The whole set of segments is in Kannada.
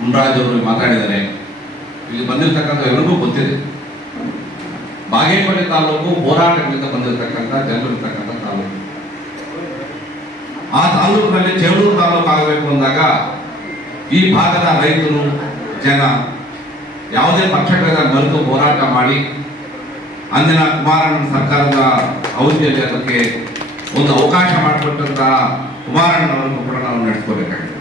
ಮುನ್ರಾಜ್ ಅವರು ಮಾತಾಡಿದ್ದಾರೆ. ಇಲ್ಲಿ ಬಂದಿರತಕ್ಕಂಥ ಎಲ್ಲರಿಗೂ ಗೊತ್ತಿದೆ, ಬಾಗೇಪಲ್ಲಿ ತಾಲೂಕು ಹೋರಾಟಗಳಿಂದ ಬಂದಿರತಕ್ಕಂಥ ಜನರಿರ್ತಕ್ಕಂಥ ತಾಲೂಕು. ಆ ತಾಲೂಕಿನಲ್ಲಿ ಚೇಳೂರು ತಾಲೂಕು ಆಗಬೇಕು ಅಂದಾಗ ಈ ಭಾಗದ ರೈತರು ಜನ ಯಾವುದೇ ಪಕ್ಷಗಳ ಮರೆತು ಹೋರಾಟ ಮಾಡಿ ಅಂದಿನ ಕುಮಾರಣ್ಣ ಸರ್ಕಾರದ ಅವಧಿಯಲ್ಲಿ ಅದಕ್ಕೆ ಒಂದು ಅವಕಾಶ ಮಾಡಿಕೊಟ್ಟಂತಹ ಕುಮಾರಣ್ಣವರನ್ನು ಕೂಡ ನಾವು ನಡೆಸ್ಕೋಬೇಕಾಗಿದೆ.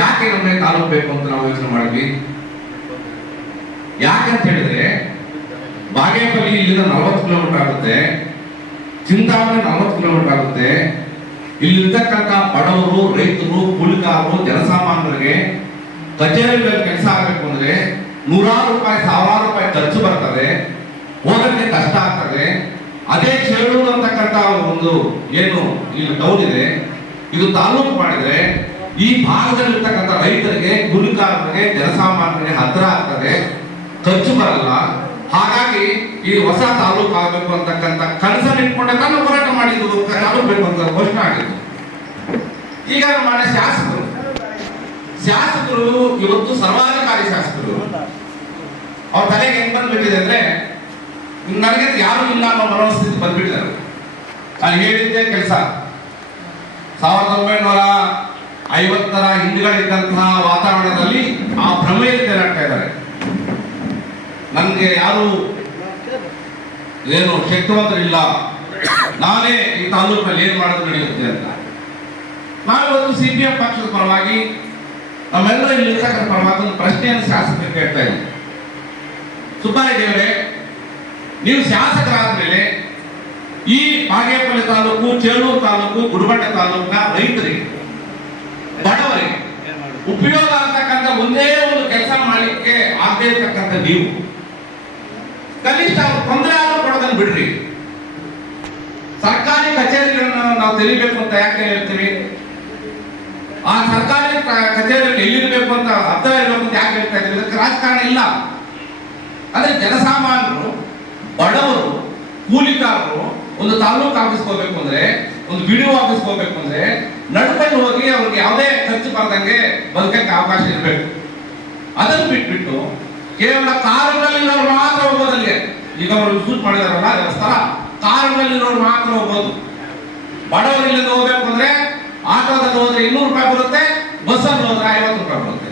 ಯಾಕೆ ನಮಗೆ ತಾಲೂಕು ಬೇಕು ಅಂತ ನಾವು ಯೋಚನೆ ಮಾಡಿದ್ವಿ? ಯಾಕೆ ಅಂತ ಹೇಳಿದ್ರೆ ಬಾಗೇಪಲ್ಲಿ ಇಲ್ಲಿಂದ 40 ಕಿಲೋಮೀಟರ್ ಆಗುತ್ತೆ, ಚಿಂತಾಮಣಿ 40 ಕಿಲೋಮೀಟರ್ ಆಗುತ್ತೆ. ಇಲ್ಲಿರ್ತಕ್ಕಂಥ ಬಡವರು, ರೈತರು, ಕೂಲಿಕಾರರು, ಜನಸಾಮಾನ್ಯರಿಗೆ ಕಚೇರಿಗಳಲ್ಲಿ ಕೆಲಸ ಆಗಬೇಕು ಅಂದ್ರೆ ನೂರಾರು ರೂಪಾಯಿ, ಸಾವಿರಾರು ರೂಪಾಯಿ ಖರ್ಚು ಬರ್ತದೆ, ಹೋಗಕ್ಕೆ ಕಷ್ಟ ಆಗ್ತದೆ. ಅದೇ ಚೇಳೂರು ಅಂತಕ್ಕಂಥ ಒಂದು ಏನು ಇಲ್ಲಿ ಟೌನ್ ಇದೆ, ಇದು ತಾಲೂಕು ಮಾಡಿದ್ರೆ ಈ ಭಾಗದಲ್ಲಿರ್ತಕ್ಕಂಥ ರೈತರಿಗೆ, ಕೂಲಿಕಾರರಿಗೆ, ಜನಸಾಮಾನ್ಯರಿಗೆ ಹತ್ರ ಆಗ್ತದೆ, ಖರ್ಚು ಬರಲ್ಲ. ಹಾಗಾಗಿ ಈ ಹೊಸ ತಾಲೂಕು ಆಗಬೇಕು ಅಂತಕ್ಕಂಥ ಕನಸನ್ನು ಇಟ್ಕೊಂಡೆ ತಾನು ಹೋರಾಟ ಮಾಡಿದ್ದು, ತಾಲೂಕು ಬೇಕು ಅಂತ ಘೋಷಣೆ ಆಗಿದ್ದು. ಈಗ ಮಾನ್ಯ ಶಾಸಕರು ಇವತ್ತು ಸರ್ವಾಧಿಕಾರಿ ಶಾಸಕರು, ಅವ್ರ ತಲೆಗೆ ಹೆಂಗ್ ಬಂದ್ಬಿಟ್ಟಿದೆ ಅಂದ್ರೆ ನನಗೆ ಯಾರು ಇಲ್ಲ ಅನ್ನೋ ಮನೋಸ್ಥಿತಿ ಬಂದ್ಬಿಟ್ಟಿದ್ದಾರೆ. ನಾನು ಹೇಳಿದ್ದೆ ಕೆಲಸ 1950ರ ಹಿಂದುಗಡೆ ವಾತಾವರಣದಲ್ಲಿ ಆ ಭ್ರಮೆಯಲ್ಲಿ ತೇಲಾಡ್ತಾ ಇದ್ದಾರೆ. ನನಗೆ ಯಾರು ಏನು ಶಕ್ತಿವಂತರಿಲ್ಲ, ನಾನೇ ಈ ತಾಲೂಕಿನಲ್ಲಿ ಏನ್ ಮಾಡೋದು ನಡೆಯುತ್ತೆ ಅಂತ. ನಾನು ಒಂದು CPM ಪಕ್ಷದ ಪರವಾಗಿ ನಮ್ಮೆಲ್ಲರೂ ಇಲ್ಲಿ ಇರ್ತಕ್ಕಂಥ ಪರವಾಗಿ ಒಂದು ಪ್ರಶ್ನೆಯನ್ನು ಶಾಸಕರು ಕೇಳ್ತಾ ಇದ್ದೀನಿ. ಸುಬ್ಬಾರೆಡ್ಡಿ ಅವರೇ, ನೀವು ಶಾಸಕರಾದ್ಮೇಲೆ ಈ ಬಾಗೇಪಲ್ಲಿ ತಾಲೂಕು, ಚೇಳೂರು ತಾಲೂಕು, ಗುಡಿಬಂಡೆ ತಾಲೂಕಿನ ರೈತರಿಗೆ, ಬಡವರಿಗೆ ಉಪಯೋಗ ಆಗ್ತಕ್ಕಂಥ ಒಂದೇ ಒಂದು ಕೆಲಸ ಮಾಡಲಿಕ್ಕೆ ಆಗದೇ ಇರ್ತಕ್ಕಂಥ ನೀವು ಕನಿಷ್ಠ ಅವ್ರು ತೊಂದರೆ ಆದ್ರೂ ಕೊಡೋದನ್ನು ಬಿಡ್ರಿ. ಸರ್ಕಾರಿ ಕಚೇರಿಗಳನ್ನು ನಾವು ತೆರೀಬೇಕು ಅಂತ ಯಾಕೆ ಹೇಳ್ತೀವಿ? ಆ ಸರ್ಕಾರಿ ಕಚೇರಿಯಲ್ಲಿ ಎಲ್ಲಿರ್ಬೇಕು ಅಂತ ಹತ್ತಿರ ಇರಬೇಕು ಅಂತ ಯಾಕೆ ಹೇಳ್ತಾ ಇದ್ದೀವಿ? ಇದಕ್ಕೆ ರಾಜಕಾರಣ ಇಲ್ಲ. ಅಂದ್ರೆ ಜನಸಾಮಾನ್ಯರು, ಬಡವರು, ಕೂಲಿಕಾರರು ಒಂದು ತಾಲೂಕು ಆಫೀಸ್ಗೆ ಹೋಗ್ಬೇಕು ಅಂದ್ರೆ, ಒಂದು BDO ಆಫೀಸ್ಗೆ ಹೋಗ್ಬೇಕು ಅಂದ್ರೆ ನಡ್ಕೊಂಡು ಹೋಗಿ ಅವ್ರಿಗೆ ಯಾವುದೇ ಖರ್ಚು ಬರದಂಗೆ ಬದುಕಕ್ಕೆ ಅವಕಾಶ ಇರಬೇಕು. ಅದನ್ನು ಬಿಟ್ಬಿಟ್ಟು ಕೇವಲ ಕಾರುಗಳಲ್ಲಿರೋರು ಮಾತ್ರ ಹೋಗೋದಲ್ಲಿ, ಈಗ ಅವರು ಶೂಟ್ ಮಾಡಿದಾರಲ್ಲ ಸ್ಥಳ, ಕಾರುಗಳಲ್ಲಿರೋರು ಮಾತ್ರ ಹೋಗ್ಬೋದು. ಬಡವರು ಇಲ್ಲಿಂದ ಹೋಗ್ಬೇಕು ಅಂದ್ರೆ ಆಟೋದಲ್ಲಿ ಹೋದ್ರೆ 200 ರೂಪಾಯಿ ಬರುತ್ತೆ, ಬಸ್ಸಲ್ಲಿ ಹೋದ್ರೆ 50 ರೂಪಾಯಿ ಬರುತ್ತೆ.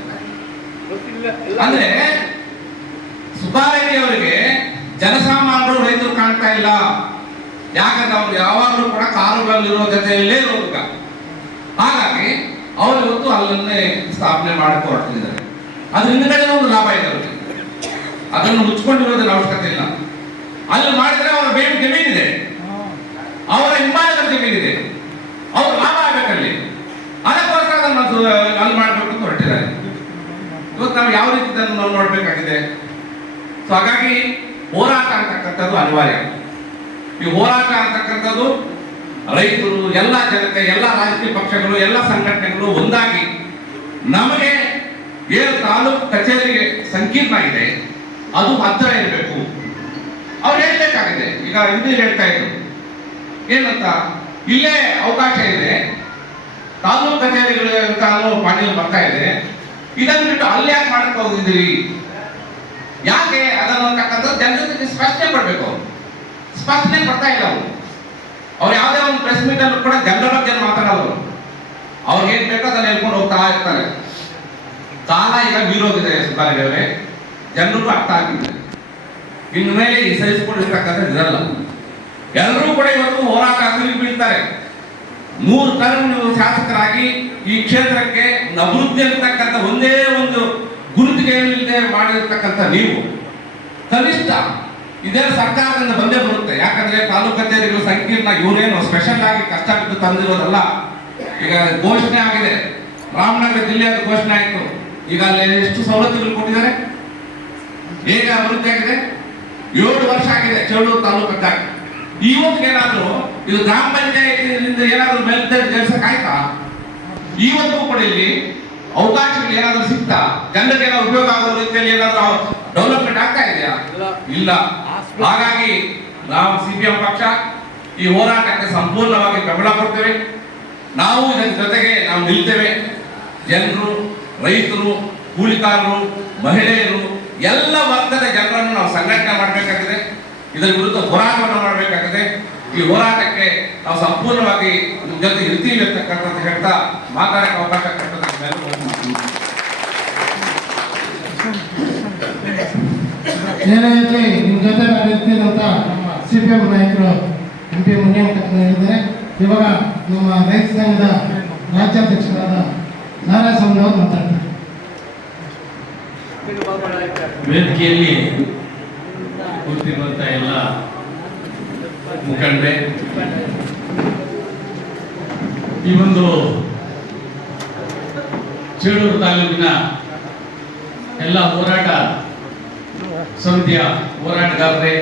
ಅಂದ್ರೆ ಸುಬ್ಬಾರೆಡ್ಡಿ ಅವರಿಗೆ ಜನಸಾಮಾನ್ಯರು, ರೈತರು ಕಾಣ್ತಾ ಇಲ್ಲ. ಯಾಕಂದ್ರೆ ಅವ್ರು ಯಾವಾಗಲೂ ಕೂಡ ಕಾರುಗಳಲ್ಲಿರೋ ಜೊತೆಯಲ್ಲೇ ಇರೋದು. ಹಾಗಾಗಿ ಅವರು ಇವತ್ತು ಅಲ್ಲನ್ನೇ ಸ್ಥಾಪನೆ ಮಾಡಕ್ಕೆ ಹೊರಟಿದ್ದಾರೆ. ಅದ್ರ ಹಿಂದ್ಗಡೆ ಒಂದು ಲಾಭ ಇದೆ ಅವರಿಗೆ, ಅದನ್ನು ಮುಚ್ಕೊಂಡಿರೋದನ್ನ ಅವಶ್ಯಕತೆ ಇಲ್ಲ. ಅಲ್ಲಿ ಮಾಡಿದ್ರೆ ಅವರ ಬೇರೆ ಜಮೀನಿದೆ, ಅವರ ಹಿಂಬಾಲಕರ ಜಮೀನಿದೆ, ಅವ್ರು ಲಾಭ ಆಗ್ಬೇಕಲ್ಲಿ. ಅದಕ್ಕೋಸ್ಕರ ಅದನ್ನು ಅಲ್ಲಿ ಮಾಡಬೇಕು ಅಂತ ಹೊರಟಿದ್ದಾರೆ. ಇವತ್ತು ನಾವು ಯಾವ ರೀತಿ ನಾವು ನೋಡ್ಬೇಕಾಗಿದೆ. ಸೊ ಹಾಗಾಗಿ ಹೋರಾಟ ಅಂತಕ್ಕಂಥದ್ದು ಅನಿವಾರ್ಯ. ಈ ಹೋರಾಟ ಅಂತಕ್ಕಂಥದ್ದು ರೈತರು, ಎಲ್ಲ ಜನತೆ, ಎಲ್ಲ ರಾಜಕೀಯ ಪಕ್ಷಗಳು, ಎಲ್ಲ ಸಂಘಟನೆಗಳು ಒಂದಾಗಿ ನಮಗೆ ಏನು ತಾಲೂಕು ಕಚೇರಿಗೆ ಸಂಕೀರ್ಣ ಇದೆ ಅದು ಹತ್ತಿರ ಇರಬೇಕು ಅವ್ರು ಹೇಳ್ಬೇಕಾಗಿದೆ. ಈಗ ಇದು ಹೇಳ್ತಾ ಇದ್ರು ಏನಂತ, ಇಲ್ಲೇ ಅವಕಾಶ ಇದೆ, ತಾಲೂಕು ಕಚೇರಿಗಳು ಪಾಣಿಯಲ್ಲಿ ಬರ್ತಾ ಇದೆ, ಇದನ್ನು ಬಿಟ್ಟು ಅಲ್ಲಿ ಯಾಕೆ ಮಾಡಕ್ಕೆ ಹೋಗಿದ್ದೀರಿ, ಯಾಕೆ ಅದನ್ನು ಅಂತಕ್ಕಂಥದ್ದು ಜನರ ಜೊತೆ ಸ್ಪಷ್ಟನೆ ಕೊಡ್ಬೇಕು. ಸ್ಪಷ್ಟನೆ ಕೊಡ್ತಾ ಇಲ್ಲ ಅವರು. ಅವ್ರು ಯಾವುದೇ ಒಂದು ಪ್ರೆಸ್ ಮೀಟ್ ಅಲ್ಲೂ ಕೂಡ ಜನರ ಬಗ್ಗೆ ಮಾತಾಡೋರು, ಅವ್ರಿಗೆ ಏನ್ ಬೇಕೋ ಅದನ್ನ ಹೇಳ್ಕೊಂಡು ಹೋಗ್ತಾ ಇರ್ತಾರೆ. ಕಾಲ ಈಗ ಮೀರೋಗಿದೆ ಸುಬ್ಬಾರೆಡ್ಡಿ ಅವರೇ, ಜನರಿಗೂ ಅರ್ಥ ಆಗಿದೆ. ಇನ್ನು ಮೇಲೆ ಈ ಸಹಿಸಿಕೊಂಡಿರ್ತಕ್ಕಂಥದ್ದು ಇರಲ್ಲ. ಎಲ್ಲರೂ ಕೂಡ ಇವತ್ತು ಹೋರಾಟ ತಿರುಗಿ ಬೀಳ್ತಾರೆ. 3 ಟರ್ಮ್ ನೀವು ಶಾಸಕರಾಗಿ ಈ ಕ್ಷೇತ್ರಕ್ಕೆ ಅಭಿವೃದ್ಧಿ ಅಂತಕ್ಕಂಥ ಒಂದೇ ಒಂದು ಗುರುತಿಗೆ ಇಲ್ಲದೆ ಮಾಡಿರ್ತಕ್ಕಂಥ ನೀವು ಕನಿಷ್ಠ ಇದೇ ಸರ್ಕಾರದಿಂದ ಬಂದೇ ಬರುತ್ತೆ. ಯಾಕಂದ್ರೆ ತಾಲೂಕು ಕಚೇರಿಗಳು ಸಂಕೀರ್ಣ, ಇವರೇನು ಸ್ಪೆಷಲ್ ಆಗಿ ಕಷ್ಟ ಬಿದ್ದು ತಂದಿರೋದಲ್ಲ. ಈಗ ಘೋಷಣೆ ಆಗಿದೆ, ರಾಮನಗರ ಜಿಲ್ಲೆಯ ಘೋಷಣೆ ಆಯಿತು. ಈಗ ಅಲ್ಲಿ ಎಷ್ಟು ಸವಲತ್ತುಗಳು ಕೊಟ್ಟಿದ್ದಾರೆ, ಹೇಗೆ ಅಭಿವೃದ್ಧಿ ಆಗಿದೆ. 7 ವರ್ಷ ಆಗಿದೆ ಚೇಳೂರು ತಾಲೂಕು ಕಟ್ಟಾಗಿ. ಇವತ್ತಿಗೆ ಏನಾದ್ರು ಇದು ಗ್ರಾಮ ಪಂಚಾಯತಿಯಿಂದ ಏನಾದ್ರು ಮೇಲ್ದರ್ಜೆಸಕ್ ಆಯ್ತಾ? ಇವತ್ತು ಕೂಡ ಇಲ್ಲಿ ಅವಕಾಶಗಳು ಏನಾದ್ರು ಸಿಗ್ತಾ, ಜನರಿಗೆ ಏನಾದ್ರು ಉಪಯೋಗ ಆಗೋ ರೀತಿಯಲ್ಲಿ ಏನಾದ್ರು ಡೆವಲಪ್ಮೆಂಟ್ ಆಗ್ತಾ ಇದೆಯಾ? ಇಲ್ಲ. ಹಾಗಾಗಿ ನಾವು CPM ಪಕ್ಷ ಈ ಹೋರಾಟಕ್ಕೆ ಸಂಪೂರ್ಣವಾಗಿ ಬೆಂಬಲ ಕೊಡ್ತೇವೆ. ನಾವು ಇದರ ಜೊತೆಗೆ ನಾವು ನಿಲ್ತೇವೆ. ಜನರು, ರೈತರು, ಕೂಲಿಕಾರರು, ಮಹಿಳೆಯರು, ಎಲ್ಲ ವರ್ಗದ ಜನರನ್ನು ನಾವು ಸಂಘಟನೆ ಮಾಡಬೇಕಾಗಿದೆ. ಇದರ ವಿರುದ್ಧ ಹೋರಾಟವನ್ನು ಮಾಡಬೇಕಾಗಿದೆ. ಈ ಹೋರಾಟಕ್ಕೆ ನಾವು ಸಂಪೂರ್ಣವಾಗಿ ನಿಮ್ಮ ಜೊತೆ ಇರ್ತೀವಿ ಅಂತಕ್ಕಂಥದ್ದು ಹೇಳ್ತಾ ಮಾತಾಡಕ್ಕೆ ಅವಕಾಶ ಕೊಟ್ಟದಕ್ಕೆ ಏನೇ ಇರಲಿ, ನಿಮ್ಮ ಜೊತೆ ನಾನು ಇರ್ತೀನಿ ಅಂತ ನಮ್ಮ CPM ನಾಯಕರು MP ಮುನಿಯಪ್ಪ ಹೇಳಿದ್ದಾರೆ. ಇವಾಗ ನಮ್ಮ ರೈತ ಸಂಘದ ರಾಜ್ಯಾಧ್ಯಕ್ಷರಾದ ನಾರಾಯಣಸ್ವಾಮಿಯವರು ಮಾತಾಡ್ತಾರೆ. ವೇದಿಕೆಯಲ್ಲಿ ಕೂತಿರುವಂಥ ಎಲ್ಲ ಮುಖಂಡರೇ, ಈ ಒಂದು ಚೇಳೂರು ತಾಲೂಕಿನ ಎಲ್ಲ ಹೋರಾಟ ಸಮಿತಿಯ ಹೋರಾಟಗಾರರೇ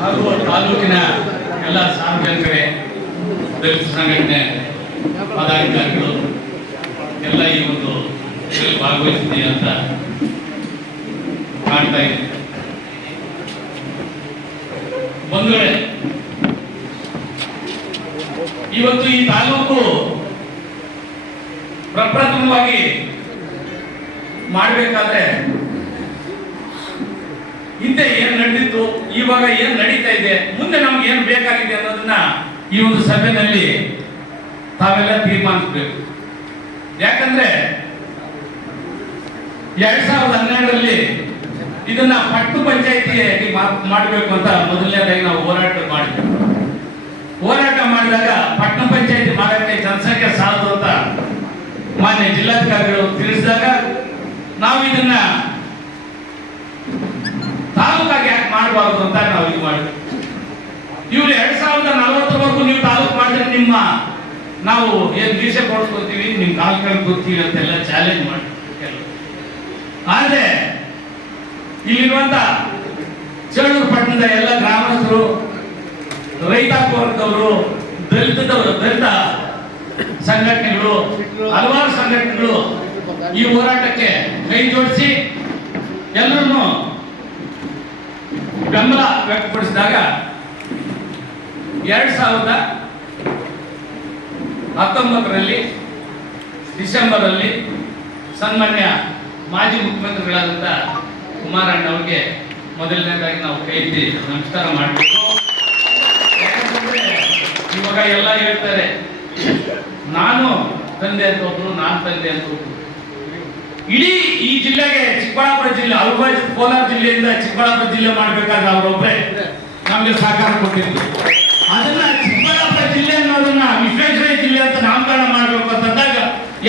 ಹಾಗೂ ತಾಲೂಕಿನ ಎಲ್ಲ ಸಾರ್ವಜನಿಕರೇ, ದಲಿತ ಸಂಘಟನೆ ಪದಾಧಿಕಾರಿಗಳು ಎಲ್ಲ ಈ ಒಂದು ಭಾಗವಹಿಸಿದೆ ಅಂತ ಕಾಣ್ತಾ ಇದೆ. ಬಂಧುಗಳೇ, ಇವತ್ತು ಈ ತಾಲೂಕು ಪ್ರಪ್ರಥಮವಾಗಿ ಮಾಡಬೇಕಾದ್ರೆ ಹಿಂದೆ ಏನ್ ನಡೆದಿತ್ತು, ಇವಾಗ ಏನ್ ನಡೀತಾ ಇದೆ, ಮುಂದೆ ನಮ್ಗೆ ಏನ್ ಬೇಕಾಗಿದೆ ಅನ್ನೋದನ್ನ ಈ ಒಂದು ಸಭೆಯಲ್ಲಿ ತಾವೆಲ್ಲ ತೀರ್ಮಾನಿಸಬೇಕು. ಯಾಕಂದ್ರೆ 2012ರಲ್ಲಿ ಇದನ್ನ ಪಟ್ಟು ಪಂಚಾಯಿತಿ ಮಾಡಬೇಕು ಅಂತ ಮೊದಲನೇದಾಗಿ ನಾವು ಹೋರಾಟ ಮಾಡಿದ್ವಿ. ಹೋರಾಟ ಮಾಡಿದಾಗ ಪಟ್ಟಣ ಪಂಚಾಯಿತಿ ಮಾಡಕ್ಕೆ ಜನಸಂಖ್ಯೆ ಸಾಲದು ಅಂತ ಮಾನ್ಯ ಜಿಲ್ಲಾಧಿಕಾರಿಗಳು ತಿಳಿಸಿದಾಗ ನಾವು ಇದನ್ನ ತಾಲೂಕಾಗಿ ಯಾಕೆ ಮಾಡಬಾರ್ದು ಅಂತ ನಾವು ಇದು ಮಾಡಿದ್ವಿ. ಇವ್ರು 2040ವರೆಗೂ ನೀವು ತಾಲೂಕು ಮಾಡಿದ್ರೆ ನಾವು ಏನ್ ಮೀಸೆ ಕೊಡ್ಸ್ಕೊತೀವಿ, ನಿಮ್ ಕಾಲ್ ಕೂರ್ತೀವಿ ಅಂತೆಲ್ಲ ಚಾಲೆಂಜ್ ಮಾಡಿ. ಆದ್ರೆ ಇಲ್ಲಿರುವಂತ ಚೇಳೂರು ಪಟ್ಟಣದ ಎಲ್ಲ ಗ್ರಾಮಸ್ಥರು, ರೈತಾಪಿ ವರ್ಗದವರು, ದಲಿತ ಸಂಘಟನೆಗಳು, ಹಲವಾರು ಸಂಘಟನೆಗಳು ಈ ಹೋರಾಟಕ್ಕೆ ಕೈ ಜೋಡಿಸಿ ಎಲ್ಲರನ್ನು ಬೆಂಬಲ ವ್ಯಕ್ತಪಡಿಸಿದಾಗ 2019ರಲ್ಲಿ ಡಿಸೆಂಬರ್ ಅಲ್ಲಿ ಸನ್ಮಾನ್ಯ ಮಾಜಿ ಮುಖ್ಯಮಂತ್ರಿಗಳಾದಂಥ ಕುಮಾರಣ್ಣ ಅವರಿಗೆ ಮೊದಲನೇದಾಗಿ ನಾವು ಕೈ ಎತ್ತಿ ನಮಸ್ಕಾರ ಮಾಡಬೇಕು. ಯಾಕಂತಂದ್ರೆ ಇವಾಗ ಎಲ್ಲ ಹೇಳ್ತಾರೆ, ನಾನು ತಂದೆ ಅಂತ ಒಬ್ರು, ನಾನು ತಂದೆ ಅಂತ ಒಬ್ರು. ಇಡೀ ಈ ಜಿಲ್ಲೆಗೆ ಚಿಕ್ಕಬಳ್ಳಾಪುರ ಜಿಲ್ಲೆ, ಅವಿಭಾಜಿತ ಕೋಲಾರ ಜಿಲ್ಲೆಯಿಂದ ಚಿಕ್ಕಬಳ್ಳಾಪುರ ಜಿಲ್ಲೆ ಮಾಡಬೇಕಾದ್ರೆ ಅವರೊಬ್ಬರೇ ನಮಗೆ ಸಹಕಾರ ಕೊಟ್ಟಿದ್ರು. ಅದನ್ನ ಚಿಕ್ಕಬಳ್ಳಾಪುರ ಜಿಲ್ಲೆ ಅನ್ನೋದನ್ನ ವಿಶ್ವೇಶ್ವರಯ್ಯ ಜಿಲ್ಲೆ ಅಂತ ನಾಮಕರಣ ಮಾಡಬೇಕು ಅಂತಂದಾಗ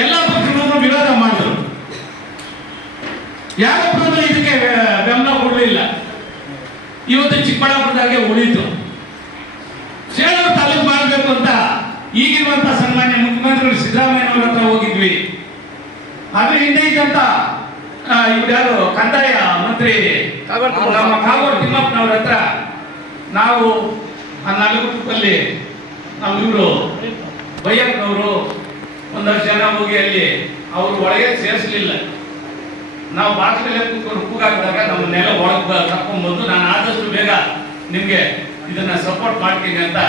ಎಲ್ಲ ಪಕ್ಷಗಳು ವಿರೋಧ ಮಾಡಿದ್ರು. ಯಾರೊಬ್ಬರು ಇದಕ್ಕೆ ಬೆಂಬಲ ಕೊಡಲಿಲ್ಲ. ಇವತ್ತು ಚಿಕ್ಕಬಳ್ಳಾಪುರದಾಗೆ ಉಳಿತು. ಚೇಳೂರು ತಾಲೂಕು ಮಾಡಬೇಕು ಅಂತ ಈಗಿರುವಂತ ಸನ್ಮಾನ್ಯ ಮುಖ್ಯಮಂತ್ರಿಗಳು ಸಿದ್ದರಾಮಯ್ಯನವರ ಹತ್ರ ಹೋಗಿದ್ವಿ. ಅದ್ರ ಹಿಂದೆ ಇದ್ದಂತ ಇವ್ರು ಯಾರು ಕಂದಾಯ ಮಂತ್ರಿ ನಮ್ಮ ಕಾಗೋಡು ತಿಮ್ಮಪ್ಪನವ್ರ ಹತ್ರ ನಾವು ಆ ನಲಗುಪ್ಪಲ್ಲಿ ನಾವು ಇವರು ಬೈಯಪ್ಪನವರು ಒಂದಷ್ಟು ಜನ ಹೋಗಿ ಅಲ್ಲಿ ಅವರು ಒಳಗೆ ಸೇರಿಸಲಿಲ್ಲ. ನಾವು ಬಾಗಿಲಲ್ಲೇ ಕೂತ್ಕೊಂಡು ಕೂಗಾಕಿದಾಗ ನಮ್ಮನ್ನೆಲ್ಲ ಒಳಗೆ ಕರ್ಕೊಂಡ್ಬಂದು ನಾನು ಆದಷ್ಟು ಬೇಗ ನಿಮ್ಗೆ ಇದನ್ನ ಸಪೋರ್ಟ್ ಮಾಡ್ತೀನಿ ಅಂತ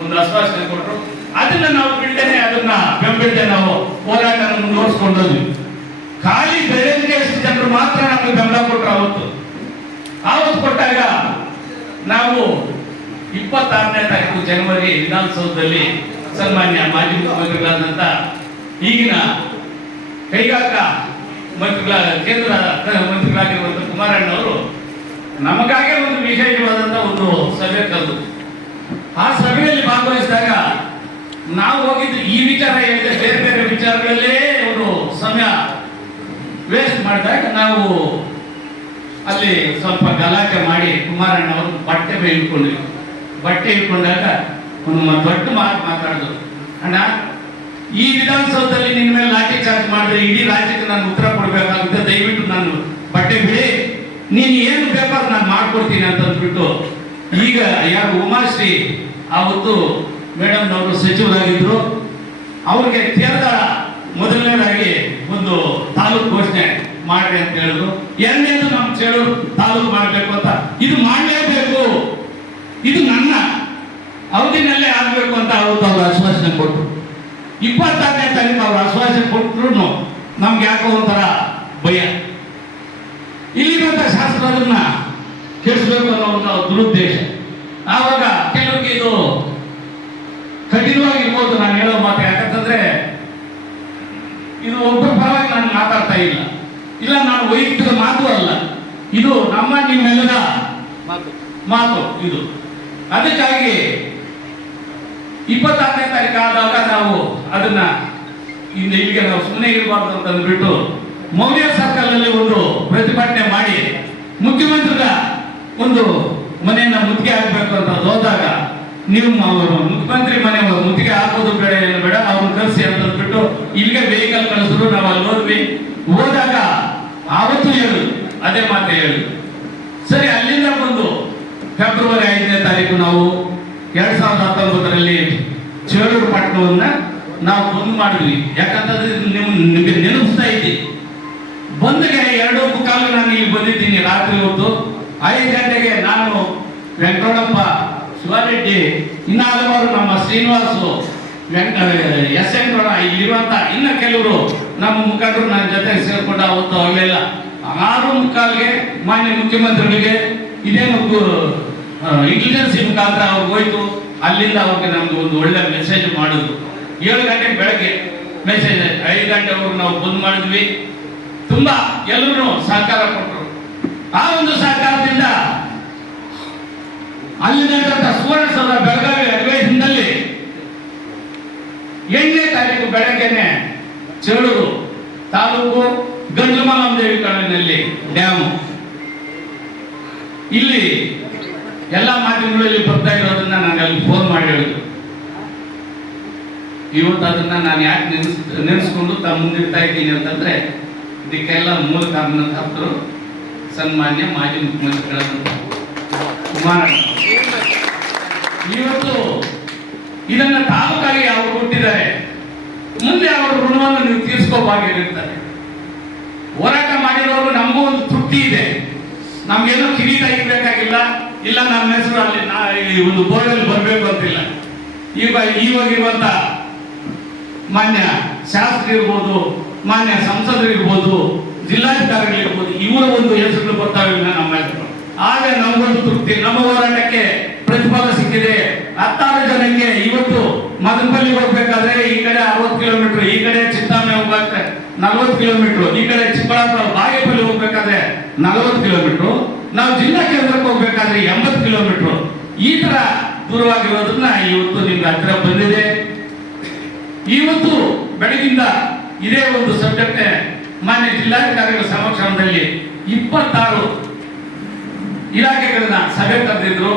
ಒಂದು ಆಶ್ವಾಸನೆ ಕೊಟ್ಟರು. ಅದನ್ನ ನಾವು ಬಿಡ್ದೇನೆ, ಅದನ್ನ ಬೆಂಬಲಿದೆ ನಾವು ಹೋರಾಟ ಮುಂದುವರಿಸ್ಕೊಂಡ್ವಿ. ಖಾಲಿ ಬೆಳಗ್ಗೆ ಎಷ್ಟು ಜನರು ಮಾತ್ರ ನಮಗೆ ಬೆಂಬಲ ಕೊಟ್ಟರು. ಆವತ್ತು ಕೊಟ್ಟಾಗ ನಾವು 26ನೇ ತಾರೀಕು ಜನವರಿ ವಿಧಾನಸೌಧದಲ್ಲಿ ಸನ್ಮಾನ್ಯ ಮಾಜಿ ಮುಖ್ಯಮಂತ್ರಿಗಳಾದಂಥ ಈಗಿನ ಕೈಗಾರಿಕಾ ಕೇಂದ್ರ ಮಂತ್ರಿಗಳಾಗಿರುವಂಥ ಕುಮಾರಣ್ಣ ಅವರು ನಮಗಾಗೆ ಒಂದು ವಿಶೇಷವಾದಂಥ ಒಂದು ಸಭೆ ಕರೆದು ಆ ಸಭೆಯಲ್ಲಿ ಭಾಗವಹಿಸಿದಾಗ ನಾವು ಹೋಗಿದ್ದು ಈ ವಿಚಾರ ಹೇಳಿದ್ರೆ ಬೇರೆ ಬೇರೆ ವಿಚಾರಗಳಲ್ಲೇ ಒಂದು ಸಮಯ ವೇಸ್ಟ್ ಮಾಡಿದಾಗ ನಾವು ಅಲ್ಲಿ ಸ್ವಲ್ಪ ಗಲಾಟೆ ಮಾಡಿ ಕುಮಾರಣ್ಣ ಅವರು ಬಟ್ಟೆ ಇಟ್ಕೊಂಡ್ವಿ. ಬಟ್ಟೆ ಇಟ್ಕೊಂಡಾಗ ಒಂದು ದೊಡ್ಡ ಮಾತಾಡಿದ್ರು, ಅಣ್ಣ ಈ ವಿಧಾನಸೌಧದಲ್ಲಿ ನಿನ್ನ ಮೇಲೆ ಲಾಠಿ ಚಾರ್ಜ್ ಮಾಡಿದ್ರೆ ಇಡೀ ರಾಜ್ಯಕ್ಕೆ ನಾನು ಉತ್ತರ ಕೊಡಬೇಕಾಗುತ್ತೆ, ದಯವಿಟ್ಟು ನಾನು ಬಟ್ಟೆ ಬಿಡಿ, ನೀನು ಏನು ಬೇಕಾದ್ರೂ ನಾನು ಮಾಡ್ಕೊಡ್ತೀನಿ ಅಂತ ಅಂದ್ಬಿಟ್ಟು ಈಗ ಯಾರು ಉಮಾಶ್ರೀ ಆವತ್ತು ಮೇಡಮ್ನವರು ಸಚಿವರಾಗಿದ್ರು, ಅವ್ರಿಗೆ ತೀರ್ದಾಳ ಮೊದಲನೇದಾಗಿ ಒಂದು ತಾಲೂಕು ಘೋಷಣೆ ಮಾಡ್ರಿ ಅಂತ ಹೇಳಿದ್ರು. ಎರಡನೇದು ನಮ್ಮ ಚೇಳೂರು ತಾಲೂಕು ಮಾಡಬೇಕು ಅಂತ, ಇದು ಮಾಡಲೇಬೇಕು, ಇದು ನನ್ನ ಅವಧಿನಲ್ಲೇ ಆಗಬೇಕು ಅಂತ ಅವತ್ತು ಅವರು ಆಶ್ವಾಸನೆ ಕೊಟ್ಟರು. 26ನೇ ತಾರೀಕು ಅವ್ರು ಆಶ್ವಾಸನೆ ಕೊಟ್ಟರು ನಮ್ಗೆ ಯಾಕೋ ಒಂಥರ ಭಯ. ಇಲ್ಲಿರುವಂತ ಶಾಸಕರನ್ನ ಕೆಡಿಸ್ಬೇಕು ಅನ್ನೋ ಒಂದು ದುರುದ್ದೇಶ. ಆವಾಗ ಕೆಲವರಿಗೆ ಇದು ಕಠಿಣವಾಗಿರ್ಬೋದು ನಾನು ಹೇಳೋ ಮಾತು. ಯಾಕಂತಂದ್ರೆ ಇದು ಒಬ್ಬರ ಪರವಾಗಿ ನಾನು ಮಾತಾಡ್ತಾ ಇಲ್ಲ, ನಾನು ವೈಯಕ್ತಿಕ ಮಾತು ಅಲ್ಲ, ಇದು ನಮ್ಮ ನಿಮ್ಮೆಲ್ಲರ ಮಾತು ಇದು. ಅದಕ್ಕಾಗಿ 26ನೇ ತಾರೀಕು ಆದಾಗ ನಾವು ಅದನ್ನ ಇಲ್ಲಿಗೆ ನಾವು ಸುಮ್ಮನೆ ಇರಬಾರ್ದು ಅಂತ ಅಂದ್ಬಿಟ್ಟು ಮೌಲ್ಯ ಸರ್ಕಲ್ ಅಲ್ಲಿ ಒಂದು ಪ್ರತಿಭಟನೆ ಮಾಡಿ ಮುಖ್ಯಮಂತ್ರಿಗಳ ಒಂದು ಮನೆಯನ್ನ ಮುತ್ತಿಗೆ ಹಾಕಬೇಕು ಅಂತ ಹೋದಾಗ, ನೀವು ಮುಖ್ಯಮಂತ್ರಿ ಮನೆ ಮುತ್ತಿಗೆ ಹಾಕೋದು ಬೇಡ, ಏನು ಬೇಡ, ಅವ್ರನ್ನ ಕಳಿಸಿ ಅಂತ ಅಂದ್ಬಿಟ್ಟು ಇಲ್ಲಿಗೆ ವೆಹಿಕಲ್ ಕಳಿಸಿದ್ರು. ನಾವು ಅಲ್ಲಿ ಹೋದ್ವಿ. ಹೋದಾಗ ಆವತ್ತು ಹೇಳುದು ಅದೇ ಮಾತೆ ಹೇಳುದು. ಸರಿ, ಅಲ್ಲಿಂದ ಬಂದು ಫೆಬ್ರವರಿ 5ನೇ ತಾರೀಕು ನಾವು 2019ರಲ್ಲಿ ಚೇಳೂರು ಪಟ್ಟಣವನ್ನ ನಾವು ಬಂದ್ ಮಾಡಿದ್ವಿ. ಯಾಕಂತಂದ್ರೆ ನಿಮಗೆ ನೆನಪಿಸ್ತಾ ಇದ್ದಿ, ಬಂದ್ಗೆ 2:15 ನಾನು ಇಲ್ಲಿ ಬಂದಿದ್ದೀನಿ ರಾತ್ರಿ ಹೊತ್ತು. 5 ಗಂಟೆಗೆ ನಾನು ವೆಂಕಟಪ್ಪ, ಶಿವಾರೆಡ್ಡಿ, ಇನ್ನ ಹಲವಾರು ನಮ್ಮ ಶ್ರೀನಿವಾಸು, ಎಸ್ ಎನ್ ಇಲ್ಲಿರುವಂತ ಇನ್ನ ಕೆಲವರು ನಮ್ಮ ಮುಖಂಡರು ನನ್ನ ಜೊತೆ ಸೇರ್ಕೊಂಡು ಅವತ್ತು ಅವೆಲ್ಲ 6:15ಗೆ ಮಾನ್ಯ ಮುಖ್ಯಮಂತ್ರಿಗಳಿಗೆ ಇದೇನು ಇಂಟೆಲಿಜೆನ್ಸಿ ಮುಖಾಂತರ ಅವ್ರಿಗೆ ಹೋಯ್ತು. ಅಲ್ಲಿಂದ ಅವ್ರಿಗೆ ನಮ್ಗೆ ಒಂದು ಒಳ್ಳೆ ಮೆಸೇಜ್ ಮಾಡಿದ್ರು. 7 ಗಂಟೆಗೆ ಬೆಳಗ್ಗೆ ಮೆಸೇಜ್, 5 ಗಂಟೆವರೆಗೂ ನಾವು ಬಂದ್ ಮಾಡಿದ್ವಿ. ತುಂಬಾ ಎಲ್ಲರೂ ಸಹಕಾರ ಕೊಟ್ಟರು. ಆ ಒಂದು ಸಹಕಾರದಿಂದ ಅಲ್ಲಿ ನಡೆದಂತ ಸುವರ್ಣಸೌಧ ಬೆಳಗಾವಿ ಅಧಿವೇಶನದಲ್ಲಿ 8ನೇ ತಾರೀಕು ಬೆಳಗ್ಗೆನೆ ಚೇಳೂರು ತಾಲೂಕು ಗಂಜಮಾಲಂದೇವಿ ಕಾಲೋನಿಯಲ್ಲಿ ಡ್ಯಾಮು, ಇಲ್ಲಿ ಎಲ್ಲ ಮಾಧ್ಯಮಗಳಲ್ಲಿ ಬರ್ತಾ ಇರೋದನ್ನ ನಾನು ಅಲ್ಲಿ ಫೋನ್ ಮಾಡಿ ಹೇಳಿದ್ರು. ಇವತ್ತು ಅದನ್ನ ನಾನು ಯಾಕೆ ನೆನೆಸ್ಕೊಂಡು ಮುಂದಿಡ್ತಾ ಇದ್ದೀನಿ ಅಂತಂದ್ರೆ, ಇದಕ್ಕೆಲ್ಲ ಮೂಲ ಕಾರಣಕರ್ತರು ಸನ್ಮಾನ್ಯ ಮಾಜಿ ಮುಖ್ಯಮಂತ್ರಿಗಳಾದಂತ ಕುಮಾರಣ್ಣ. ಇವತ್ತು ಇದನ್ನ ತಾಲೂಕಾಗಿ ಅವರು ಕೊಟ್ಟಿದ್ದಾರೆ. ಮುಂದೆ ಅವರ ಋಣವನ್ನು ನೀವು ತೀರ್ಸ್ಕೋಬಾಗಿರ್ತಾರೆ. ಹೋರಾಟ ಮಾಡಿರೋರು ನಮಗೂ ಒಂದು ತೃಪ್ತಿ ಇದೆ. ನಮ್ಗೇನೋ ಕಿರೀಟ ಇರ್ಬೇಕಾಗಿಲ್ಲ, ಇಲ್ಲ ನಮ್ಮ ಹೆಸರು ಅಲ್ಲಿ ಒಂದು ಬೋರ್ಡಲ್ಲಿ ಬರಬೇಕು ಅಂತಿಲ್ಲ. ಇವಾಗಿರುವಂತ ಮಾನ್ಯ ಶಾಸಕರಿರ್ಬೋದು, ಮಾನ್ಯ ಸಂಸದರಿರ್ಬೋದು, ಜಿಲ್ಲಾಧಿಕಾರಿಗಳಿರ್ಬೋದು, ಇವರ ಒಂದು ಹೆಸರುಗಳು ಬರ್ತಾವೆ ನಮ್ಮ ಹೆಸರು. ಆಗ ನಮಗೊಂದು ತೃಪ್ತಿ, ನಮ್ಮ ಹೋರಾಟಕ್ಕೆ ಪ್ರತಿಫಲ ಸಿಕ್ಕಿದೆ. 16 ಜನಕ್ಕೆ ಇವತ್ತು ಮದನಪಲ್ಲಿಗೆ ಹೋಗ್ಬೇಕಾದ್ರೆ ಈ ಕಡೆ 60 ಕಿಲೋಮೀಟರ್, ಈ ಕಡೆ ಚಿಂತಾಮಣಿ ಹೋಗ್ಬೇಕಾದ್ರೆ 40 ಕಿಲೋಮೀಟರ್, ಈ ಕಡೆ ಚಿಕ್ಕಬಳ್ಳಾಪುರ ಬಾಗೇಪಲ್ಲಿ ಹೋಗ್ಬೇಕಾದ್ರೆ 40 ಕಿಲೋಮೀಟರ್, ನಾವು ಜಿಲ್ಲಾ ಕೇಂದ್ರಕ್ಕೆ ಹೋಗ್ಬೇಕಾದ್ರೆ 80 ಕಿಲೋಮೀಟರ್. ಈ ತರ ದೂರವಾಗಿರೋದನ್ನ ಇವತ್ತು ನಿಮ್ಗೆ ಹತ್ರ ಬಂದಿದೆ. ಇವತ್ತು ಬೆಳಗಿಂದ ಇದೇ ಒಂದು ಸಬ್ಜೆಕ್ಟ್ ಮಾನ್ಯ ಜಿಲ್ಲಾಧಿಕಾರಿಗಳ ಸಮಕ್ಷಮದಲ್ಲಿ 26 ಇಲಾಖೆಗಳನ್ನ ಸಭೆ ಕರೆದಿದ್ರು.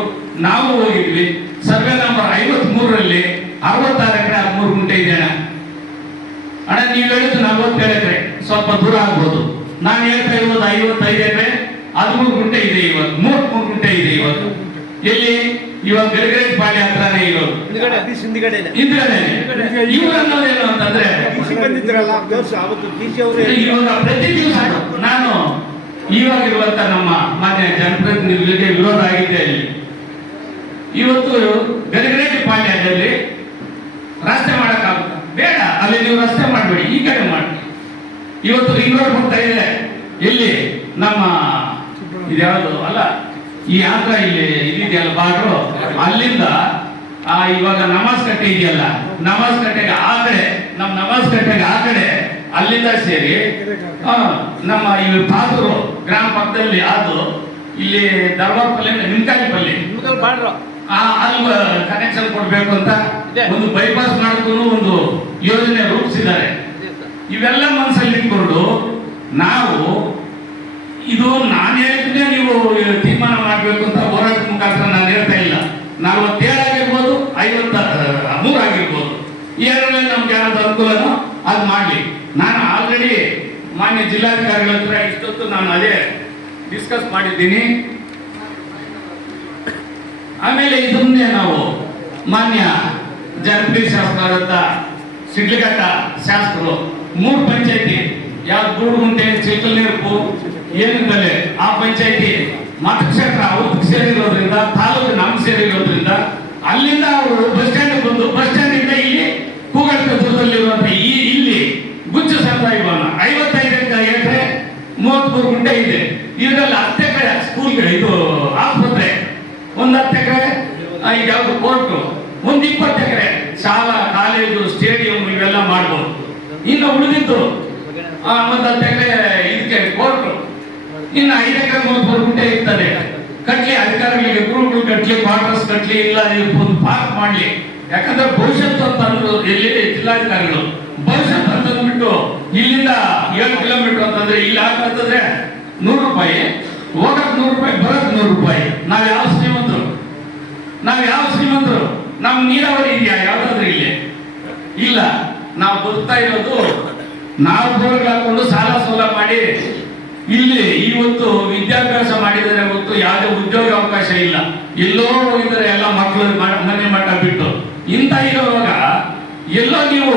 ನಾವು ಹೋಗಿದ್ವಿ. ಸರ್ವೆ ನಂಬರ್ 53ರಲ್ಲಿ 66 ಎಕರೆ 13 ಗುಂಟೆ ಇದೆ ಅಣ್ಣ. ನೀವು ಹೇಳಿದ್ದು 47 ಎಕರೆ, ಸ್ವಲ್ಪ ದೂರ ಆಗ್ಬೋದು. ನಾನು ಹೇಳ್ತಾ ಇರೋದು 55 ಎಕರೆ 13 ಗುಂಟೆ ಇದೆ. ಇವತ್ತು 33 ಗುಂಟೆ ಇದೆ. ಇವತ್ತು ಎಲ್ಲಿ? ಇವಾಗ ಬೆಳಗರೆ ಪಾಳ್ಯ ಹತ್ರನೇ ಇರೋದು. ಇವ್ರನ್ನೋದೇನು ಅಂತಂದ್ರೆ, ಇವಾಗ ಪ್ರತಿ ದಿವಸ ನಾನು ಇವಾಗಿರುವಂತ ನಮ್ಮ ಮಾನ್ಯ ಜನಪ್ರತಿನಿಧಿಗಳಿಗೆ ವಿರೋಧ ಆಗಿದೆ. ಇಲ್ಲಿ ಇವತ್ತು ಗಲಗರೇಟಿ ಪಾಳ್ಯದಲ್ಲಿ ರಸ್ತೆ ಮಾಡಕ್ಕಾಗುತ್ತೆ ಬೇಡ, ಅಲ್ಲಿ ನೀವು ರಸ್ತೆ ಮಾಡಬೇಡಿ, ಈ ಕಡೆ ಮಾಡಿ. ಇವತ್ತು ರಿಂಗ್ ರೋಡ್ ಹೋಗ್ತಾ ಇದೆ. ಎಲ್ಲಿ? ನಮ್ಮ ಇದ್ಯಾವುದು ಅಲ್ಲ, ಈ ಆಂಧ್ರ ಇಲ್ಲಿ ಇದೆಯಲ್ಲ ಬಾರ್ಡ್ರು, ಅಲ್ಲಿಂದ ಇವಾಗ ನಮಾಜ್ ಕಟ್ಟೆ ಇದೆಯಲ್ಲ, ನಮಾಜ್ ಕಟ್ಟೆಗೆ ಆ ಕಡೆ, ನಮ್ಮ ನಮಾಜ್ ಕಟ್ಟೆಗೆ ಆ ಕಡೆ, ಅಲ್ಲಿಂದ ಸೇರಿ ನಮ್ಮ ಇಲ್ಲಿ ಪಾದೂರು ಗ್ರಾಮ ಪಕ್ಕದಲ್ಲಿ ಅದು ಇಲ್ಲಿ ದರ್ಬಾರ್ಪಲ್ಲಿ ನಿಮ್ಕಾಯಿ ಪಲ್ಲಿ ಅಲ್ಲಿ ಕನೆಕ್ಷನ್ ಕೊಡ್ಬೇಕು ಅಂತ ಒಂದು ಬೈಪಾಸ್ ಮಾಡ್ಕೊಂಡು ಒಂದು ಯೋಜನೆ ರೂಪಿಸಿದ್ದಾರೆ. ಇವೆಲ್ಲ ಮನಸ್ಸಲ್ಲಿ ಇಟ್ಕೊಂಡು ನಾವು ಇದು ನಾನು ಹೇಳಿದ್ರೆ ನೀವು ತೀರ್ಮಾನ ಮಾಡಬೇಕು ಅಂತ ಹೋರಾಟ ಮುಖಾಂತರ ನಾನು ಹೇಳ್ತಾ ಇಲ್ಲ. 47 ಆಗಿರ್ಬೋದು, 53 ಆಗಿರ್ಬೋದು, ಈ ಎರಡರಲ್ಲಿ ನಮ್ಗೆ ಯಾವ್ದು ಅನುಕೂಲನೋ ಅದು ಮಾಡಲಿ. ನಾನು ಆಲ್ರೆಡಿ ಮಾನ್ಯ ಜಿಲ್ಲಾಧಿಕಾರಿಗಳ ಹತ್ರ ಇಷ್ಟೊತ್ತು ನಾನು ಅದೇ ಡಿಸ್ಕಸ್ ಮಾಡಿದ್ದೀನಿ. ಆಮೇಲೆ ಇದನ್ನೇ ನಾವು ಮಾನ್ಯ ಜನಪ್ರಿಯ ಶಾಸಕರಾದಂಥ ಶಿಡ್ಲಘಟ್ಟ ಶಾಸಕರು 3 ಪಂಚಾಯತಿ ಯಾವ್ದು ಗೂಡುಗುಂಟೆ, ಚಿಕ್ಕಲ್ನೀರ್ಪು ಏನಿದ್ದಲೆ ಆ ಪಂಚಾಯತಿ ಮತಕ್ಷೇತ್ರ ಅವ್ರಿಗೆ ಸೇರಿರೋದ್ರಿಂದ, ತಾಲೂಕು ನಮ್ಗೆ ಸೇರಿರೋದ್ರಿಂದ ಅಲ್ಲಿಂದ ಅವರು ಬಸ್ ಸ್ಟ್ಯಾಂಡ್ ಬಂದು ಬಸ್ ಸ್ಟ್ಯಾಂಡ್ ಇಂದ ಇಲ್ಲಿ ಕೂಗಡ್ಕ ದೂರದಲ್ಲಿ ಗುಚ್ಚ ಸಮುದಾಯ ಭವನ 55 ಎಕರೆ 33 ಗುಂಟೆ ಇದೆ. ಇದರಲ್ಲಿ 10 ಎಕರೆ ಸ್ಕೂಲ್ಗಳು, ಇದು ಆಸ್ಪತ್ರೆ, ಒಂದು 10 ಎಕರೆ ಯಾವುದು ಕೋರ್ಟು, ಒಂದು 20 ಎಕರೆ ಶಾಲಾ ಕಾಲೇಜು ಸ್ಟೇಡಿಯಂ ಇವೆಲ್ಲ ಮಾಡ್ಬೋದು. ಇನ್ನು ಉಳಿದಿದ್ದು ಒಂದು 10 ಎಕರೆ ಇದಕ್ಕೆ ಕೋರ್ಟು, ಇನ್ನು 5 ಎಕರೆ 33 ಗುಂಟೆ ಇರ್ತದೆ. ಕಟ್ಲಿ ಅಧಿಕಾರಿಗಳಿಗೆ ಗುರುಗಳು ಕಟ್ಲಿ, ಕ್ವಾರ್ಟರ್ಸ್ ಕಟ್ಲಿ, ಇಲ್ಲ ಒಂದು ಪಾರ್ಕ್ ಮಾಡ್ಲಿ. ಯಾಕಂದ್ರೆ ಭವಿಷ್ಯತ್ತು ಅಂತ ಅಂದ್ರು ಎಲ್ಲಿ ಜಿಲ್ಲಾಧಿಕಾರಿಗಳು ಭವಿಷ್ಯತ್ತು ಅಂತಂದ್ಬಿಟ್ಟು ಇಲ್ಲಿಂದ 7 ಕಿಲೋಮೀಟರ್ ಅಂತಂದ್ರೆ ಇಲ್ಲಿ ಹಾಕಂತಂದ್ರೆ 100 ರೂಪಾಯಿ, ಹೋಗಕ್ 100 ರೂಪಾಯಿ, ಬರಕ್ 100 ರೂಪಾಯಿ. ನಾವ್ ಯಾವ ಶ್ರೀಮಂತರು? ನಮ್ ನೀರಾವರಿ ಇದೆಯಾ ಯಾವ್ದಾದ್ರು ಇಲ್ಲಿ? ಇಲ್ಲ. ನಾವು ಬದುಕ್ತಾ ಇರೋದು ನಾವು ಬೋರ್ಗಳು ಹಾಕೊಂಡು ಸಾಲ ಸೋಲ ಮಾಡಿ ಇಲ್ಲಿ ಇವತ್ತು ವಿದ್ಯಾಭ್ಯಾಸ ಮಾಡಿದರೆ ಹೊತ್ತು ಯಾವುದೇ ಉದ್ಯೋಗ ಅವಕಾಶ ಇಲ್ಲ. ಎಲ್ಲೋ ಹೋಗಿದ್ದಾರೆ ಎಲ್ಲ ಮಕ್ಕಳು ಮನೆ ಮಠ ಬಿಟ್ಟು. ಇಂಥ ಇರುವಾಗ ಎಲ್ಲೋ ನೀವು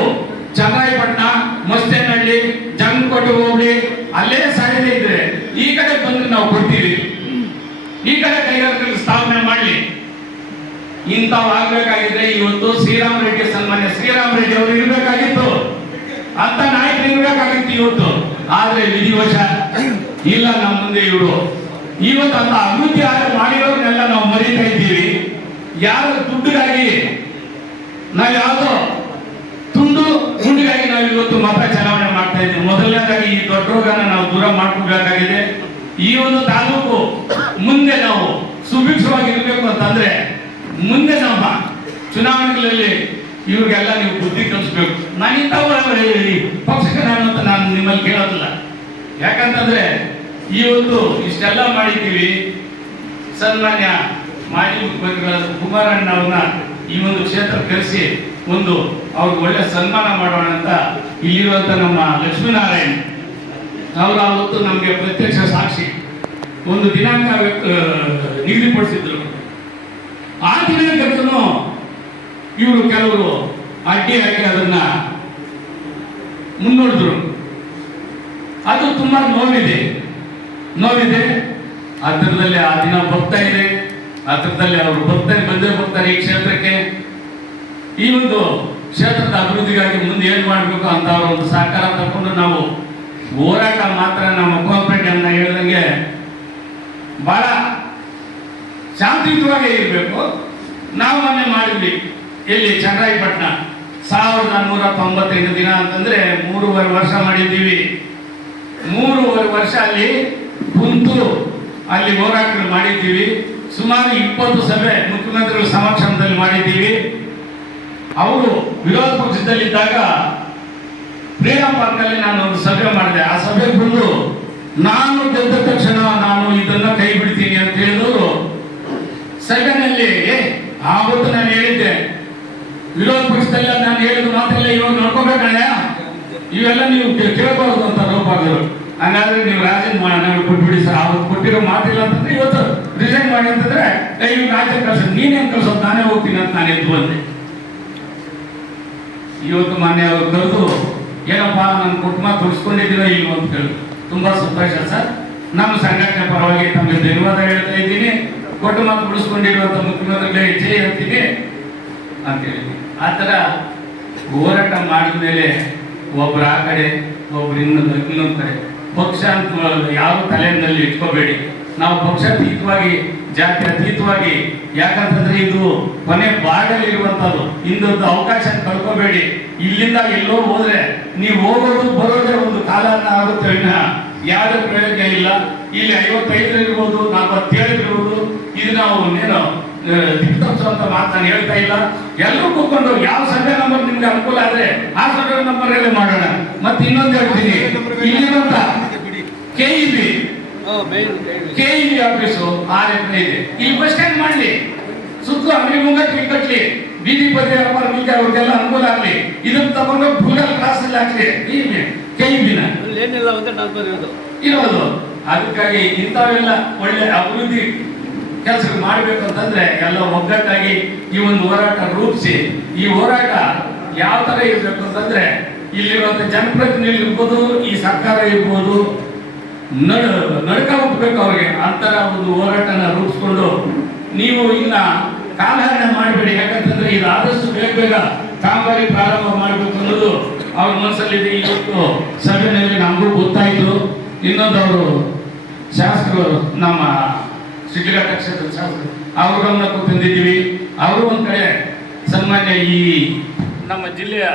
ಚನ್ನರಾಯಪಟ್ಟಣ, ಮಸ್ತೇನಹಳ್ಳಿ, ಜಂಗಕೋಟೆ ಹೋಗ್ಲಿ, ಅಲ್ಲೇ ಸಾಧ್ಯತೆ ಇದ್ರೆ ಈ ಕಡೆ ಬಂದ್ರೆ ನಾವು ಕೊಡ್ತೀವಿ. ಈ ಕಡೆ ಕೈಗಾರಿಕೆಗಳು ಸ್ಥಾಪನೆ ಮಾಡಲಿ. ಇಂಥವು ಆಗ್ಬೇಕಾಗಿದ್ರೆ ಇವತ್ತು ಶ್ರೀರಾಮ್ ರೆಡ್ಡಿ, ಸನ್ಮಾನ್ಯ ಶ್ರೀರಾಮ್ ರೆಡ್ಡಿ ಅವರು ಇರ್ಬೇಕಾಗಿತ್ತು, ಅಂತ ನಾಯಕರು ಇರ್ಬೇಕಾಗಿತ್ತು ಇವತ್ತು. ಆದ್ರೆ ವಿಧಿವಶ ಇಲ್ಲ ನಮ್ಮ ಮುಂದೆ ಇವರು. ಇವತ್ತು ಅಂತ ಅಭಿವೃದ್ಧಿ ಮಾಡಿರೋರ್ನೆಲ್ಲ ನಾವು ಮರೀತಾ ಇದ್ದೀವಿ. ಯಾರ ದುಡ್ಡಿಗಾಗಿ ನಾವು ಯಾವುದೋ ತುಂಡು ಗುಂಡಿಗಾಗಿ ನಾವು ಇವತ್ತು ಮತ ಚಲಾವಣೆ ಮಾಡ್ತಾ ಇದ್ದೀವಿ. ಮೊದಲನೇದಾಗಿ ಈ ದೊಡ್ಡ ರೋಗನ ನಾವು ದೂರ ಮಾಡ್ಕೊಳ್ಬೇಕಾಗಿದೆ. ಈ ಒಂದು ತಾಲೂಕು ಮುಂದೆ ನಾವು ಸುಭಿಕ್ಷವಾಗಿ ಇರಬೇಕು ಅಂತಂದ್ರೆ ಮುಂದೆ ನಮ್ಮ ಚುನಾವಣೆಗಳಲ್ಲಿ ಇವ್ರಿಗೆಲ್ಲ ನೀವು ಬುದ್ಧಿ ಕಲಿಸ್ಬೇಕು. ನಾನು ಇಂಥವ್ರ ಪಕ್ಷಕ್ಕೆ ನಾನು ನಿಮ್ಮಲ್ಲಿ ಕೇಳೋದಿಲ್ಲ. ಯಾಕಂತಂದ್ರೆ ಇವತ್ತು ಇಷ್ಟೆಲ್ಲ ಮಾಡಿದ್ದೀವಿ. ಸನ್ಮಾನ್ಯ ಮಾಜಿ ಮುಖ್ಯಮಂತ್ರಿಗಳಾದ ಕುಮಾರಣ್ಣ ಅವ್ರನ್ನ ಈ ಒಂದು ಕ್ಷೇತ್ರ ಕರೆಸಿ ಒಂದು ಅವ್ರಿಗೆ ಒಳ್ಳೆ ಸನ್ಮಾನ ಮಾಡೋಣ ಅಂತ ಇಲ್ಲಿರುವಂತ ನಮ್ಮ ಲಕ್ಷ್ಮೀನಾರಾಯಣ್ ಅವರು ಅವತ್ತು ನಮಗೆ ಪ್ರತ್ಯಕ್ಷ ಸಾಕ್ಷಿ ಒಂದು ದಿನಾಂಕ ನಿಗದಿಪಡಿಸಿದ್ರು. ಆ ದಿನಾಂಕಕ್ಕೂ ಇವರು ಕೆಲವರು ಅಡ್ಡಿ ಹಾಕಿ ಅದನ್ನ ಮುನ್ನೋಡಿದ್ರು. ಅದು ತುಂಬಾ ನೋವಿದೆ. ಹತ್ತಿರದಲ್ಲಿ ಆ ದಿನ ಬರ್ತಾ ಇದೆ. ಹತ್ತಿರದಲ್ಲಿ ಅವರು ಬಂದೇ ಬರ್ತಾರೆ ಈ ಕ್ಷೇತ್ರಕ್ಕೆ. ಈ ಒಂದು ಕ್ಷೇತ್ರದ ಅಭಿವೃದ್ಧಿಗಾಗಿ ಮುಂದೆ ಏನ್ ಮಾಡಬೇಕು ಅಂತ ಅವರ ಒಂದು ಸಹಕಾರ ತಗೊಂಡು ನಾವು ಹೋರಾಟ ಮಾತ್ರ ನಮ್ಮ ಕೋಆಪರೇಟಿವ್ ಅನ್ನ ಹೇಳಿದಂಗೆ ಬಹಳ ಶಾಂತಿಯುತವಾಗಿ ಇರಬೇಕು. ನಾವು ಮೊನ್ನೆ ಮಾಡಿದ್ವಿ ಎಲ್ಲಿ ಚನ್ನರಾಯಪಟ್ಟಣ 1195 ದಿನ ಅಂತಂದ್ರೆ 3.5 ವರ್ಷ ಮಾಡಿದ್ದೀವಿ. 3.5 ವರ್ಷ ಅಲ್ಲಿ ಕುಂತು ಅಲ್ಲಿ ಹೋರಾಟಗಳು ಮಾಡಿದ್ದೀವಿ. ಸುಮಾರು 20 ಸಭೆ ಮುಖ್ಯಮಂತ್ರಿಗಳ ಸಮಕ್ಷಮದಲ್ಲಿ ಮಾಡಿದ್ದೀವಿ. ಅವರು ವಿರೋಧ ಪಕ್ಷದಲ್ಲಿದ್ದಾಗ ಫ್ರೀಡಂ ಪಾರ್ಕ್ ಅಲ್ಲಿ ನಾನು ಒಂದು ಸಭೆ ಮಾಡಿದೆ. ಆ ಸಭೆಗೆ ಬಂದು ನಾನು ಗೆದ್ದ ತಕ್ಷಣ ನಾನು ಇದನ್ನ ಕೈ ಬಿಡ್ತೀನಿ ಅಂತ ಹೇಳಿದವರು ಸಭೆಯಲ್ಲಿ ಆವತ್ತು ನಾನು ಹೇಳಿದ್ದೆ, ವಿರೋಧ ಪಕ್ಷದಲ್ಲ ನಾನು ಹೇಳಿದ ಮಾತೆಲ್ಲ ಇವಾಗ ನೋಡ್ಕೋಬೇಕಣ್ಣ, ಇವೆಲ್ಲ ನೀವು ಕೇಳಬಾರದು ಅಂತ ಲೋಪಾದರು. ಹಂಗಾದ್ರೆ ನೀವು ರಾಜೀನಾಮೆ ಕೊಟ್ಬಿಡಿ ಸರ್. ಅವತ್ತು ಕೊಟ್ಟಿರೋ ಮಾತಿಲ್ಲ ಅಂತಂದ್ರೆ ಇವತ್ತು ರಿಸೈನ್ ಮಾಡಿ ಅಂತಂದ್ರೆ ಇವ್ ರಾಜ್ಯ ಕಳ್ಸ, ನೀನೇನ್ ಕಳ್ಸೋದು, ನಾನೇ ಹೋಗ್ತೀನಿ ಅಂತ ನಾನು ಎದ್ದು ಬಂದೆ. ಇವತ್ತು ಮೊನ್ನೆ ಅವರು ಕರೆದು ಏನಪ್ಪಾ ನಾನು ಕೊಟ್ಟು ಮಾತು ಉಳಿಸ್ಕೊಂಡಿದ್ದೀನೋ ಇಲ್ವೋ ಅಂತ ಕೇಳಿದ್ರು. ತುಂಬಾ ಸಂತೋಷ ಸರ್, ನಮ್ಮ ಸಂಘಟನೆ ಪರವಾಗಿ ತಮಗೆ ಧನ್ಯವಾದ ಹೇಳ್ತಾ ಇದ್ದೀನಿ. ಕೊಟ್ಟು ಮಾತು ಉಳಿಸ್ಕೊಂಡಿರುವಂತ ಮುಖ್ಯಮಂತ್ರಿಗಳೇ ಜೈ ಅಂತೀನಿ ಅಂತ ಹೇಳಿ. ಆ ತರ ಹೋರಾಟ ಮಾಡಿದ ಮೇಲೆ ಒಬ್ರು ಆ ಕಡೆ ಒಬ್ರು ಇನ್ನೊಂದು ಕಡೆ ಪಕ್ಷ ಅಂತ ಯಾವ ತಲೆಯಲ್ಲಿ ಇಟ್ಕೋಬೇಡಿ. ನಾವು ಪಕ್ಷಾತೀತವಾಗಿ ಜಾತಿ ಅತೀತವಾಗಿ, ಯಾಕಂತಂದ್ರೆ ಇದು ಕೊನೆ ಬಾರ್ಡರ್ ಇರುವಂತದ್ದು. ಇಂದೊಂದು ಅವಕಾಶ ಕಳ್ಕೋಬೇಡಿ. ಇಲ್ಲಿಂದ ಎಲ್ಲೋ ಹೋದ್ರೆ ನೀವು ಹೋಗೋದು ಬರೋದೇ ಒಂದು ಕಾಲನ ಆಗುತ್ತೆ, ಯಾವುದೇ ಪ್ರಯೋಜನ ಇಲ್ಲ. ಇಲ್ಲಿ 55 ಇರ್ಬೋದು, 47 ಇರ್ಬೋದು. ಇದು ನಾವು ಏನು ದಿಕ್ತಪ್ಸುವಂತ ಮಾತು ನಾನು ಹೇಳ್ತಾ ಇಲ್ಲ. ಎಲ್ಲರೂ ಕೂತ್ಕೊಂಡು ಯಾವ ಸರ್ವೆ ನಂಬರ್ ನಿಮ್ಗೆ ಅನುಕೂಲ ಆದ್ರೆ ಆ ಸರ್ವೆ ನಂಬರ್ ಅಲ್ಲೇ ಮಾಡೋಣ. ಮತ್ತೆ ಇನ್ನೊಂದು ಹೇಳ್ತೀನಿ, ಇಲ್ಲಿರುವಂತ ಕೆಇಬಿ ಆಫೀಸು 6 ಎಕರೆ ಇದೆ. ಇಲ್ಲಿ ಬಸ್ ಸ್ಟ್ಯಾಂಡ್ ಮಾಡ್ಲಿ, ಸುತ್ತಲೂ ಅಂಗಡಿ ಮುಂಗಟ್ಟು ಕಟ್ಲಿ, ಬೀದಿ ಬದಿ ವ್ಯಾಪಾರ ಬೀದಿ ಅವ್ರಿಗೆಲ್ಲ ಅನುಕೂಲ ಆಗ್ಲಿ. ಇದನ್ನ ತಗೊಂಡು ಭೂಗಲ್ ಕ್ಲಾಸ್ ಅಲ್ಲಿ ಹಾಕ್ಲಿ ಕೆಇಬಿನ ಇರೋದು. ಅದಕ್ಕಾಗಿ ಇಂಥವೆಲ್ಲ ಒಳ್ಳೆ ಅಭಿವೃದ್ಧಿ ಕೆಲಸ ಮಾಡಬೇಕು ಅಂತಂದ್ರೆ ಎಲ್ಲ ಒಗ್ಗಟ್ಟಾಗಿ ಈ ಒಂದು ಹೋರಾಟ ರೂಪಿಸಿ, ಈ ಹೋರಾಟ ಯಾವ ತರ ಇರ್ಬೇಕು ಅಂತಂದ್ರೆ ಇಲ್ಲಿರುವಂತ ಜನಪ್ರತಿನಿಧಿಗಳು ಇರ್ಬೋದು, ಈ ಸರ್ಕಾರ ಇರ್ಬೋದು, ನಡ್ಕ ಹೋಗ್ಬೇಕು ಅವ್ರಿಗೆ. ಅಂತರ ಒಂದು ಹೋರಾಟನ ರೂಪಿಸ್ಕೊಂಡು ನೀವು ಇನ್ನ ಕಾಲಹರಣ ಮಾಡಬೇಡಿ. ಯಾಕಂತಂದ್ರೆ ಇದು ಆದಷ್ಟು ಬೇಗ ಕಾಮಗಾರಿ ಪ್ರಾರಂಭ ಮಾಡಬೇಕು ಅನ್ನೋದು ಅವ್ರ ಮನಸ್ಸಲ್ಲಿದೆ. ಇವತ್ತು ಸಭೆಯಲ್ಲಿ ನಮಗೂ ಗೊತ್ತಾಯಿತು. ಇನ್ನೊಂದು ಅವರು ಶಾಸಕರು, ನಮ್ಮ ಶಿಡ್ಲಘಟ್ಟ ಕ್ಷೇತ್ರದ ಶಾಸಕರು, ಅವ್ರ ಗಮನಕ್ಕೂ ತಂದಿದ್ದೀವಿ. ಅವರು ಒಂದು ಕಡೆ ಸನ್ಮಾನ್ಯ ಈ ನಮ್ಮ ಜಿಲ್ಲೆಯ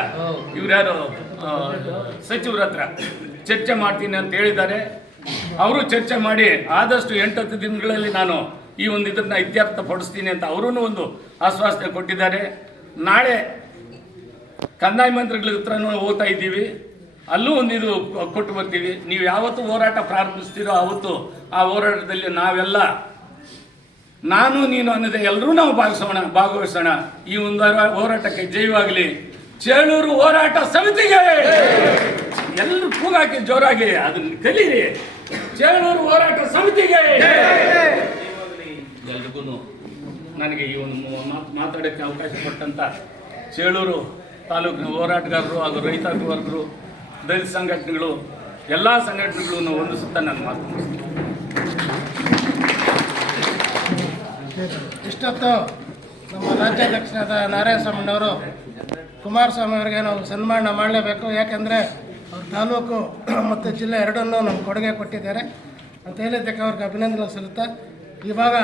ಇವರ್ಯಾರು ಸಚಿವರ ಹತ್ರ ಚರ್ಚೆ ಮಾಡ್ತೀನಿ ಅಂತ ಹೇಳಿದ್ದಾರೆ. ಅವರು ಚರ್ಚೆ ಮಾಡಿ ಆದಷ್ಟು 8-10 ದಿನಗಳಲ್ಲಿ ನಾನು ಈ ಒಂದು ಇದನ್ನ ಇತ್ಯರ್ಥಪಡಿಸ್ತೀನಿ ಅಂತ ಅವರೂ ಒಂದು ಆಶ್ವಾಸನೆ ಕೊಟ್ಟಿದ್ದಾರೆ. ನಾಳೆ ಕಂದಾಯ ಮಂತ್ರಿಗಳ ಹತ್ರನೂ ಹೋಗ್ತಾ ಇದ್ದೀವಿ, ಅಲ್ಲೂ ಒಂದು ಇದು ಕೊಟ್ಟು ಬರ್ತೀವಿ. ನೀವು ಯಾವತ್ತು ಹೋರಾಟ ಪ್ರಾರಂಭಿಸ್ತೀರೋ ಆವತ್ತು ಆ ಹೋರಾಟದಲ್ಲಿ ನಾವೆಲ್ಲ, ನಾನು ನೀನು ಅನ್ನೋದೇ ಎಲ್ಲರೂ ನಾವು ಭಾಗವಹಿಸೋಣ. ಈ ಒಂದು ಹೋರಾಟಕ್ಕೆ ಜಯವಾಗಲಿ. ಚೇಳೂರು ಹೋರಾಟ ಸಮಿತಿಗೆ ಎಲ್ಲರೂ ಕೂಗಾಕಿ ಜೋರಾಗಿ ಅದನ್ನ ಕಲೀರಿ. ಚೇಳೂರು ಹೋರಾಟ ಸಮಿತಿಗೆ. ಎಲ್ರಿಗೂ ನನಗೆ ಈ ಒಂದು ಮಾತಾಡೋಕ್ಕೆ ಅವಕಾಶ ಕೊಟ್ಟಂತ ಚೇಳೂರು ತಾಲೂಕಿನ ಹೋರಾಟಗಾರರು ಹಾಗೂ ರೈತಾಪಿ ವರ್ಗರು, ದಲಿತ ಸಂಘಟನೆಗಳು, ಎಲ್ಲ ಸಂಘಟನೆಗಳನ್ನು ಹೊಂದಿಸುತ್ತಾ ನಾನು ಮಾತು ಮುಗಿಸ್ತೀನಿ. ಇಷ್ಟೊತ್ತು ನಮ್ಮ ರಾಜ್ಯಾಧ್ಯಕ್ಷರಾದ ನಾರಾಯಣಸ್ವಾಮಿಯವರು ಕುಮಾರಸ್ವಾಮಿ ಅವರಿಗೆ ನಾವು ಸನ್ಮಾನ ಮಾಡಲೇಬೇಕು. ಯಾಕೆಂದರೆ ಅವ್ರ ತಾಲೂಕು ಮತ್ತು ಜಿಲ್ಲೆ ಎರಡನ್ನೂ ನಮ್ಮ ಕೊಡುಗೆ ಕೊಟ್ಟಿದ್ದಾರೆ ಅಂತ ಹೇಳಿದ್ದಕ್ಕೆ ಅವ್ರಿಗೆ ಅಭಿನಂದನೆ ಸಲ್ಲುತ್ತಾ, ಇವಾಗ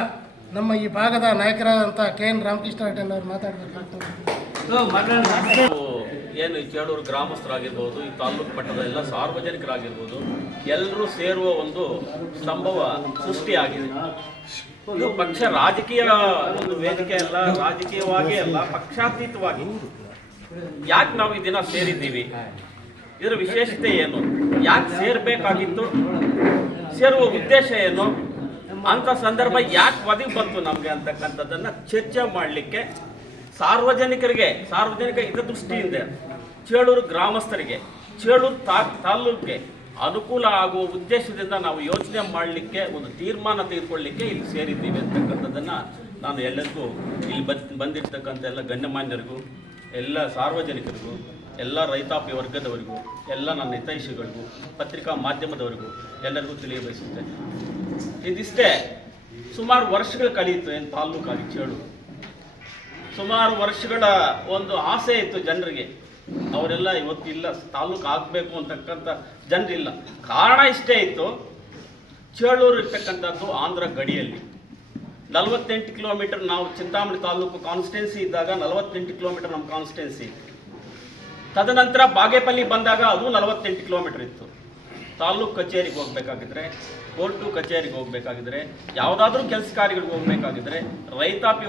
ನಮ್ಮ ಈ ಭಾಗದ ನಾಯಕರಾದಂಥ KN ರಾಮಕೃಷ್ಣ ರೆಡ್ಡಿ ಅವರು ಮಾತಾಡಬೇಕಾಗ್ತದೆ. ಏನು ಈ ಚೇಳೂರು ಗ್ರಾಮಸ್ಥರಾಗಿರ್ಬೋದು, ಈ ತಾಲೂಕು ಮಟ್ಟದ ಎಲ್ಲ ಸಾರ್ವಜನಿಕರಾಗಿರ್ಬೋದು, ಎಲ್ಲರೂ ಸೇರುವ ಒಂದು ಸಂಭವ ಸೃಷ್ಟಿಯಾಗಿದೆ. ಇದು ಪಕ್ಷ ರಾಜಕೀಯ ಒಂದು ವೇದಿಕೆ ಅಲ್ಲ, ರಾಜಕೀಯವಾಗಿ ಅಲ್ಲ, ಪಕ್ಷಾತೀತವಾಗಿ ಯಾಕೆ ನಾವು ಈ ದಿನ ಸೇರಿದ್ದೀವಿ, ಇದರ ವಿಶೇಷತೆ ಏನು, ಯಾಕೆ ಸೇರಬೇಕಾಗಿತ್ತು, ಸೇರುವ ಉದ್ದೇಶ ಏನು ಅಂತ ಸಂದರ್ಭ ಯಾಕೆ ಒದಗಿ ಬಂತು ನಮಗೆ ಅಂತಕ್ಕಂಥದ್ದನ್ನು ಚರ್ಚೆ ಮಾಡಲಿಕ್ಕೆ ಸಾರ್ವಜನಿಕ ಹಿತದೃಷ್ಟಿಯಿಂದ ಚೇಳೂರು ಗ್ರಾಮಸ್ಥರಿಗೆ, ಚೇಳೂರು ತಾಲೂಕಿಗೆ ಅನುಕೂಲ ಆಗುವ ಉದ್ದೇಶದಿಂದ ನಾವು ಯೋಚನೆ ಮಾಡಲಿಕ್ಕೆ, ಒಂದು ತೀರ್ಮಾನ ತೆಗೆದುಕೊಳ್ಳಲಿಕ್ಕೆ ಇಲ್ಲಿ ಸೇರಿದ್ದೀವಿ ಅಂತಕ್ಕಂಥದ್ದನ್ನು ನಾನು ಎಲ್ಲರಿಗೂ ಇಲ್ಲಿ ಬಂದಿರ್ತಕ್ಕಂಥ ಎಲ್ಲ ಗಣ್ಯಮಾನ್ಯರಿಗೂ, ಎಲ್ಲ ಸಾರ್ವಜನಿಕರಿಗೂ, ಎಲ್ಲ ರೈತಾಪಿ ವರ್ಗದವರಿಗೂ, ಎಲ್ಲ ನನ್ನ ಹಿತೈಷಿಗಳಿಗೂ, ಪತ್ರಿಕಾ ಮಾಧ್ಯಮದವರಿಗೂ ಎಲ್ಲರಿಗೂ ತಿಳಿಯಬಯಸುತ್ತೇನೆ. ಇದಿಷ್ಟೇ ಸುಮಾರು ವರ್ಷಗಳು ಕಳೆಯಿತು. ಏನು ತಾಲೂಕಾಗಿ ಚೇಳೂರು ಸುಮಾರು ವರ್ಷಗಳ ಒಂದು ಆಸೆ ಇತ್ತು ಜನರಿಗೆ. ಅವರೆಲ್ಲ ಇವತ್ತಿಲ್ಲ, ತಾಲೂಕು ಆಗಬೇಕು ಅಂತಕ್ಕಂಥ ಜನರಿಲ್ಲ. ಕಾರಣ ಇಷ್ಟೇ ಇತ್ತು, ಚೇಳೂರು ಇರ್ತಕ್ಕಂಥದ್ದು ಆಂಧ್ರ ಗಡಿಯಲ್ಲಿ 48 ಕಿಲೋಮೀಟರ್. ನಾವು ಚಿಂತಾಮಣಿ ತಾಲೂಕು ಕಾನ್ಸ್ಟಿಟ್ಯೂನ್ಸಿ ಇದ್ದಾಗ 48 ಕಿಲೋಮೀಟರ್ ನಮ್ಮ ಕಾನ್ಸ್ಟಿಟ್ಯೂನ್ಸಿ ಇತ್ತು. ತದನಂತರ ಬಾಗೇಪಲ್ಲಿ ಬಂದಾಗ ಅದು 48 ಕಿಲೋಮೀಟರ್ ಇತ್ತು. ತಾಲೂಕು ಕಚೇರಿಗೆ ಹೋಗ್ಬೇಕಾಗಿದ್ರೆ, ಕೋರ್ಟು ಕಚೇರಿಗೆ ಹೋಗ್ಬೇಕಾಗಿದ್ರೆ, ಯಾವುದಾದ್ರೂ ಕೆಲಸ ಕಾರ್ಯಗಳಿಗೆ ಹೋಗ್ಬೇಕಾಗಿದ್ರೆ ರೈತಾಪಿ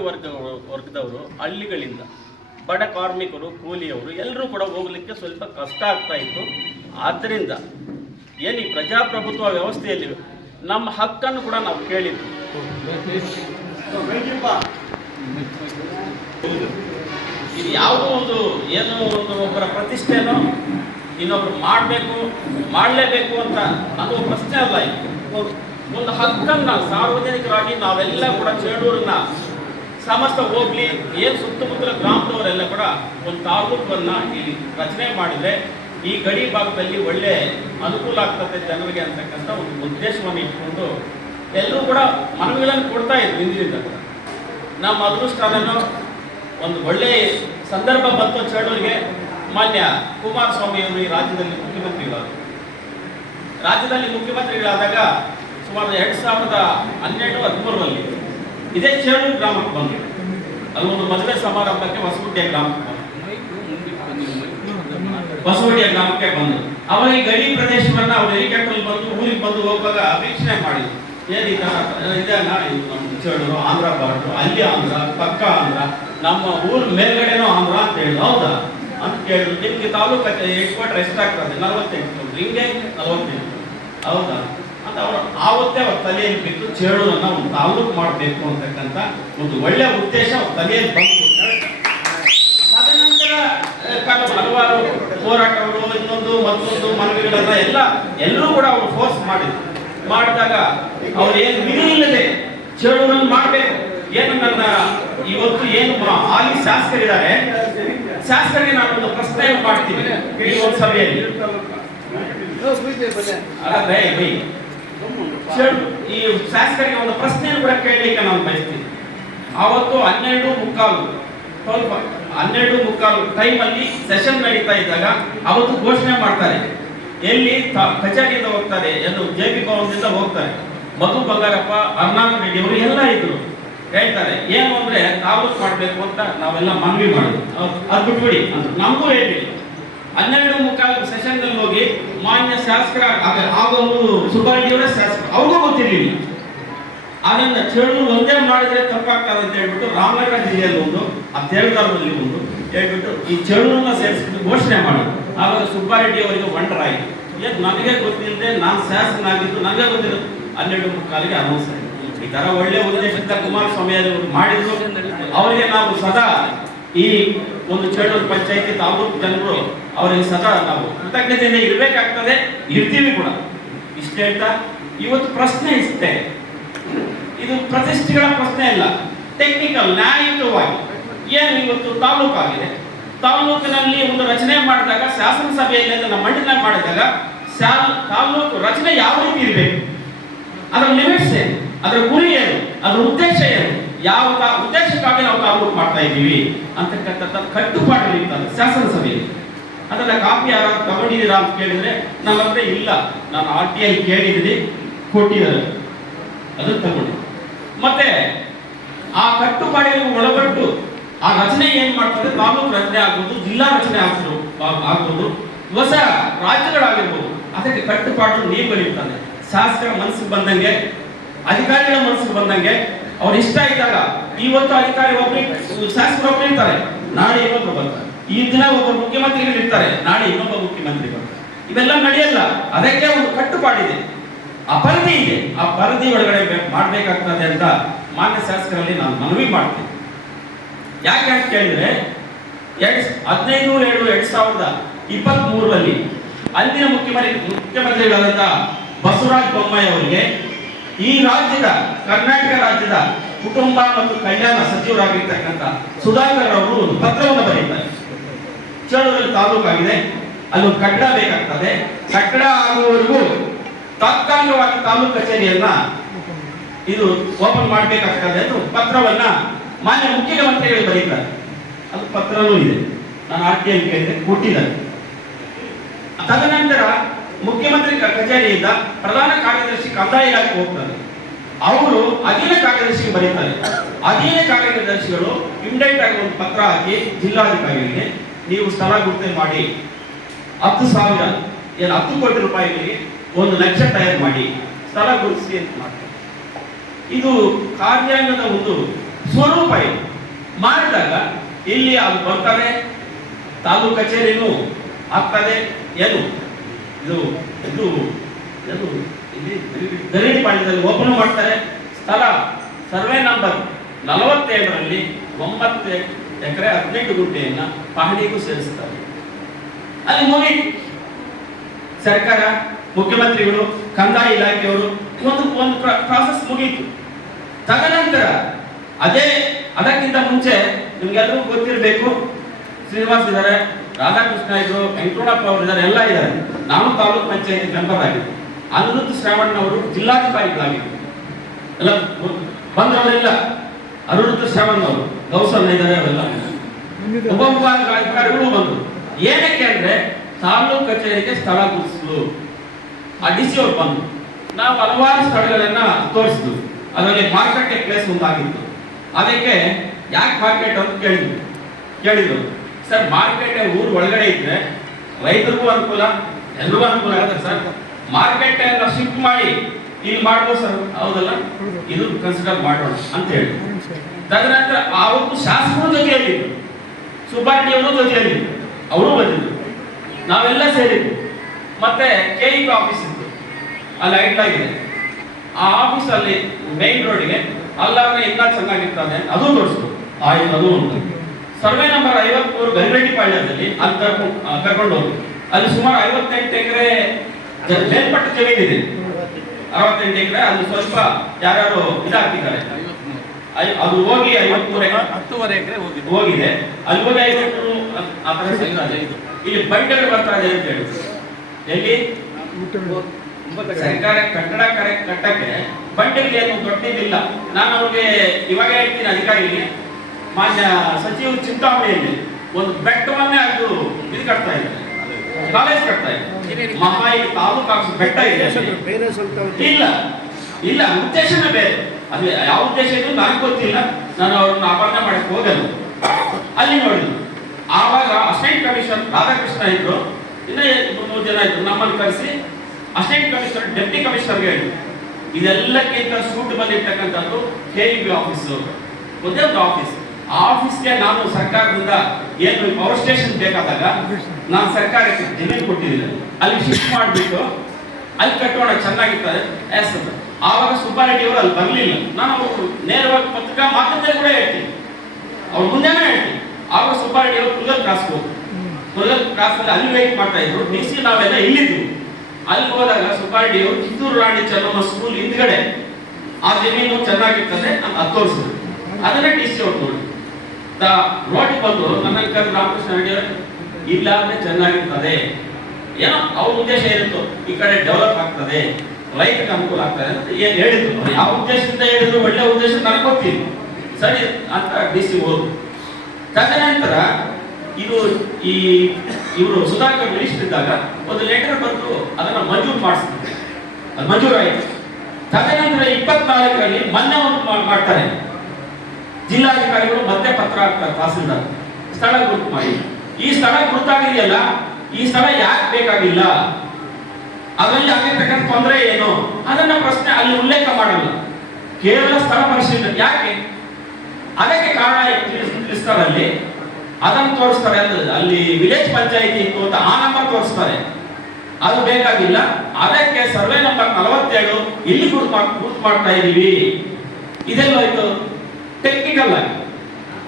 ವರ್ಗದವರು ಹಳ್ಳಿಗಳಿಂದ, ಬಡ ಕಾರ್ಮಿಕರು, ಕೂಲಿಯವರು ಎಲ್ಲರೂ ಕೂಡ ಹೋಗ್ಲಿಕ್ಕೆ ಸ್ವಲ್ಪ ಕಷ್ಟ ಆಗ್ತಾ ಇತ್ತು. ಆದ್ದರಿಂದ ಏನು ಈ ಪ್ರಜಾಪ್ರಭುತ್ವ ವ್ಯವಸ್ಥೆಯಲ್ಲಿ ನಮ್ಮ ಹಕ್ಕನ್ನು ಕೂಡ ನಾವು ಕೇಳಿದ್ವಿ. ಇದು ಯಾವುದೋ ಒಂದು ಏನೋ ಒಂದು ಒಬ್ಬರ ಪ್ರತಿಷ್ಠೆನೋ ಇನ್ನೊಬ್ರು ಮಾಡಲೇಬೇಕು ಅಂತ ಅದು ಪ್ರಶ್ನೆ ಅಲ್ಲ. ಒಂದು ಹಕ್ಕನ್ನು ಸಾರ್ವಜನಿಕರಾಗಿ ನಾವೆಲ್ಲ ಕೂಡ ಚೇಳೂರನ್ನ ಸಮಸ್ತ ಹೋಗ್ಲಿ, ಏನು ಸುತ್ತಮುತ್ತಲ ಗ್ರಾಮದವರೆಲ್ಲ ಕೂಡ ಒಂದು ತಾಲೂಕನ್ನು ಇಲ್ಲಿ ರಚನೆ ಮಾಡಿದರೆ ಈ ಗಡಿ ಭಾಗದಲ್ಲಿ ಒಳ್ಳೆ ಅನುಕೂಲ ಆಗ್ತದೆ ಜನರಿಗೆ ಅಂತಕ್ಕಂಥ ಒಂದು ಉದ್ದೇಶವನ್ನು ಇಟ್ಕೊಂಡು ಎಲ್ಲರೂ ಕೂಡ ಮನವಿಗಳನ್ನು ಕೊಡ್ತಾ ಇದ್ರು ಹಿಂದಿನಿಂದ ಕೂಡ. ನಮ್ಮ ಅದೃಷ್ಟನೋ ಒಂದು ಒಳ್ಳೆಯ ಸಂದರ್ಭ ಬಂತು ಚೇಳೂರಿಗೆ. ಮಾನ್ಯ ಕುಮಾರಸ್ವಾಮಿಯವರು ಈ ರಾಜ್ಯದಲ್ಲಿ ಮುಖ್ಯಮಂತ್ರಿಗಳಾದಾಗ ಸುಮಾರು 2012-13ರಲ್ಲಿ ಇದೇ ಚೇಳೂರು ಗ್ರಾಮಕ್ಕೆ ಬಂದರು. ಅಲ್ಲೊಂದು ಮದುವೆ ಸಮಾರಂಭಕ್ಕೆ ಹೊಸಗುಡ್ಡಿಯ ಗ್ರಾಮಕ್ಕೆ ಬಂದರು. ಅವಾಗ ಈ ಗಡಿ ಪ್ರದೇಶವನ್ನ ಅವ್ರು ಹೆಲಿಕಾಪ್ಟರ್ ಬಂದು ಊರಿಗೆ ಬಂದು ಹೋಗುವಾಗ ವೀಕ್ಷಣೆ ಮಾಡಿದ್ರು. ನಮ್ಮ ಚೇಳೂರು ಆಂಧ್ರ ಬಾರ್ಡರ್, ಅಲ್ಲಿ ಆಂಧ್ರ, ಪಕ್ಕ ಆಂಧ್ರ, ನಮ್ಮ ಊರು ಮೇಲ್ಗಡೆನೂ ಆಂಧ್ರ ಅಂತ ಹೇಳಿ. ಹೌದಾ ಅಂತ ಕೇಳಿದ್ರು. ನಿಮ್ಗೆ ತಾಲೂಕು ಹೆಡ್ ಕ್ವಾರ್ಟರ್ ಎಷ್ಟಾಗ್ತದೆ? 48. ಹಿಂಗೆ 48. ಹೌದಾ ಅಂತ ಅವರು ಆವತ್ತೇ ಅವ್ರ ತಲೆಯಲ್ಲಿ ಬಿಟ್ಟು ಚೇಳೂರನ್ನ ಒಂದು ತಾಲೂಕು ಮಾಡಬೇಕು ಅಂತಕ್ಕಂಥ ಒಂದು ಒಳ್ಳೆ ಉದ್ದೇಶ ಅವ್ರ ತಲೆಯಲ್ಲಿ ಬಂತು. ತದನಂತರ ಹಲವಾರು ಹೋರಾಟಗಳು, ಇನ್ನೊಂದು ಮತ್ತೊಂದು ಮನವಿಗಳೆಲ್ಲ ಎಲ್ಲರೂ ಕೂಡ ಅವರು ಫೋರ್ಸ್ ಮಾಡಿದಾಗ ಅವ್ರು ಏನು ಮಿಗಿಲಿಲ್ಲದೆ ಚೇಳೂರನ್ನು ಮಾಡಬೇಕು. ಏನು ನನ್ನ ಇವತ್ತು ಏನು ಹಾಲಿ ಶಾಸಕರಿದ್ದಾರೆ, ಶಾಸಕರಿಗೆ ನಾನು ಒಂದು ಪ್ರಶ್ನೆಯನ್ನು ಮಾಡ್ತೀನಿ ಈ ಒಂದು ಸಭೆಯಲ್ಲಿ. ಈ ಶಾಸಕರಿಗೆ ಒಂದು ಪ್ರಶ್ನೆಯನ್ನು ಕೂಡ ಕೇಳಲಿಕ್ಕೆ ನಾನು ಬಯಸ್ತೀನಿ. ಆವತ್ತು 12:15 12:15 ಟೈಮಲ್ಲಿ ಸೆಷನ್ ನಡೀತಾ ಇದ್ದಾಗ ಅವತ್ತು ಘೋಷಣೆ ಮಾಡ್ತಾರೆ. ಎಲ್ಲಿ ಕಚೇರಿಯಿಂದ ಹೋಗ್ತಾರೆ, ಏನು JP ಭವನದಿಂದ ಹೋಗ್ತಾರೆ. ಮಧು ಬಂಗಾರಪ್ಪ, ಅರ್ನಾಥ್ ರೆಡ್ಡಿ ಅವರು ಎಲ್ಲ ಇದ್ರು. ಹೇಳ್ತಾರೆ ಏನು ಅಂದ್ರೆ ತಾಲೂಕು ಮಾಡಬೇಕು ಅಂತ ನಾವೆಲ್ಲ ಮನವಿ ಮಾಡಿದ್ವಿ. ಅದು ಬಿಟ್ಬಿಡಿ ಅಂತ ನಮಗೂ ಹೇಳಿಲ್ಲ. 12:15 ಸೆಷನ್ನಲ್ಲಿ ಹೋಗಿ ಮಾನ್ಯ ಶಾಸಕರ ಆಗೋದು ಸುಬ್ಬಾರೆಡ್ಡಿಯವರೇ ಶಾಸಕ, ಅವ್ರಿಗೂ ಗೊತ್ತಿರಲಿಲ್ಲ. ಅದನ್ನ ಚೇಳೂರು ಒಂದೇ ಮಾಡಿದ್ರೆ ತಪ್ಪಾಗ್ತದೆ ಅಂತ ಹೇಳ್ಬಿಟ್ಟು ರಾಮನಗರ ಜಿಲ್ಲೆಯಲ್ಲಿ ಒಂದು, ತೇಳದಾರದಲ್ಲಿ ಒಂದು ಹೇಳ್ಬಿಟ್ಟು ಈ ಚೇಳೂರನ್ನ ಸೇರಿಸಿಬಿಟ್ಟು ಘೋಷಣೆ ಮಾಡೋದು. ಆವಾಗ ಸುಬ್ಬಾರೆಡ್ಡಿ ಅವರಿಗೆ ವಂಡರ್ ಆಯಿತು. ಏನು ನನಗೆ ಗೊತ್ತಿಲ್ಲದೆ ನಾನು ಶಾಸಕನಾಗಿದ್ದು ನನಗೆ ಗೊತ್ತಿರೋದು 12:15ಗೆ ಅನೌನ್ಸ್ ಆಯಿತು. ಈ ತರ ಒಳ್ಳೆ ಉದ್ದೇಶದಿಂದ ಕುಮಾರಸ್ವಾಮಿ ಅವರು ಮಾಡಿದ್ರು. ಅವರಿಗೆ ನಾವು ಸದಾ ಈ ಒಂದು ಚೇಳೂರು ಪಂಚಾಯತಿ ತಾಲೂಕು ಜನರು ಅವರಿಗೆ ಸದಾ ನಾವು ಕೃತಜ್ಞತೆಯಿಂದ ಇರಬೇಕಾಗ್ತದೆ, ಇರ್ತೀವಿ ಕೂಡ. ಇಷ್ಟ ಹೇಳ್ತಾ ಇವತ್ತು ಪ್ರಶ್ನೆ ಇಷ್ಟೇ, ಇದು ಪ್ರತಿಷ್ಠೆಗಳ ಪ್ರಶ್ನೆ ಇಲ್ಲ, ಟೆಕ್ನಿಕಲ್ ನ್ಯಾಯಯುತವಾಗಿ ಏನು ಇವತ್ತು ತಾಲೂಕು ಆಗಿದೆ. ತಾಲೂಕಿನಲ್ಲಿ ಒಂದು ರಚನೆ ಮಾಡಿದಾಗ ಶಾಸನಸಭೆಯಲ್ಲಿ ಅದನ್ನು ಮಂಡನೆ ಮಾಡಿದಾಗ ತಾಲೂಕು ರಚನೆ ಯಾವ ರೀತಿ ಇರಬೇಕು, ಅದರ ಲಿಮಿಟ್ಸ್ ಏನು, ಅದರ ಗುರಿ ಏನು, ಅದರ ಉದ್ದೇಶ ಏನು, ಯಾವ ಉದ್ದೇಶಕ್ಕಾಗಿ ನಾವು ತಾಲೂಕು ಮಾಡ್ತಾ ಇದ್ದೀವಿ ಅಂತಕ್ಕಂಥ ಕಟ್ಟುಪಾಡು ಇರ್ತದೆ ಶಾಸನಸಭೆಯಲ್ಲಿ. ಅದನ್ನ ಕಾಪಿ ಯಾರು ತಗೊಂಡಿದ್ದೀರಾ ಅಂತ ಕೇಳಿದ್ರೆ ನಮ್ಮ ಹತ್ರ ಇಲ್ಲ, ನಾನು RTI ಕೇಳಿದ್ದೀನಿ, ಕೊಟ್ಟಿದ್ದಾರೆ, ಅದನ್ನು ತಗೊಂಡು ಮತ್ತೆ ಆ ಕಟ್ಟುಪಾಡಿಗೆ ಒಳಪಟ್ಟು ಆ ರಚನೆ ಏನ್ ಮಾಡ್ತದೆ, ತಾಲೂಕು ರಚನೆ ಆಗ್ಬೋದು, ಜಿಲ್ಲಾ ರಚನೆ ಆಗ್ಬೋದು, ಹೊಸ ರಾಜ್ಯಗಳಾಗಿರ್ಬೋದು, ಅದಕ್ಕೆ ಕಟ್ಟುಪಾಡು ನಿಯಮಗಳಿರ್ತದೆ. ಶಾಸಕರ ಮನಸ್ಸಿಗೆ ಬಂದಂಗೆ, ಅಧಿಕಾರಿಗಳ ಮನಸ್ಸಿಗೆ ಬಂದಂಗೆ, ಅವ್ರು ಇಷ್ಟ ಇದ್ದಾಗ ಇವತ್ತು ಅಧಿಕಾರಿ ಒಬ್ಬರು ಶಾಸಕರು ಒಬ್ಬರು ಇರ್ತಾರೆ, ನಾಳೆ ಇನ್ನೊಬ್ಬರು ಬರ್ತಾರೆ. ಈ ದಿನ ಒಬ್ಬರು ಮುಖ್ಯಮಂತ್ರಿಗಳು ಇರ್ತಾರೆ, ನಾಳೆ ಇನ್ನೊಬ್ಬ ಮುಖ್ಯಮಂತ್ರಿ ಬರ್ತಾರೆ. ಇವೆಲ್ಲ ನಡೆಯಲ್ಲ. ಅದಕ್ಕೆ ಒಂದು ಕಟ್ಟುಪಾಡಿದೆ, ಆ ಪರಿಧಿ ಇದೆ. ಆ ಪರಿಧಿ ಒಳಗಡೆ ಮಾಡ್ಬೇಕಾಗ್ತದೆ ಅಂತ ಮಾನ್ಯ ಶಾಸಕರಲ್ಲಿ ನಾನು ಮನವಿ ಮಾಡ್ತೀನಿ. ಯಾಕೆ ಅಂತ ಕೇಳಿದ್ರೆ 15/7/2023 ಅಂದಿನ ಮುಖ್ಯಮಂತ್ರಿಗಳಾದಂಥ ಬಸವರಾಜ ಬೊಮ್ಮಾಯಿ ಅವರಿಗೆ ಈ ರಾಜ್ಯದ ಕರ್ನಾಟಕ ರಾಜ್ಯದ ಕುಟುಂಬ ಮತ್ತು ಕಲ್ಯಾಣ ಸಚಿವರಾಗಿರ್ತಕ್ಕಂಥ ಸುಧಾಕರ್ ಅವರು ಒಂದು ಪತ್ರವನ್ನು ಬರೀತಾರೆ. ಚೇಳೂರಲ್ಲಿ ತಾಲೂಕಾಗಿದೆ, ಅಲ್ಲೊಂದು ಕಟ್ಟಡ ಬೇಕಾಗ್ತದೆ, ಕಟ್ಟಡ ಆಗುವವರೆಗೂ ತಾತ್ಕಾಲಿಕವಾಗಿ ತಾಲೂಕು ಕಚೇರಿಯನ್ನ ಇದು ಓಪನ್ ಮಾಡಬೇಕಾಗ್ತದೆ ಅಂತ ಪತ್ರವನ್ನ ಮಾನ್ಯ ಮುಖ್ಯಮಂತ್ರಿಗಳು ಬರೀತಾರೆ. ಅದು ಪತ್ರನೂ ಇದೆ, ನಾನು RTI ಕೇಳಿದೆ, ಕೊಟ್ಟಿದ್ದಾರೆ. ತದನಂತರ ಮುಖ್ಯಮಂತ್ರಿ ಕಚೇರಿಯಿಂದ ಪ್ರಧಾನ ಕಾರ್ಯದರ್ಶಿ ಕಂದಾಯ ಇಲಾಖೆ ಹೋಗ್ತಾರೆ. ಅವರು ಅಧೀನ ಕಾರ್ಯದರ್ಶಿಗೆ ಬರೀತಾರೆ. ಅಧೀನ ಕಾರ್ಯದರ್ಶಿಗಳು ಇಂಡೈರೆಕ್ಟ್ ಆಗಿ ಒಂದು ಪತ್ರ ಹಾಕಿ ಜಿಲ್ಲಾಧಿಕಾರಿಗಳಿಗೆ ನೀವು ಸ್ಥಳ ಗುರುತಿನ ಮಾಡಿ 10 ಕೋಟಿ ರೂಪಾಯಿಗಳಿಗೆ ಒಂದು ನಕ್ಷೆ ತಯಾರು ಮಾಡಿ ಸ್ಥಳ ಗುರುತಿಸಿ ಅಂತ ಮಾಡ್ತಾರೆ. ಇದು ಕಾರ್ಯಾಂಗದ ಒಂದು ಸ್ವರೂಪ. ಇದು ಮಾಡಿದಾಗ ಇಲ್ಲಿ ಅದು ಬರ್ತಾರೆ, ತಾಲೂಕು ಕಚೇರಿನೂ ಆಗ್ತದೆ. ಏನು ಇದು ಇದು ಇದು ಇಲ್ಲಿ ಗರಿಡಿಪಾಳ್ಯದಲ್ಲಿ ಓಪನ್ ಮಾಡ್ತಾರೆ. ಸ್ಥಳ ಸರ್ವೆ ನಂಬರ್ 47ರಲ್ಲಿ 9 ಎಕರೆ 18 ಗುಂಟೆಯನ್ನ ಪಹಣಿಗೂ ಸೇರಿಸ್ತಾರೆ. ಅಲ್ಲಿ ಮುಗೀತು. ಸರ್ಕಾರ, ಮುಖ್ಯಮಂತ್ರಿಗಳು, ಕಂದಾಯ ಇಲಾಖೆಯವರು ಒಂದು ಪ್ರಾಸೆಸ್ ಮುಗೀತು. ತದನಂತರ ಅದಕ್ಕಿಂತ ಮುಂಚೆ ನಿಮ್ಗೆಲ್ಲರಿಗೂ ಗೊತ್ತಿರಬೇಕು, ಶ್ರೀನಿವಾಸ್ ಇದ್ದಾರೆ, ರಾಧಾಕೃಷ್ಣ ಇದ್ರು, ವೆಂಕಟರಮಣಪ್ಪ ಅವರು ಇದ್ದಾರೆ, ಎಲ್ಲ ಇದ್ದಾರೆ. ನಾನು ತಾಲೂಕು ಪಂಚಾಯತಿ ಮೆಂಬರ್ ಆಗಿದ್ದೆ. ಅನಿರುದ್ಧ ಶ್ರಾವಣ್ ಅವರು ಜಿಲ್ಲಾಧಿಕಾರಿಗಳಾಗಿದ್ದರು. ಎಲ್ಲ ಬಂದವರೆಲ್ಲ ಅನಿರುದ್ಧ ಶ್ರಾವಣ್ ಅವರು, ಗೌಸನ್ನ ಇದ್ದಾರೆ, ಅವೆಲ್ಲ ಉಪವಿಭಾಗಾಧಿಕಾರಿಗಳು ಬಂದರು. ಏನಕ್ಕೆ ಅಂದ್ರೆ ತಾಲೂಕು ಕಚೇರಿಗೆ ಸ್ಥಳ ಗುರುತಿಸಲು ಆ DC ಅವರು ಬಂದರು. ನಾವು ಹಲವಾರು ಸ್ಥಳಗಳನ್ನ ತೋರಿಸಿದ್ವಿ. ಅದರಲ್ಲಿ ಮಾರ್ಕೆಟ್ ಪ್ಲೇಸ್ ಒಂದಾಗಿತ್ತು. ಅದಕ್ಕೆ ಯಾಕೆ ಮಾರ್ಕೆಟ್ ಅಂತ ಕೇಳಿದ್ರು. ಸರ್, ಮಾರ್ಕೆಟ್ ಊರು ಒಳಗಡೆ ಇದ್ರೆ ರೈತರಿಗೂ ಅನುಕೂಲ, ಎಲ್ರಿಗೂ ಅನುಕೂಲ ಆಗುತ್ತೆ ಸರ್. ಮಾರ್ಕೆಟ್ ಎಲ್ಲ ಶಿಫ್ಟ್ ಮಾಡಿ ಇಲ್ಲಿ ಮಾಡ್ಬೋದು ಸರ್. ಹೌದಲ್ಲ, ಇದು ಕನ್ಸಿಡರ್ ಮಾಡೋಣ ಅಂತ ಹೇಳಿ. ತದನಂತರ ಅವತ್ತು ಶಾಸಕರು ಜೊತೆಯಲ್ಲಿದ್ರು, ಸುಬ್ಬಾರೆಡ್ಡಿ ಅವರು ಜೊತೆಯಲ್ಲಿದ್ರು, ಅವರು ಬಂದಿದ್ರು, ನಾವೆಲ್ಲ ಸೇರಿದ್ವಿ. ಮತ್ತೆ KEB ಆಫೀಸ್ ಇತ್ತು, ಅಲ್ಲಿ ಐಟ್ಲಾಗಿದೆ. ಆ ಆಫೀಸಲ್ಲಿ ಮೇನ್ ರೋಡಿಗೆ ಅಲ್ಲಾದ್ರೆ ಇನ್ನೂ ಚೆನ್ನಾಗಿರ್ತದೆ, ಅದು ತೋರಿಸ್ತು. ಆಯ್ತು, ಅದು ಉಂಟು. ಸರ್ವೆ ನಂಬರ್ 53 ಗರಿರೆಡ್ಡಿಪಾಳ್ಯದಲ್ಲಿ ಅಲ್ಲಿ ಕರ್ಕೊಂಡು ಹೋಗಿ ಅಲ್ಲಿ ಸುಮಾರು 58 ಎಕರೆ ಮೇಲ್ಪಟ್ಟ ಜಮೀನಿದೆ. 68 ಎಕರೆ ಅಲ್ಲಿ ಸ್ವಲ್ಪ ಯಾರ್ಯಾರು ಇದಾಗ್ತಿದ್ದಾರೆ. ಅದು ಹೋಗಿ 10.5 ಎಕರೆ ಹೋಗಿದೆ. ಅಲ್ಲಿ ಹೋಗಿ 53 ಆ ತರ ಸಿಗ್ತದೆ. ಇಲ್ಲಿ ಬಂಡೆಗಳು ಬರ್ತಾ ಇದೆ ಅಂತ ಹೇಳಿ ಎಲ್ಲಿ ಸರ್ಕಾರ ಕಟ್ಟಡ ಕಟ್ಟಕ್ಕೆ ಬಂಡೆಗೆ ಏನು ದೊಡ್ಡದಿಲ್ಲ. ನಾನು ಅವ್ರಿಗೆ ಇವಾಗ ಹೇಳ್ತೀನಿ, ಅಧಿಕಾರಿಗೆ, ಮಾನ್ಯ ಸಚಿವರು ಚಿಂತಾಮಣಿಯಲ್ಲಿ ಒಂದು ಬೆಟ್ಟವನ್ನೇ ಅದು ಇದು ಕಟ್ತಾ ಇದೆ, ಕಾಲೇಜ್ ಕಟ್ತಾ ಇದೆ. ಮಹಾಯಿ ತಾಲೂಕು ಆಫೀಸ್ ಬೆಟ್ಟ ಇದೆ ಅಲ್ಲಿ. ಇಲ್ಲ ಉದ್ದೇಶನೇ ಬೇರೆ. ಅದು ಯಾವ ಉದ್ದೇಶ ಇದ್ರು ನನಗೆ ಗೊತ್ತಿಲ್ಲ, ನಾನು ಅವ್ರನ್ನ ಅಪರ್ಣೆ ಮಾಡಕ್ಕೆ ಹೋಗಲ್ಲ. ಅಲ್ಲಿ ನೋಡಿದ್ರು ಆವಾಗ ಅಸಿಸ್ಟೆಂಟ್ ಕಮಿಷನರ್ ರಾಧಾಕೃಷ್ಣ ಇದ್ರು, ಇನ್ನ 3 ಜನ ಇದ್ರು. ನಮ್ಮನ್ನು ಕರೆಸಿ ಅಸಿಸ್ಟೆಂಟ್ ಕಮಿಷನರ್ ಡೆಪ್ಟಿ ಕಮಿಷನರ್ಗೆ ಹೇಳಿದ್ರು, ಇದೆಲ್ಲಕ್ಕಿಂತ ಸೂಟಬಲ್ ಇರ್ತಕ್ಕಂಥದ್ದು KEB ಆಫೀಸ್, ಒಂದೇ ಒಂದು ಆಫೀಸ್. ಆ ಆಫೀಸ್ಗೆ ನಾನು ಸರ್ಕಾರದಿಂದ ಏನು ಪವರ್ ಸ್ಟೇಷನ್ ಬೇಕಾದಾಗ ನಾನು ಸರ್ಕಾರಕ್ಕೆ ಜಮೀನು ಕೊಟ್ಟಿದ್ದೀನಿ, ಅಲ್ಲಿ ಶಿಫ್ಟ್ ಮಾಡಿಬಿಟ್ಟು ಅಲ್ಲಿ ಕಟ್ಟೋಣ ಚೆನ್ನಾಗಿರ್ತದೆ ಎಸ್ ಅಂತ. ಆವಾಗ ಸುಬ್ಬಾರೆಡ್ಡಿ ಅವರು ಅಲ್ಲಿ ಬರಲಿಲ್ಲ. ನಾನು ನೇರವಾಗಿ ಪತ್ರಿಕಾ ಮಾಧ್ಯಮದಲ್ಲಿ ಕೂಡ ಹೇಳ್ತೀನಿ, ಅವ್ರ ಮುಂದೆನೇ ಹೇಳ್ತೀನಿ. ಆವಾಗ ಸುಬ್ಬಾರೆಡ್ಡಿ ಅವರು ಕುಲಲ್ ಕ್ರಾಸ್ಗೆ ಹೋಗಿ ಕುಲಲ್ ಕ್ರಾಸಲ್ಲಿ ಅಲ್ಲಿ ವೇಟ್ ಮಾಡ್ತಾ ಇದ್ರು. DC ನಾವೆಲ್ಲ ಇಲ್ಲಿದ್ವಿ. ಅಲ್ಲಿ ಹೋದಾಗ ಸುಬ್ಬಾರೆಡ್ಡಿ ಅವರು ಕಿತ್ತೂರು ರಾಣಿ ಚೆನ್ನಮ್ಮ ಸ್ಕೂಲ್ ಹಿಂದ್ಗಡೆ ಆ ಜಮೀನು ಚೆನ್ನಾಗಿರ್ತದೆ ಅಂತ ತೋರಿಸಿದ್ರು. ಅದನ್ನೇ DC ಅವ್ರು ನೋಡಿ ರೋಡ್ ಬಂದು ನನ್ನ ಕರೆದು ರಾಮಕೃಷ್ಣ ರೆಡ್ಡಿ ಅವರು ಇಲ್ಲ ಅಂದ್ರೆ ಚೆನ್ನಾಗಿರ್ತದೆ, ಏನೋ ಅವ್ರ ಉದ್ದೇಶ ಏನಿತ್ತು, ಈ ಕಡೆ ಡೆವಲಪ್ ಆಗ್ತದೆ, ರೈತರಿಗೆ ಅನುಕೂಲ ಆಗ್ತದೆ ಅಂತ ಏನ್ ಹೇಳಿದ್ರು. ಯಾವ ಉದ್ದೇಶದಿಂದ ಹೇಳಿದ್ರು, ಒಳ್ಳೆ ಉದ್ದೇಶ ನನಗೆ ಗೊತ್ತಿಲ್ಲ, ಸರಿ ಅಂತ DC ಹೋದ್ರು. ತದನಂತರ ಇವರು ಸುಧಾಕರ್ ಮಿನಿಸ್ಟರ್ ಇದ್ದಾಗ ಒಂದು ಲೆಟರ್ ಬಂದು ಅದನ್ನ ಮಂಜೂರು ಮಾಡಿಸ್ತಾರೆ, ಅದು ಮಂಜೂರಾಯಿತು. ತದನಂತರ 24ರಲ್ಲಿ ಮೊನ್ನೆ ಒಂದು ಮಾಡ್ತಾರೆ, ಜಿಲ್ಲಾಧಿಕಾರಿಗಳು ಮತ್ತೆ ಪತ್ರ ಹಾಕ್ತಾರೆ ತಹಸೀಲ್ದಾರ್, ಸ್ಥಳ ಗುರುತು ಮಾಡಿ. ಈ ಸ್ಥಳ ಗುರುತಾಗಿದೆಯಲ್ಲ, ಈ ಸ್ಥಳ ಯಾಕೆ ಬೇಕಾಗಿಲ್ಲ, ಅದರಲ್ಲಿ ಆಗಿರ್ತಕ್ಕಂಥ ತೊಂದರೆ ಏನು, ಅದನ್ನ ಪ್ರಶ್ನೆ ಅಲ್ಲಿ ಉಲ್ಲೇಖ ಮಾಡಲ್ಲ, ಕೇವಲ ಸ್ಥಳ ಪರಿಶೀಲನೆ. ಯಾಕೆ ಅದಕ್ಕೆ ಕಾರಣ ತಿಳಿಸ್ತಾರೆ, ಅಲ್ಲಿ ಅದನ್ನು ತೋರಿಸ್ತಾರೆ. ಅಲ್ಲಿ ವಿಲೇಜ್ ಪಂಚಾಯಿತಿ ಇತ್ತು ಅಂತ ಆ ನಂಬರ್ ತೋರಿಸ್ತಾರೆ, ಅದು ಬೇಕಾಗಿಲ್ಲ. ಅದಕ್ಕೆ ಸರ್ವೆ ನಂಬರ್ 47 ಇಲ್ಲಿ ಗುರುತು ಮಾಡ್ತಾ ಇದೀವಿ. ಇದೆಲ್ಲೋಯ್ತು ಟೆಕ್ನಿಕಲ್ ಆಗಿ.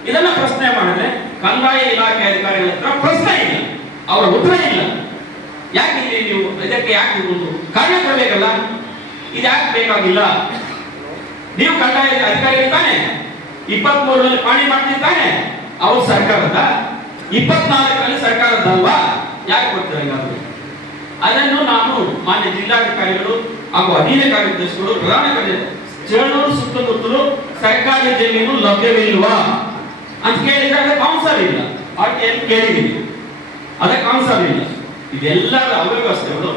ಇದನ್ನ ಪ್ರಶ್ನೆ ಮಾಡಿದ್ರೆ ಕಂದಾಯ ಇಲಾಖೆ ಅಧಿಕಾರಿಗಳ ಹತ್ರ ಪ್ರಶ್ನೆ ಇಲ್ಲ, ಅವರ ಉತ್ತರ ಇಲ್ಲ. ಯಾಕೆ ಇಲ್ಲಿ ನೀವು ಇದಕ್ಕೆ ಯಾಕೆ ಒಂದು ಕಾರಣ ಕೊಡಬೇಕಲ್ಲ, ಇದು ಯಾಕೆ ಬೇಕಾಗಿಲ್ಲ? ನೀವು ಕಂದಾಯ ಅಧಿಕಾರಿಗಳು ತಾನೆ, 23ರಲ್ಲಿ ಪಾಣಿ ಮಾಡ್ತಿದ್ದಾನೆ, ಅವ್ರು ಸರ್ಕಾರದ, 24ರಲ್ಲಿ ಸರ್ಕಾರದಲ್ವಾ, ಯಾಕೆ ಕೊಡ್ತಾರೆ ಹೀಗಾದ್ರೆ? ಅದನ್ನು ನಾನು ಮಾನ್ಯ ಜಿಲ್ಲಾಧಿಕಾರಿಗಳು ಹಾಗೂ ಅಧೀನ ಕಾರ್ಯದರ್ಶಿಗಳು ಪ್ರಧಾನ ಕಾರ್ಯದರ್ಶಿ ಚೇಳೂರು ಸುತ್ತಮುತ್ತಲು ಸರ್ಕಾರಿ ಜಮೀನು ಲಭ್ಯವಿಲ್ವಾ ಅಂತ ಕೇಳಿದ್ರೆ ಅದಕ್ಕೆ ಕೌನ್ಸರ್ ಇಲ್ಲ. ಕೇಳಿದೀವಿ, ಅದಕ್ಕೆ ಕೌನ್ಸರ್ ಇಲ್ಲ. ಇದೆಲ್ಲರ ಅವ್ಯವಸ್ಥೆಗಳು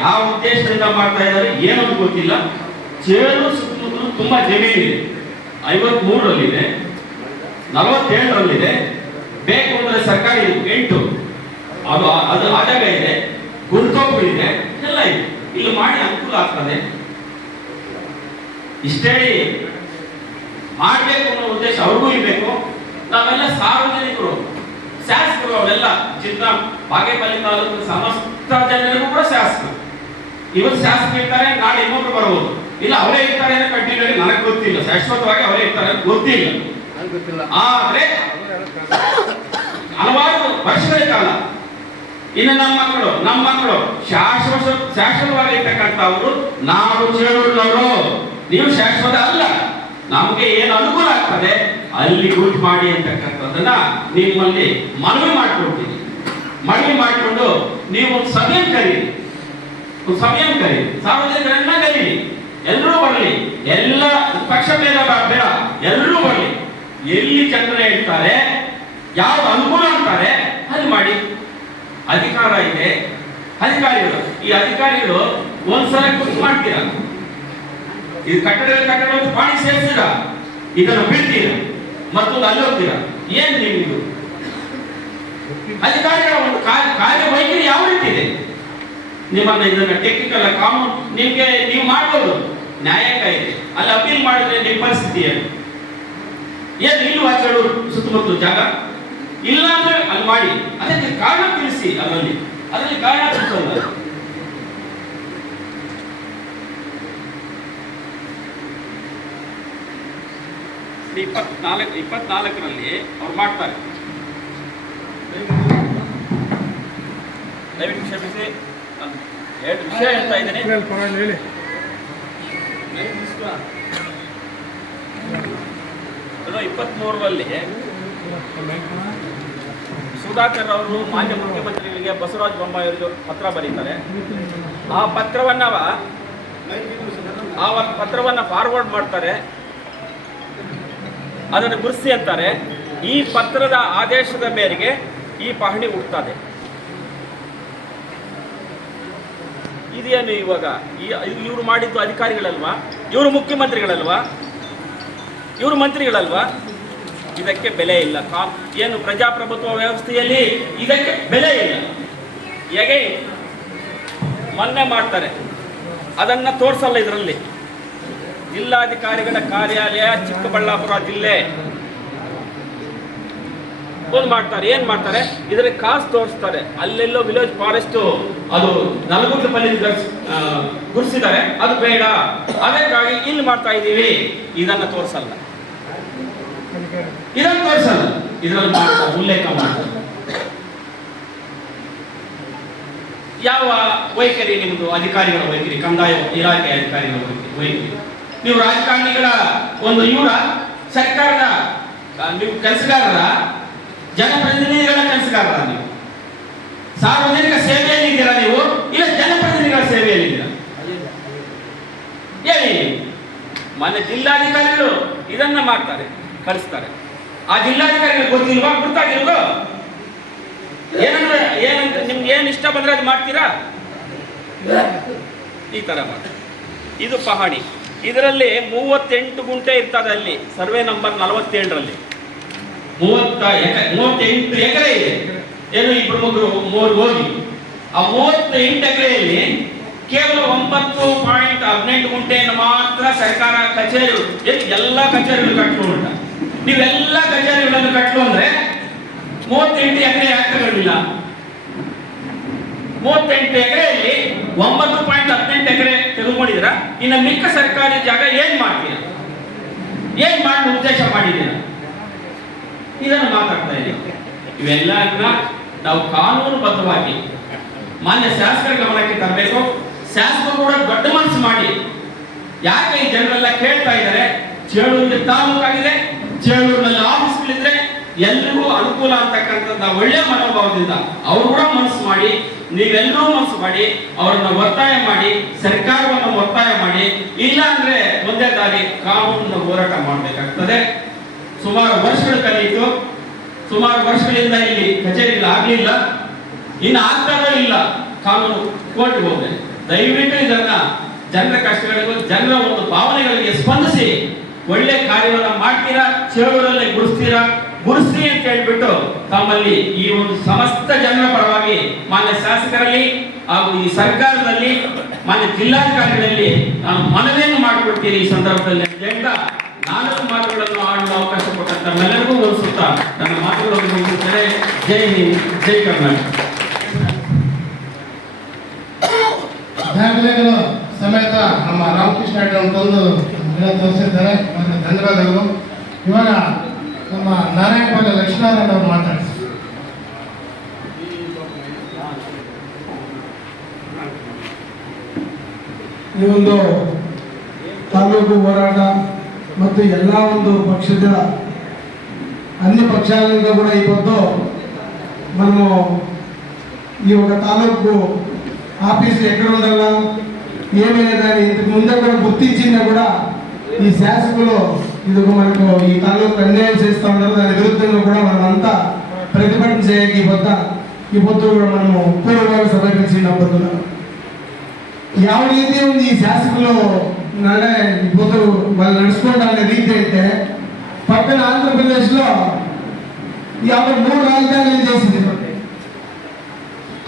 ಯಾವ ಉದ್ದೇಶದಿಂದ ಮಾಡ್ತಾ ಇದ್ದಾರೆ ಏನಂತ ಗೊತ್ತಿಲ್ಲ. ಚೇಳೂರು ಸುತ್ತಮುತ್ತಲು ತುಂಬಾ ಜಮೀನಿದೆ, 53ರಲ್ಲಿದೆ, 47ರಲ್ಲಿದೆ, ಬೇಕು ಅಂದ್ರೆ ಸರ್ಕಾರಿ 8, ಅದು ಆ ಜಾಗ ಇದೆ, ಗುರುತೋಪುಗಳಿದೆ, ಎಲ್ಲ ಇದೆ. ಇಲ್ಲಿ ಮಾಡಿ ಅನುಕೂಲ ಆಗ್ತದೆ. ಇಷ್ಟೇ ಮಾಡಬೇಕು ಅನ್ನೋ ಉದ್ದೇಶ ಅವ್ರಿಗೂ ಇರಬೇಕು. ನಾವೆಲ್ಲ ಸಾರ್ವಜನಿಕರು, ಶಾಸಕರು, ಅವೆಲ್ಲ ಜಿಲ್ಲಾ ಬಾಗೇಪಲ್ಲಿ ತಾಲೂಕು ಸಮಸ್ತ ಜನರಿಗೂ ಕೂಡ ಶಾಸಕರು. ಇವತ್ತು ಶಾಸಕರು ಇರ್ತಾರೆ, ನಾಳೆ ಇನ್ನೊಬ್ರು ಬರಬಹುದು, ಇಲ್ಲ ಅವರೇ ಇರ್ತಾರೆ ಅಂತ ಕಂಟಿನ್ಯೂ ಆಗಿ ನನಗೆ ಗೊತ್ತಿಲ್ಲ, ಶಾಶ್ವತವಾಗಿ ಅವರೇ ಇರ್ತಾರೆ ಅಂತ ಗೊತ್ತಿಲ್ಲ. ಆದ್ರೆ ಹಲವಾರು ವರ್ಷಗಳ ಕಾಲ ಇನ್ನು ನಮ್ಮ ಮಕ್ಕಳು ಶಾಶ್ವತವಾಗಿರ್ತಕ್ಕಂಥವ್ರು. ನಾವು ಚೇಳೂರಿನವರು, ನೀವು ಶಾಶ್ವತ ಅಲ್ಲ, ನಮಗೆ ಏನು ಅನುಕೂಲ ಆಗ್ತದೆ ಅಲ್ಲಿ ಗುರುತು ಮಾಡಿ ಅಂತಕ್ಕಂಥದ್ದನ್ನ ನಿಮ್ಮಲ್ಲಿ ಮನವಿ ಮಾಡ್ಕೊಡ್ತೀನಿ. ಮನವಿ ಮಾಡಿಕೊಂಡು ನೀವು ಒಂದು ಸಮಯ ಕರೀರಿ, ಸಾರ್ವಜನಿಕರನ್ನ ಕರೀರಿ, ಎಲ್ಲರೂ ಬರಲಿ, ಎಲ್ಲ ಪಕ್ಷ ಬೇಡ, ಎಲ್ಲರೂ ಬರಲಿ. ಎಲ್ಲಿ ಚಂದ್ರ ಹೇಳ್ತಾರೆ, ಯಾವ್ದು ಅನುಕೂಲ ಅಂತಾರೆ ಅಲ್ಲಿ ಮಾಡಿ. ಅಧಿಕಾರ ಇದೆ, ಅಧಿಕಾರಿಗಳು, ಈ ಅಧಿಕಾರಿಗಳು ಒಂದ್ಸಲ ಗುರುತು ಮಾಡ್ತೀರಾ, ಇದು ಕಟ್ಟಡ ಪಾಣಿ ಸೇರಿಸಿದ, ಇದನ್ನು ಬಿಡ್ತೀರ, ಮತ್ತೊಂದು ಅಲ್ಲಿ ಹೋಗ್ತೀರಾ, ಏನ್ ನಿಮ್ದು ಅಧಿಕಾರಿಗಳ ಒಂದು ಕಾರ್ಯವೈಖರಿ ಯಾವ ರೀತಿ ಇದೆ? ನಿಮ್ಮನ್ನ ಇದನ್ನ ಟೆಕ್ನಿಕಲ್ ಕಾನೂನು ನಿಮ್ಗೆ ನೀವು ಮಾಡ್ಬೋದು, ನ್ಯಾಯಾಂಗ ಇದೆ, ಅಲ್ಲಿ ಅಪೀಲ್ ಮಾಡಿದ್ರೆ ನಿಮ್ಮ ಪರಿಸ್ಥಿತಿ ಏನು ಇಲ್ವಾ? ಚೇಳೂರು ಸುತ್ತಮುತ್ತಲು ಜಾಗ ಇಲ್ಲ ಅಂದ್ರೆ ಅಲ್ಲಿ ಮಾಡಿ, ಅದಕ್ಕೆ ಕಾರಣ ತಿಳಿಸಿ. ಅದರಲ್ಲಿ ಕಾರಣ ತಿಳಿಸೋಲ್ಲ. 24ರಲ್ಲಿ ಅವ್ರು ಮಾಡ್ತಾರೆ. ದಯವಿಟ್ಟು ಕ್ಷಮಿಸಿ, ಎರಡು ವಿಷಯ ಹೇಳ್ತಾ ಇದ್ದೀನಿ. 23ರಲ್ಲಿ ಸುಧಾಕರ್ ಅವರು ಮಾನ್ಯ ಮುಖ್ಯಮಂತ್ರಿಗಳಿಗೆ ಬಸವರಾಜ ಬೊಮ್ಮಾಯಿ ಅವರಿಗೆ ಪತ್ರ ಬರೀತಾರೆ. ಆ ಪತ್ರವನ್ನ ಫಾರ್ವರ್ಡ್ ಮಾಡ್ತಾರೆ, ಅದನ್ನು ಗುರುತಿಸಿ ಅಂತಾರೆ. ಈ ಪತ್ರದ ಆದೇಶದ ಮೇರೆಗೆ ಈ ಪಹಣಿ ಹುಡ್ತದೆ. ಇದೇನು ಇವಾಗ ಇವರು ಮಾಡಿದ್ದು ಅಧಿಕಾರಿಗಳಲ್ವಾ? ಇವರು ಮುಖ್ಯಮಂತ್ರಿಗಳಲ್ವಾ? ಇವರು ಮಂತ್ರಿಗಳಲ್ವಾ? ಇದಕ್ಕೆ ಬೆಲೆ ಇಲ್ಲ. ಏನು ಪ್ರಜಾಪ್ರಭುತ್ವ ವ್ಯವಸ್ಥೆಯಲ್ಲಿ ಇದಕ್ಕೆ ಬೆಲೆ ಇಲ್ಲ. ಹೇಗೆ ಮೊನ್ನೆ ಮಾಡ್ತಾರೆ, ಅದನ್ನು ತೋರಿಸಲ್ಲ. ಇದರಲ್ಲಿ ಜಿಲ್ಲಾಧಿಕಾರಿಗಳ ಕಾರ್ಯಾಲಯ ಚಿಕ್ಕಬಳ್ಳಾಪುರ ಜಿಲ್ಲೆ ಒಂದು ಮಾಡ್ತಾರೆ. ಏನು ಮಾಡ್ತಾರೆ? ಇದರಲ್ಲಿ ಕಾಸು ತೋರಿಸ್ತಾರೆ. ಅಲ್ಲೆಲ್ಲೋ ವಿಲೇಜ್ ಫಾರೆಸ್ಟ್ ಅದು ನಲಗುಂದಪಲ್ಲಿ ಗುರ್ಸಿದ್ದಾರೆ, ಅದು ಬೇಡ, ಅದಕ್ಕಾಗಿ ಇಲ್ಲಿ ಮಾಡ್ತಾ ಇದ್ದೀವಿ. ಇದನ್ನು ತೋರಿಸಲ್ಲ, ಇದನ್ನು ತೋರಿಸಲ್ಲ. ಇದರಲ್ಲಿ ಮಾಡ್ತಾರೆ, ಉಲ್ಲೇಖ ಮಾಡ್ತಾರೆ. ಯಾವ ವೈಖರಿ ನಿಮ್ಮದು? ಅಧಿಕಾರಿಗಳ ವೈಖರಿ, ಕಂದಾಯ ಇಲಾಖೆ ಅಧಿಕಾರಿಗಳ ವೈಖರಿ. ನೀವು ರಾಜಕಾರಣಿಗಳ ಒಂದು ಇವರ ಸರ್ಕಾರದ ನೀವು ಕೆಲಸಗಾರರ, ಜನಪ್ರತಿನಿಧಿಗಳ ಕೆಲಸಗಾರರ, ನೀವು ಸಾರ್ವಜನಿಕ ಸೇವೆಯಲ್ಲಿದ್ದೀರಾ ನೀವು, ಇಲ್ಲ ಜನಪ್ರತಿನಿಧಿಗಳ ಸೇವೆಯಲ್ಲಿದ್ದೀರಾ? ಹೇಳಿ. ಮನೆ ಜಿಲ್ಲಾಧಿಕಾರಿಗಳು ಇದನ್ನ ಮಾಡ್ತಾರೆ, ಕಳಿಸ್ತಾರೆ. ಆ ಜಿಲ್ಲಾಧಿಕಾರಿಗಳು ಗೊತ್ತಿಲ್ವಾ? ಗೊತ್ತಾಗಿಲ್ವೋ? ಏನಂತ ನಿಮ್ಗೆ ಏನು ಇಷ್ಟ ಬಂದ್ರೆ ಅದು ಮಾಡ್ತೀರಾ? ಈ ತರ ಮಾಡಿ. ಇದು ಪಹಣಿ. ಇದರಲ್ಲಿ 38 ಗುಂಟೆ ಇರ್ತದೆ. ಅಲ್ಲಿ ಸರ್ವೆ ನಂಬರ್ 47ರಲ್ಲಿ 38 ಎಕರೆ ಇದೆ. ಏನು ಇಬ್ಬರು ಮೂರು ಹೋಗಿ ಆ 38 ಎಕರೆಯಲ್ಲಿ ಕೇವಲ 9.18 ಗುಂಟೆಯನ್ನು ಮಾತ್ರ ಸರ್ಕಾರ ಕಚೇರಿಗಳು, ಎಲ್ಲ ಕಚೇರಿಗಳು ಕಟ್ಟಲು ಉಂಟ. ನೀವೆಲ್ಲ ಕಚೇರಿಗಳನ್ನು ಕಟ್ಟಲು ಅಂದ್ರೆ 38 ಎಕರೆ ಯಾಕೆ ತಗೊಳ್ಳಿಲ್ಲ? 38 ಎಕರೆಯಲ್ಲಿ 9.18 ಎಕರೆ ತೆಗೆದುಕೊಂಡಿದ್ದೀರ. ಇನ್ನು ಮಿಕ್ಕ ಸರ್ಕಾರಿ ಜಾಗ ಏನ್ ಮಾಡ್ತೀರಾ? ಏನ್ ಮಾಡಿ ಉದ್ದೇಶ ಮಾಡಿದ್ದೀರಾ? ಇದನ್ನು ಮಾತಾಡ್ತಾ ಇದ್ದೀವಿ. ಇವೆಲ್ಲ ನಾವು ಕಾನೂನುಬದ್ಧವಾಗಿ ಮಾನ್ಯ ಶಾಸಕರ ಗಮನಕ್ಕೆ ತರಬೇಕು. ಶಾಸಕರು ಕೂಡ ದೊಡ್ಡ ಮನಸ್ಸು ಮಾಡಿ, ಯಾಕೆ ಈ ಜನರೆಲ್ಲ ಕೇಳ್ತಾ ಇದ್ದಾರೆ, ಚೇಳೂರಿಗೆ ತಾಲೂಕಾಗಿದೆ, ಚೇಳೂರಿನಲ್ಲಿ ಆಫೀಸ್ಗಳಿದ್ರೆ ಎಲ್ರಿಗೂ ಅನುಕೂಲ ಅಂತಕ್ಕಂಥದ್ದು ಒಳ್ಳೆ ಮನೋಭಾವದಿಂದ ಅವರು ಕೂಡ ಮನಸ್ಸು ಮಾಡಿ, ನೀವೆಲ್ಲರೂ ಮನಸ್ಸು ಮಾಡಿ, ಅವರನ್ನ ಒತ್ತಾಯ ಮಾಡಿ, ಸರ್ಕಾರವನ್ನು ಒತ್ತಾಯ ಮಾಡಿ. ಇಲ್ಲ ಅಂದ್ರೆ ಒಂದೇ ದಾರಿ, ಕಾನೂನಿನ ಹೋರಾಟ ಮಾಡಬೇಕಾಗ್ತದೆ. ಸುಮಾರು ವರ್ಷಗಳು ಕಳೆಯಿತು. ಸುಮಾರು ವರ್ಷಗಳಿಂದ ಇಲ್ಲಿ ಕಚೇರಿಗಳಾಗಲಿಲ್ಲ, ಇನ್ನು ಆಗ್ತಾನೂ ಇಲ್ಲ. ಕಾನೂನು ಕೋರ್ಟ್ಗೆ ಹೋಗ್ಬೇಕು. ದಯವಿಟ್ಟು ಇದನ್ನ ಜನರ ಕಷ್ಟಗಳಿಗೂ ಜನರ ಒಂದು ಭಾವನೆಗಳಿಗೆ ಸ್ಪಂದಿಸಿ ಒಳ್ಳೆ ಕಾರ್ಯವನ್ನು ಮಾಡ್ತೀರಾ, ಚೇಳೂರಲ್ಲಿ ಗುರುಸ್ರಿ ಅಂತ ಹೇಳ್ಬಿಟ್ಟು ತಮ್ಮಲ್ಲಿ ಈ ಒಂದು ಸಮಸ್ತ ಜನರ ಪರವಾಗಿ ಮಾನ್ಯ ಶಾಸಕರಲ್ಲಿ ಹಾಗೂ ಈ ಸರ್ಕಾರದಲ್ಲಿ ಮಾನ್ಯ ಜಿಲ್ಲಾಧಿಕಾರಿಗಳಲ್ಲಿ ನಾನು ಮನವಿಯನ್ನು ಮಾಡಿಕೊಡ್ತೀನಿ ಈ ಸಂದರ್ಭದಲ್ಲಿ ಅಂತ ಹೇಳ್ತಾ 4 ಮಾತುಗಳನ್ನು ಆಡುವ ಅವಕಾಶ ಕೊಟ್ಟಂತ ನಮ್ಮೆಲ್ಲರಿಗೂ ಹೋಲಿಸುತ್ತಾ ನನ್ನ ಮಾತುಗಳನ್ನು ಮುಗಿಸುತ್ತೇನೆ. ಜೈ ಹಿಂದ್, ಜೈ ಕರ್ನಾಟಕ. ದಾಖಲೆಗಳು ಸಮೇತ ನಮ್ಮ ರಾಮಕೃಷ್ಣ ತಂದು ತೋರಿಸಿದ್ದಾರೆ. ಅವರಿಗೆ ಧನ್ಯವಾದಗಳು. ಇವಾಗ ನಮ್ಮ ನಾರಾಯಣಪಾಲ ಲಕ್ಷ್ಮೀನಾರಾಯಣ ಅವರು ಮಾತಾಡ್ತಾರೆ. ಈ ಒಂದು ತಾಲೂಕು ಹೋರಾಟ ಮತ್ತು ಎಲ್ಲ ಒಂದು ಪಕ್ಷದ అన్ని పక్షాలలో కూడా ಇವತ್ತು మనము ఈ ఒక తాలూకు ఆఫీసు ఎక్కడ ఉండాలా ఏమైనా దాన్ని ఇంతకు ముందే కూడా గుర్తించినా కూడా ఈ శాసకులు ఇది మనకు ఈ తాలూకు అన్యాయం చేస్తూ ఉన్నారు. దాని విరుద్ధంగా కూడా మనం అంతా ప్రతిభటన చేయక ఈ పొద్దు కూడా మనము పూర్వగా సమర్పించినప్పుడు ಯಾವ ರೀತಿ ಒಂದು ಈ ಶಾಸಕರು ఇప్పుడు వాళ్ళు నడుచుకోవడానికి రీతి అయితే పక్కన ఆంధ్రప్రదేశ్లో 53 రాజధానులు చేసింది.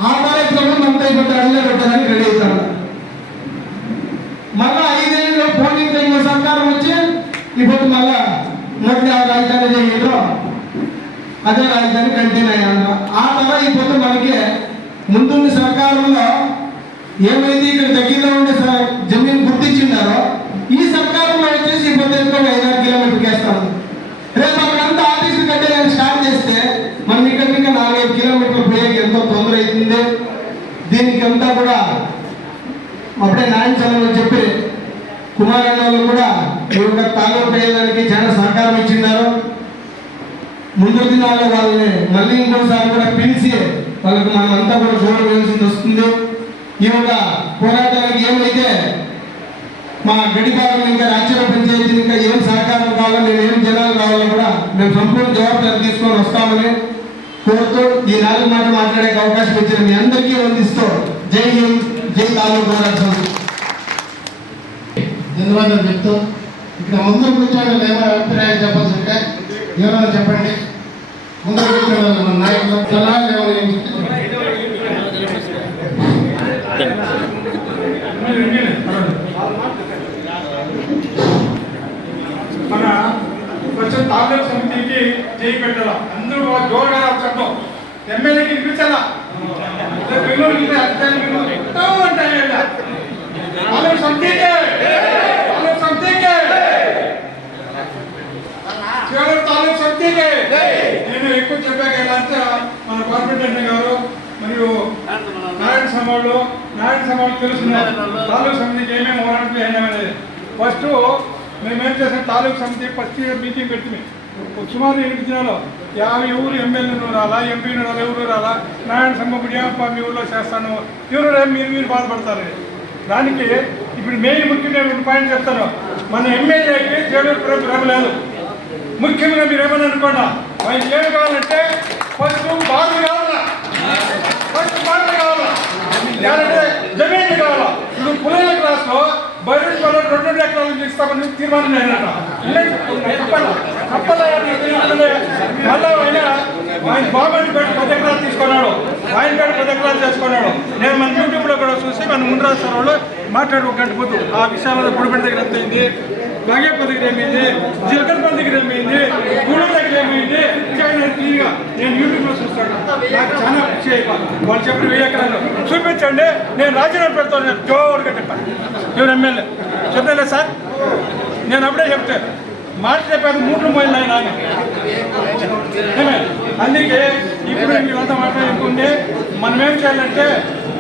ఆ కార్యక్రమం అంతా ఇప్పుడు అల్లే పెట్టడానికి రెడీ అవుతారు. మళ్ళా 5 ఏళ్ళలో పోలింగ్ టైంలో సర్కారం వచ్చి ఇప్పుడు మళ్ళా 106 రాజధాని చేయరు, అదే రాజధాని కంటిన్యూ అయ్యారు. ఆ తర్వాత ఇప్పుడు మనకి ముందున్న సర్కారంలో ఏమైతే ఇక్కడ దగ్గరలో ఉండే జమీన్ గుర్తించిండారో ఈ సర్కారంలో వచ్చేసి ఇప్పుడు 5-6 కిలోమీటర్కి వేస్తాము. రేపు అక్కడంతా ఆఫీసు కట్టే స్టార్ట్ చేస్తే మనం ఇక్కడ 4-5 కిలోమీటర్లు పోయేకి ఎంతో తొందర అవుతుంది. దీనికి అంతా కూడా అప్పుడే నాయన చెప్పి కుమారన్న కూడా ఈ యొక్క తాలూకు వేయడానికి చాలా సహకారం ఇచ్చిన్నారు. ముందు దినాల్లో వాళ్ళని మళ్ళీ ఇంకోసారి కూడా పిలిచి వాళ్ళకి మనం అంతా కూడా గౌరవించాల్సి వస్తుంది. ఈ యొక్క పోరాటానికి ఏమైతే మా గడిపాలన ఇంకా రాజ్యాంగ పంచాయతీ ఇంకా ఏం సహకారం కావాలో మేము ఏం జనాలు కావాలో కూడా మేము సంపూర్ణ జవాబుదారి తీసుకొని వస్తామని కోరుతూ ఈ మాట్లాడే అవకాశం ఇచ్చిన మీ అందరికీ వందిస్తూ జై హింద్, జై తాలూకు పోరాట సమితి. ధన్యవాదాలు చెప్తూ ఇక్కడ ముందు కూర్చోండి. ఏమైనా అభిప్రాయం చెప్పాల్సి ఉంటే ఎవరైనా చెప్పండి. ముందు కూర్చోండి. మన నాయకులు సలహాలు ఏమైనా మన కొంచెం తాలూకు సమితికి చేయి పెట్టాల. అందరూ జోరుగా చెప్పడం ఎమ్మెల్యేకి వినిపించాలా. బెంగళూరు ఉంటాయి తాలూకు సమితికి, తాలూకు సమితికి, తాలూకు సమితికి. నేను ఎక్కువ చెప్పాక ఎలా అంటే మన కార్పొరేటర్ గారు మరియు నారాయణ సమాళ్ళు తెలుస్తున్నారు తాలూకు సమితికి ఏమేమి పోరాటం అయినామనేది. ఫస్ట్ మేమేం చేసాం, తాలూకు సమితి ఫస్ట్ మీటింగ్ పెట్టి సుమారు 8 జిల్లాలో 50 ఊరు ఎమ్మెల్యేలు రాలా, ఎంపీలు రాలా, ఎవరు రాలా. నారాయణ సమ్మప్పుడు ఏమప్ప మీ ఊళ్ళో చేస్తాను, ఎవరు మీరు బాధపడతారు. దానికి ఇప్పుడు మెయిన్ ముఖ్యమైన పాయింట్ చెప్తాను. మన ఎమ్మెల్యేకి చేడూరు ప్రోగ్రాం లేదు. ముఖ్యంగా మీరు ఏమని అనుకోండి, ఆయనకి ఏమి కావాలంటే ఫస్ట్ బాధలు కావాలా, ఫస్ట్ బాధలు కావాలా, లేదంటే జమీన్లు కావాలా. ఇప్పుడు పుల్లల క్లాస్లో బయట 2 ఎకరాలు ఇస్తామని తీర్మానం అయినట. మళ్ళా ఆయన బాబాని పెట్టి 10 ఎకరాలు తీసుకున్నాడు, ఆయన పెట్టి 10 ఎకరాలు చేసుకున్నాడు. నేను మన యూట్యూబ్లో కూడా చూసి మన ముందు సార్ వాళ్ళు మాట్లాడి ఒక గంట పోతూ ఆ విషయాలలో గుడిపెట్ట దగ్గర ఎంత అయింది, బాగేపల్లి దగ్గర ఏమైంది, జిలకర్పల్లి దగ్గర ఏమైంది, గూడూరు దగ్గర ఏమైంది, ఇంకా క్లియర్గా నేను యూట్యూబ్లో చూస్తాను. నాకు చాలా పిచ్చి అయిపోయింది. వాళ్ళు చెప్పిన 1000 ఎకరాలు చూపించండి, నేను రాజీనామా పెడతాను జోరుగా చెప్పాను. ఎవరు ఎమ్మెల్యే చెప్పలే సార్, నేను అప్పుడే చెప్తే మాట చెప్పాను 3 మైళ్ళు ఆయన. అందుకే ఇప్పుడు మీరంతా మాట్లాడుకుంటే మనం ఏం చేయాలంటే,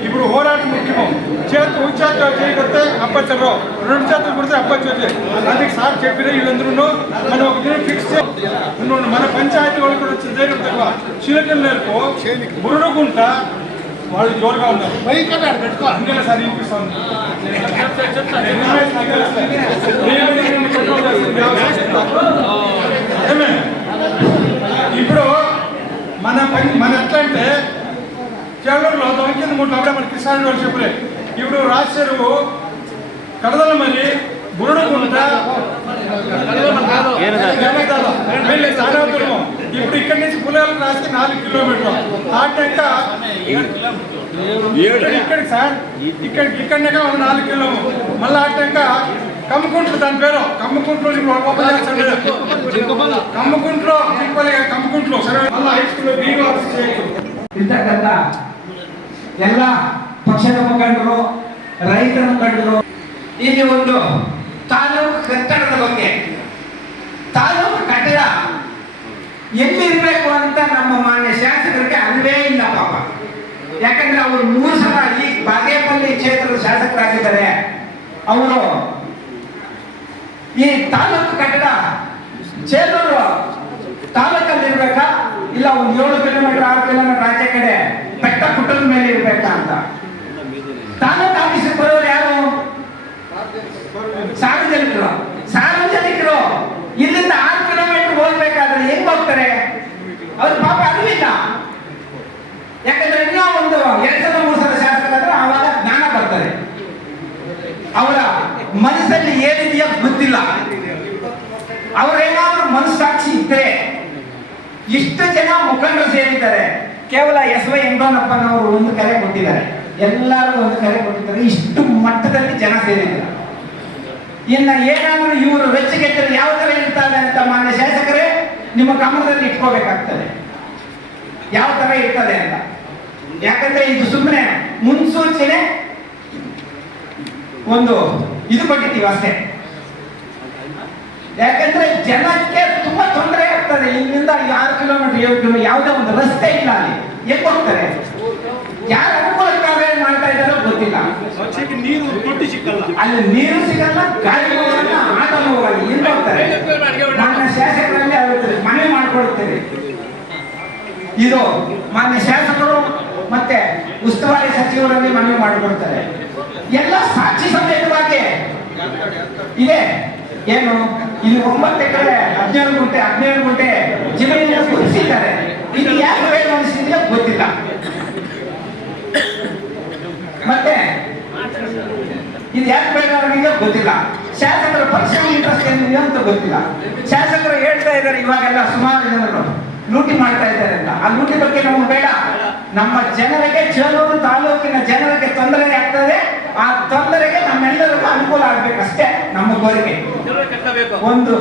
ఇప్పుడు పోరాటం ముఖ్యము. ఉచ్చాతో చేయకపోతే అప్పచ్చరు, 2 చేతులు కొడితే అప్పచ్చి. అందుకే సార్ చెప్పిన వీళ్ళందరూ మనం ఒక దినం ఫిక్స్ మన పంచాయతీ వాళ్ళు కూడా వచ్చిన ధైర్యం తక్కువ. చిలకలు నేర్పు బురుడుగుంట వాళ్ళు జోరుగా ఉన్నారు. అందుకే సార్ వినిపిస్తాను. ఇప్పుడు మన ఎట్లా అంటే కేరళలో దొరికింది 3 అప్పుడే మన కిసాన్ వాళ్ళు చెప్పలే. ఇప్పుడు రాజశేరు కడదలమని బురుడుగుంట ఇప్పుడు ఇక్కడి నుంచి పుల్లలకు రాస్తే 4 కిలోమీటర్లు. ఆ టెంక ఇక్కడికి సార్ ఇక్కడినే 4 కిలోమీటర్లు. మళ్ళీ ఆ టెంక కమ్ముకుంట్లు, దాని పేరు కమ్ముకుంట్లు. కమ్ముకుంట్లు సరే. మళ్ళీ హై ಸ್ಕೂಲ್ ಇರ್ತಕ್ಕಂಥ ಎಲ್ಲ ಪಕ್ಷದ ಮುಖಂಡರು, ರೈತರ ಮುಖಂಡರು, ಇಲ್ಲಿ ಒಂದು ತಾಲೂಕು ಕಟ್ಟಡದ ಬಗ್ಗೆ, ತಾಲೂಕು ಕಟ್ಟಡ ಎಲ್ಲಿರ್ಬೇಕು ಅಂತ ನಮ್ಮ ಮಾನ್ಯ ಶಾಸಕರಿಗೆ ಅಲ್ವೇ ಇಲ್ಲ ಪಾಪ. ಯಾಕಂದ್ರೆ ಅವರು 3 ಸಲ ಈ ಬಾಗೇಪಲ್ಲಿ ಕ್ಷೇತ್ರದ ಶಾಸಕರಾಗಿದ್ದಾರೆ. ಅವರು ಈ ತಾಲೂಕು ಕಟ್ಟಡ ಚೇಲೂರು ತಾಲೂಕಲ್ಲಿ ಇರ್ಬೇಕಾ, ಇಲ್ಲ ಒಂದು 7 ಕಿಲೋಮೀಟರ್ 6 ಕಿಲೋಮೀಟರ್ ಆಚೆ ಕಡೆ ಬೆಟ್ಟ ಕುಟ್ಟದ ಮೇಲೆ ಇರ್ಬೇಕಾ ಅಂತ. ತಾಲೂಕು ಆಫೀಸಿಗೆ ಬರೋರು ಯಾರು? ಸಾರ್ವಜನಿಕರು. ಇಲ್ಲಿಂದ 6 ಕಿಲೋಮೀಟರ್ ಹೋಗ್ಬೇಕಾದ್ರೆ ಹೆಂಗ್ ಹೋಗ್ತಾರೆ? ಅವ್ರ ಪಾಪ ಅರಿವಿಲ್ಲ. ಯಾಕಂದ್ರೆ ಇನ್ನೂ ಒಂದು 2 ಸಲ 3 ಸಲ ಶಾಸಕರಾದ್ರೆ ಆವಾಗ ಜ್ಞಾನ ಬರ್ತಾರೆ. ಅವರ ಮನಸ್ಸಲ್ಲಿ ಏನಿದೆಯೋ ಗೊತ್ತಿಲ್ಲ. ಅವರೇನಾದ್ರೂ ಮನಸ್ಸಾಕ್ಷಿ ಇದ್ರೆ ಇಷ್ಟು ಜನ ಮುಖಂಡರು ಸೇರಿದ್ದಾರೆ. ಕೇವಲ ಎಸ್.ವೈ. ಯಂಗನಪ್ಪನವರು ಒಂದು ಕರೆ ಕೊಟ್ಟಿದ್ದಾರೆ, ಎಲ್ಲರೂ ಒಂದು ಕರೆ ಕೊಟ್ಟಿದ್ದಾರೆ. ಇಷ್ಟು ಮಟ್ಟದಲ್ಲಿ ಜನ ಸೇರಿದ್ದಾರೆ. ಇನ್ನ ಏನಾದ್ರೂ ಇವರು ವೆಚ್ಚಗೆಟ್ಟರೆ ಯಾವ ತರ ಇರ್ತಾರೆ ಅಂತ ಮಾನ್ಯ ಶಾಸಕರೇ ನಿಮ್ಮ ಗಮನದಲ್ಲಿ ಇಟ್ಕೋಬೇಕಾಗ್ತದೆ, ಯಾವ ತರ ಇರ್ತದೆ ಅಂತ. ಯಾಕಂದ್ರೆ ಇದು ಸುಮ್ಮನೆ ಮುನ್ಸೂಚನೆ ಒಂದು ಇದು ಕೊಟ್ಟಿದ್ದೀವಿ ಅಷ್ಟೇ. ಯಾಕಂದ್ರೆ ಜನಕ್ಕೆ ತುಂಬಾ ತೊಂದರೆ ಆಗ್ತದೆ. ಇಲ್ಲಿಂದ 6 ಕಿಲೋಮೀಟರ್ 7 ಕಿಲೋಮೀಟರ್ ಯಾವುದೇ ಒಂದು ರಸ್ತೆ ಇಲ್ಲ. ಅಲ್ಲಿ ಎಲ್ಲಿ ಹೋಗ್ತಾರೆ? ಯಾರು ಅನುಕೂಲಕ್ಕಾಗಿ ಮಾಡ್ತಾ ಇದ್ದಾರೋ ಗೊತ್ತಿಲ್ಲ. ಅಲ್ಲಿ ನೀರು ಸಿಗಲ್ಲ, ಗಾಡಿ ಹೋಗಲ್ಲ, ಆಟೋ ಹೋಗಲ್ಲ, ಎಲ್ಲಿ ಹೋಗ್ತಾರೆ? ಮಾನ್ಯ ಶಾಸಕರಲ್ಲಿ ಮನವಿ ಮಾಡ್ಕೊಳ್ತೇವೆ. ಇದು ಮಾನ್ಯ ಶಾಸಕರು ಮತ್ತೆ ಉಸ್ತುವಾರಿ ಸಚಿವರಲ್ಲಿ ಮನವಿ ಮಾಡಿಕೊಡ್ತಾರೆ. ಎಲ್ಲ ಸಾಕ್ಷಿ ಸಮೇತವಾಗಿ ಇದೆ. ಏನು ಇಲ್ಲಿ 9 ಎಕರೆ 17 ಗುಂಟೆ ಜಮೀನಿನ ಗುರುತಿಸಿದ್ದಾರೆ. ಇದು ಯಾಕೆ ಬೇಡ ಅನಿಸಿದೆಯೋ ಗೊತ್ತಿಲ್ಲ. ಮತ್ತೆ ಇದು ಯಾಕೆ ಬೇಡ ಅವರಿಗೆ ಗೊತ್ತಿಲ್ಲ. ಶಾಸಕರ ಪರ್ಸನಲ್ ಇಂಟ್ರೆಸ್ಟ್ ಏನಿದೆ ಅಂತ ಗೊತ್ತಿಲ್ಲ. ಶಾಸಕರು ಹೇಳ್ತಾ ಇದ್ದಾರೆ ಇವಾಗೆಲ್ಲ ಸುಮಾರು ಜನರು ಲೂಟಿ ಮಾಡ್ತಾ ಇದ್ದಾರೆ ಅಂತ. ಆ ಲೂಟಿ ಬಗ್ಗೆ ನಮಗೆ ಬೇಡ. ನಮ್ಮ ಜನರಿಗೆ, ಚೇಳೂರು ತಾಲೂಕಿನ ಜನರಿಗೆ ತೊಂದರೆ ಆಗ್ತದೆ. ಆ ತೊಂದರೆಗೆ ನಮ್ಮೆಲ್ಲರಿಗೂ ಅನುಕೂಲ ಆಗ್ಬೇಕಷ್ಟೇ ನಮ್ಮ ಕೋರಿಕೆ. ಒಂದು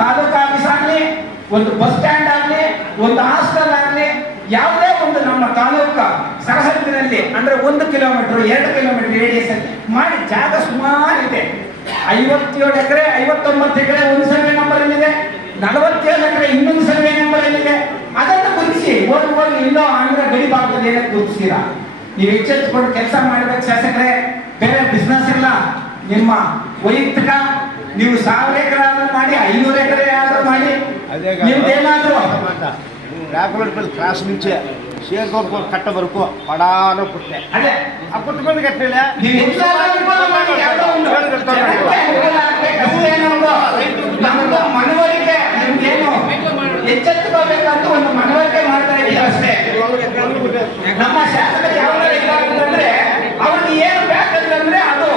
ತಾಲೂಕು ಆಫೀಸ್ ಆಗಲಿ, ಒಂದು ಬಸ್ ಸ್ಟ್ಯಾಂಡ್ ಆಗಲಿ, ಒಂದು ಹಾಸ್ಟೆಲ್ ಆಗಲಿ, ಯಾವುದೇ ಒಂದು ನಮ್ಮ ತಾಲೂಕು ಸರಹದ್ದಿನಲ್ಲಿ ಅಂದ್ರೆ 1 ಕಿಲೋಮೀಟರ್ 2 ಕಿಲೋಮೀಟರ್ ರೇಡಿಯಸ್ ಅಲ್ಲಿ ಮಾಡಿ ಜಾಗ ಸುಮಾರು ಇದೆ. 57 ಎಕರೆ 59 ಎಕರೆ ಒಂದು ಸರ್ವೆ ನಂಬರ್ ಇದೆ, 47 ಎಕರೆ ಇನ್ನೊಂದು ಸರ್ವೆ ನಂಬರ್ ಇದೆ. ಅದನ್ನು ಗುರುತಿಸಿ ಹೋಗಿ ಇಲ್ಲೋ ಆಂಧ್ರ ಗಡಿ ಭಾಗದಲ್ಲಿ ಏನಕ್ಕೆ ಗುರುತಿಸ್ತೀರಾ? ನೀವು ಎಚ್ಚೆತ್ತುಕೊಂಡು ಕೆಲಸ ಮಾಡ್ಬೇಕು ಶಾಸಕರೇ. ಬೇರೆ ಬಿಸ್ನೆಸ್ ಇಲ್ಲ, ನಿಮ್ಮ ವೈಯಕ್ತಿಕ ನೀವು 1000 ಎಕರೆ ಆದ್ರೂ ಮಾಡಿ, 500 ಎಕರೆ ಆದ್ರೂ ಮಾಡಿ, ನಿಮ್ದೇನಾದ್ರೂ ಕ್ರಾಸ್ ಮುಂಚೆ ಶೇರ್ಗೌರ್ ಕಟ್ಟ ಬರ್ಕೋ ಪಡಾನೋ ಪುಟ್ಟೆ ಅದೇ ಆ ಪುಟ್ಟ ಬಂದು ಕಟ್ಟಿಲ್ಲ ನಮ್ದು ಮನವರಿಕೆ, ನಿಮ್ಗೇನು ಎಚ್ಚೆತ್ತುಕೋಬೇಕಂತ ಒಂದು ಮನವರಿಕೆ ಮಾಡ್ತಾ ಇದ್ದೀವಿ ಅಷ್ಟೇ. ನಮ್ಮ ಶಾಸಕರು ಯಾವ ಇದಾಗುತ್ತಂದ್ರೆ ಅವ್ರಿಗೆ ಏನು ಬೇಕಂತಂದ್ರೆ ಅದು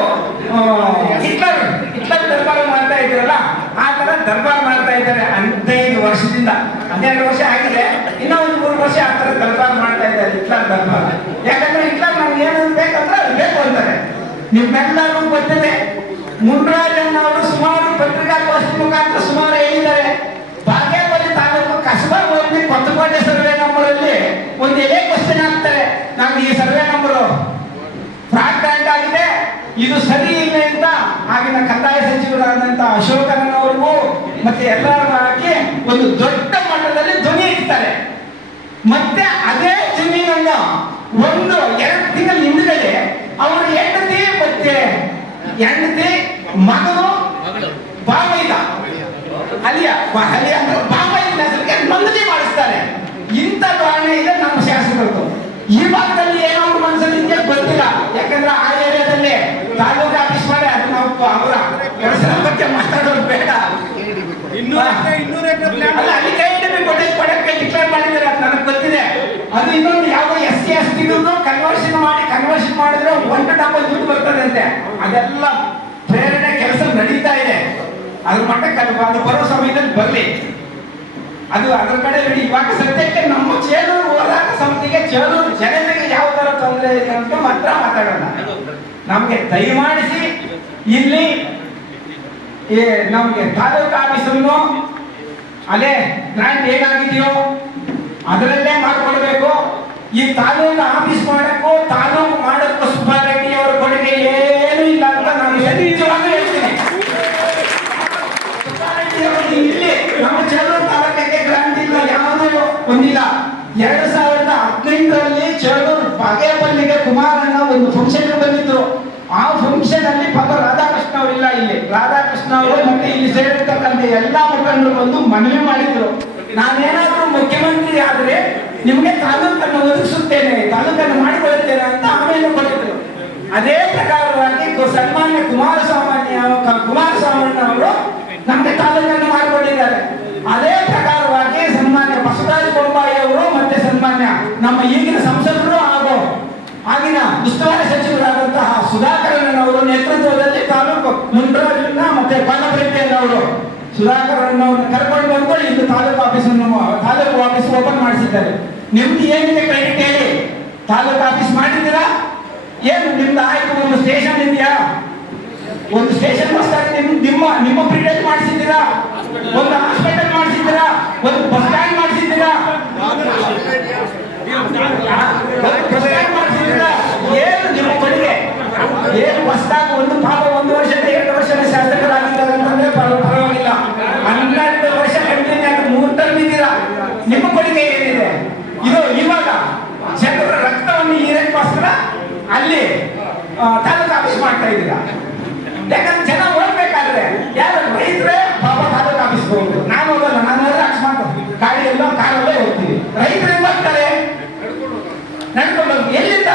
ಹಿಟ್ಲರ್ ದರ್ಬಾರ್ ಮಾಡ್ತಾ ಇದ್ದೀರಲ್ಲ, ಆ ತರ ದರ್ಬಾರ್ ಮಾಡ್ತಾ ಇದ್ದಾರೆ 15 ವರ್ಷದಿಂದ. 12 ವರ್ಷ ಆಗಿದೆ, ಇನ್ನೂ ಒಂದು 3 ವರ್ಷ ಆ ತರ ದರ್ಬಾರ್ ಮಾಡ್ತಾ ಇದ್ದಾರೆ, ಹಿಟ್ಲರ್ ದರ್ಬಾರ್. ಯಾಕಂದ್ರೆ ಹಿಟ್ಲರ್ ನಮ್ಗೆ ಏನು ಬೇಕಂದ್ರೆ ಅದು ಬೇಕು ಅಂತಾರೆ. ನಿಮ್ಮೆಲ್ಲರಿಗೂ ಗೊತ್ತಿದೆ, ಮುನ್ರಾಜನ್ ಅವರು ಸುಮಾರು ಪತ್ರಿಕಾಗೋಷ್ಠಿ ಮುಖಾಂತರ ಸುಮಾರು ಹೇಳಿದ್ದಾರೆ. ಬಾಗೇಪಲ್ಲಿ ತಾಲೂಕು ಕಸಬಾ ಹೋಗಿ ಕೊತ್ತಕೋಟೆ ಸರ್ವೆ ನಂಬರಲ್ಲಿ ಒಂದು ಎಲೆ ಕ್ವಶನ್ ಹಾಕ್ತಾರೆ, ನಮ್ಗೆ ಈ ಸರ್ವೆ ನಂಬರು ಫ್ರಾಡ್ ಆಗಿದೆ, ಇದು ಸರಿ ಇಲ್ಲ ಅಂತ ಆಗಿನ ಕಂದಾಯ ಸಚಿವರಾದಂತ ಅಶೋಕನವರಿಗೂ ಮತ್ತೆ ಎಲ್ಲರೂ ಹಾಕಿ ಒಂದು ದೊಡ್ಡ ಮಟ್ಟದಲ್ಲಿ ಧ್ವನಿ ಇಡ್ತಾರೆ. ಮತ್ತೆ ಅದೇ ಜಮೀನನ್ನು 1-2 ತಿಂಗಳ ಹಿಂದ್ಗಡೆ ಅವರ ಹೆಂಡತಿ ಮಗನು ಬಾಮೈದ ಅಲಿಯ ಬಾಮೈದ ಹೆಸರಿಗೆ ನೋಂದಣಿ ಮಾಡಿಸ್ತಾರೆ. ಇಂಥ ಕಾರಣ ಇದೆ ನಮ್ಮ ಶಾಸಕರು. ಈ ಭಾಗದಲ್ಲಿ ಏನೋ ಅವ್ರ ಮನಸ್ಸಲ್ಲಿ ನಿಮಗೆ ಗೊತ್ತಿಲ್ಲ, ಯಾಕಂದ್ರೆ ಆ ಏರಿಯಾದಲ್ಲಿ ತಾಲೂಕು ಆಫೀಸ್ ಮಾಡಿ ಅದು ನಾವು ಅವರ ಕೆಲಸದ ಬಗ್ಗೆ ಮಾತಾಡೋದು ಬೇಡ. ಅಲ್ಲಿ ಕೈ ಕೊಡಕ್ಕೆ ಡಿಕ್ಲೇರ್ ಮಾಡಿದ್ದಾರೆ, ಅದು ನನಗೆ ಗೊತ್ತಿದೆ. ಅದು ಇನ್ನೊಂದು ಯಾವುದೋ SC ST ಕನ್ವರ್ಷನ್ ಮಾಡಿದ್ರೆ 1 ಡಬಲ್ ದುಡ್ಡು ಬರ್ತದೆ ಅಂತೆ. ಅದೆಲ್ಲ ಪ್ರೇರಣೆ ಕೆಲಸ ನಡೀತಾ ಇದೆ. ಅದ್ರ ಮಟ್ಟಕ್ಕೆ ಅದು ಬರೋ ಸಮಯದಲ್ಲಿ ಬರಲಿ, ಅದು ಅದರ ಕಡೆ ಬಿಡಿ. ಇವಾಗ ಸದ್ಯಕ್ಕೆ ನಮ್ಮ ಚೇಳೂರು ಹೋರಾಟ ಸಮಿತಿಗೆ ಚೇಳೂರು ಜನತೆಗೆ ಯಾವ ತರ ತೊಂದರೆ ಇದೆ ಅಂತ ಮಾತ್ರ ಮಾತಾಡೋಣ. ನಮ್ಗೆ ದಯಮಾಡಿಸಿ ಇಲ್ಲಿ ನಮ್ಗೆ ತಾಲೂಕು ಆಫೀಸನ್ನು ಅಲ್ಲೇ ಗ್ರಾಂಟ್ ಏನಾಗಿದೆಯೋ ಅದರಲ್ಲೇ ಮಾಡ್ಕೊಡ್ಬೇಕು. ಈ ತಾಲೂಕು ಆಫೀಸ್ ಮಾಡಕ್ಕೂ ತಾಲೂಕು ಮಾಡಕ್ಕೂ ಸುಬ್ಬಾರೆಡ್ಡಿ ಅವರ ಕೊಡುಗೆ ಏನೂ ಇಲ್ಲ ಅಂತ ನಾನು ನಿಜವಾಗ್ಲೂ ಹೇಳ್ತೀನಿ. ಇಲ್ಲಿ ನಮ್ಮ ಚೇಳೂರು ತಾಲೂಕಿಗೆ ಗ್ರಾಂಟ್ ಇಲ್ಲ, ಯಾವುದೂ ಹೊಂದಿಲ್ಲ. 2015ರಲ್ಲಿ ಚೇಳೂರು ಬಾಗೇಪಲ್ಲಿಗೆ ಕುಮಾರಣ್ಣ ಒಂದು ಫಂಕ್ಷನ್ ಬಂದಿದ್ರು. ಆ ಫಂಕ್ಷನ್ ಅಲ್ಲಿ ಪಾಪ ರಾಧಾಕೃಷ್ಣ ಅವರಿಲ್ಲ, ಇಲ್ಲಿ ರಾಧಾಕೃಷ್ಣ ಅವರು ಮತ್ತೆ ಇಲ್ಲಿ ಸೇರಿರ್ತಕ್ಕಂಥ ಎಲ್ಲಾ ಮುಖಂಡರು ಬಂದು ಮನವಿ ಮಾಡಿದ್ರು, ನಾನೇನಾದ್ರೂ ಮುಖ್ಯಮಂತ್ರಿ ಆದ್ರೆ ನಿಮ್ಗೆ ತಾಲೂಕನ್ನು ಒದಗಿಸುತ್ತೇನೆ, ತಾಲೂಕನ್ನು ಮಾಡಿಕೊಳ್ಳುತ್ತೇನೆ ಅಂತ ಆಮೇಲೆ ಕೊಟ್ಟಿದ್ರು. ಅದೇ ಪ್ರಕಾರವಾಗಿ ಸನ್ಮಾನ್ಯ ಕುಮಾರಸ್ವಾಮಣ್ಣ ಅವರು ನಮ್ಗೆ ತಾಲೂಕನ್ನು ಮಾಡಿಕೊಂಡಿದ್ದಾರೆ. ಅದೇ ಪ್ರಕಾರವಾಗಿ ಸನ್ಮಾನ್ಯ ಬಸವರಾಜ ಬೊಮ್ಮಾಯಿ ಅವರು ಮತ್ತೆ ಸನ್ಮಾನ್ಯ ನಮ್ಮ ಈಗಿನ ಸಂಸದರು ಹಾಗೂ ಆಗಿನ ಉಸ್ತುವಾರಿ ಸಚಿವರಾದಂತಹ ಸುಧಾಕರನ್ ಅವರ ನೇತೃತ್ವದಲ್ಲಿ ತಾಲೂಕು ಮುನ್ರಾಜನ್ನ ಮತ್ತೆ ಬಾಲಪ್ರಜ್ಞನ್ ಅವರು ಸುಧಾಕರನ್ ಅವರನ್ನು ಕರ್ಕೊಂಡು ಬಂದು ಇಲ್ಲಿ ತಾಲೂಕು ಆಫೀಸ್ ಓಪನ್ ಮಾಡಿಸಿದ್ದಾರೆ. ನಿಮ್ದು ಏನಿದೆ ಕ್ರೆಡಿಟ್ ಹೇಳಿ? ತಾಲೂಕು ಆಫೀಸ್ ಮಾಡಿದ್ದೀರಾ? ಏನು ನಿಮ್ದು ಆಯ್ತು? ಒಂದು ಸ್ಟೇಷನ್ ಇದೆಯಾ? ಒಂದು ಸ್ಟೇಷನ್ ಹೊಸದಾಗಿ ನಿಮ್ಮ ಪೀರಿಯಡ್ ಮಾಡಿಸಿದ್ದೀರಾ? ಒಂದು ಹಾಸ್ಪಿಟಲ್ ಮಾಡಿಸಿದ್ದೀರಾ? ಒಂದು ಬಸ್ ಸ್ಟ್ಯಾಂಡ್ ಮಾಡಿಸಿದ್ದೀರಾ? ಏನು ನಿಮ್ಮ ಕೊಡುಗೆ? ಏನು ಹೊಸದಾಗಿ ಒಂದು ಪಾಪ 1 ವರ್ಷದ 2 ವರ್ಷದ ಶಾಸಕರಾಗಿದ್ದಾರೆ ಅಂತಂದ್ರೆ ಪರವಾಗಿಲ್ಲ. 12 ವರ್ಷ ಕಂಟಿನ್ಯೂ ಆಗಿ 3 ಟರ್ಮ್ ಇದ್ದೀರಾ. ನಿಮ್ಮ ಕೊಡುಗೆ ಏನಿದೆ? ಇದು ಇವಾಗ ಜನರ ರಕ್ತವನ್ನು ಹೀರಕ್ಕೋಸ್ಕರ ಅಲ್ಲಿ ತಾಲೂಕು ಆಫೀಸ್ ಮಾಡ್ತಾ ಇದ್ದೀರಾ. ಯಾಕಂದ್ರೆ ಜನ ಹೋಗ್ಬೇಕಾದ್ರೆ ಯಾರು ರೈತರೇ ಪಾಪ ತಾಲೂಕು ಆಫೀಸ್ಗೆ ಹೋಗ್ಬೇಕು. ನಾನು ಹೋಗಲ್ಲ, ನಾನು ಹೋದ್ರೆ ಅಕಸ್ಮಾತ್ ಗಾಡಿಯಲ್ಲೋ ಕಾರಲ್ಲೇ ಹೋಗ್ತೀವಿ. ರೈತರು ಏನ್ ಮಾಡ್ತಾರೆ? ನಡ್ಕೊಂಡು ಹೋಗಿ ಎಲ್ಲಿಂದ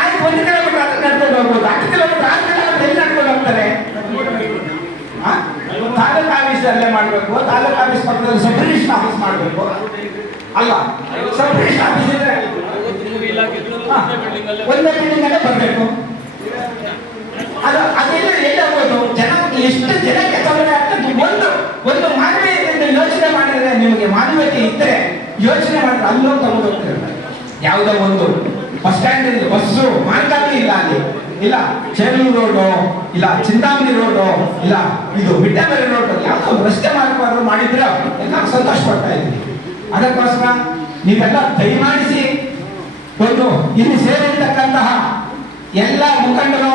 ಆಯ್ತು 1 ಕಿಲೋಮೀಟರ್ ಆದ್ರೆ ನಡ್ಕೊಂಡು ಹೋಗ್ಬೋದು, 10 ಕಿಲೋಮೀಟರ್ 6 ಕಿಲೋಮೀಟರ್ ಎಲ್ಲಿ ನಡ್ಕೊಂಡು ಹೋಗ್ತಾರೆ? ತಾಲೂಕು ಆಫೀಸ್ ಅಲ್ಲೇ ಮಾಡಬೇಕು. ತಾಲೂಕು ಆಫೀಸ್ ಪಕ್ಕದಲ್ಲಿ ಸಬ್ ರಿಜಿಸ್ಟರ್ ಆಫೀಸ್ ಮಾಡಬೇಕು. ಅಲ್ಲ ಸಬ್ ರಿಜಿಸ್ಟರ್ ಆಫೀಸ್ ಇದ್ರೆ ಒಂದೇ ಬಿಲ್ಡಿಂಗ್ ಅಲ್ಲೇ ಬರಬೇಕು. ಅದೆಲ್ಲ ಎಲ್ಲಾಗೋದು ಜನ ಎಷ್ಟು ಜನಕ್ಕೆ ತೊಂದರೆ ಆಗ್ತದೆ. ಒಂದು ಮಾನವೀಯತೆಯಿಂದ ಯೋಚನೆ ಮಾಡಿದ್ರೆ, ನಿಮಗೆ ಮಾನವೀಯತೆ ಇದ್ರೆ ಯೋಚನೆ ಮಾಡಿದ್ರೆ ಅಲ್ಲೋಗಿ ತಗೊಂಡು ಹೋಗ್ತಿರ್ತಾರೆ. ಯಾವುದೋ ಒಂದು ಬಸ್ ಸ್ಟ್ಯಾಂಡ್ ಬಸ್ಸು ಮಾರ್ಗಾಗಿ ಇಲ್ಲ, ಅಲ್ಲಿ ಇಲ್ಲ ಚೇರ್ಲೂರು ರೋಡು, ಇಲ್ಲ ಚಿಂತಾಮಣಿ ರೋಡು, ಇಲ್ಲ ಇದು ಬಿಟ್ಟಬೇರೆ ರೋಡ್, ಯಾವುದೋ ಒಂದು ರಸ್ತೆ ಮಾರ್ಗವಾದ್ರು ಮಾಡಿದ್ರೆ ಎಲ್ಲ ಸಂತೋಷ ಪಡ್ತಾ ಇದ್ವಿ. ಅದಕ್ಕೋಸ್ಕರ ನೀವೆಲ್ಲ ದಯಮಾಡಿಸಿ ಒಂದು ಇಲ್ಲಿ ಸೇರಿರ್ತಕ್ಕಂತಹ ಎಲ್ಲ ಮುಖಂಡರು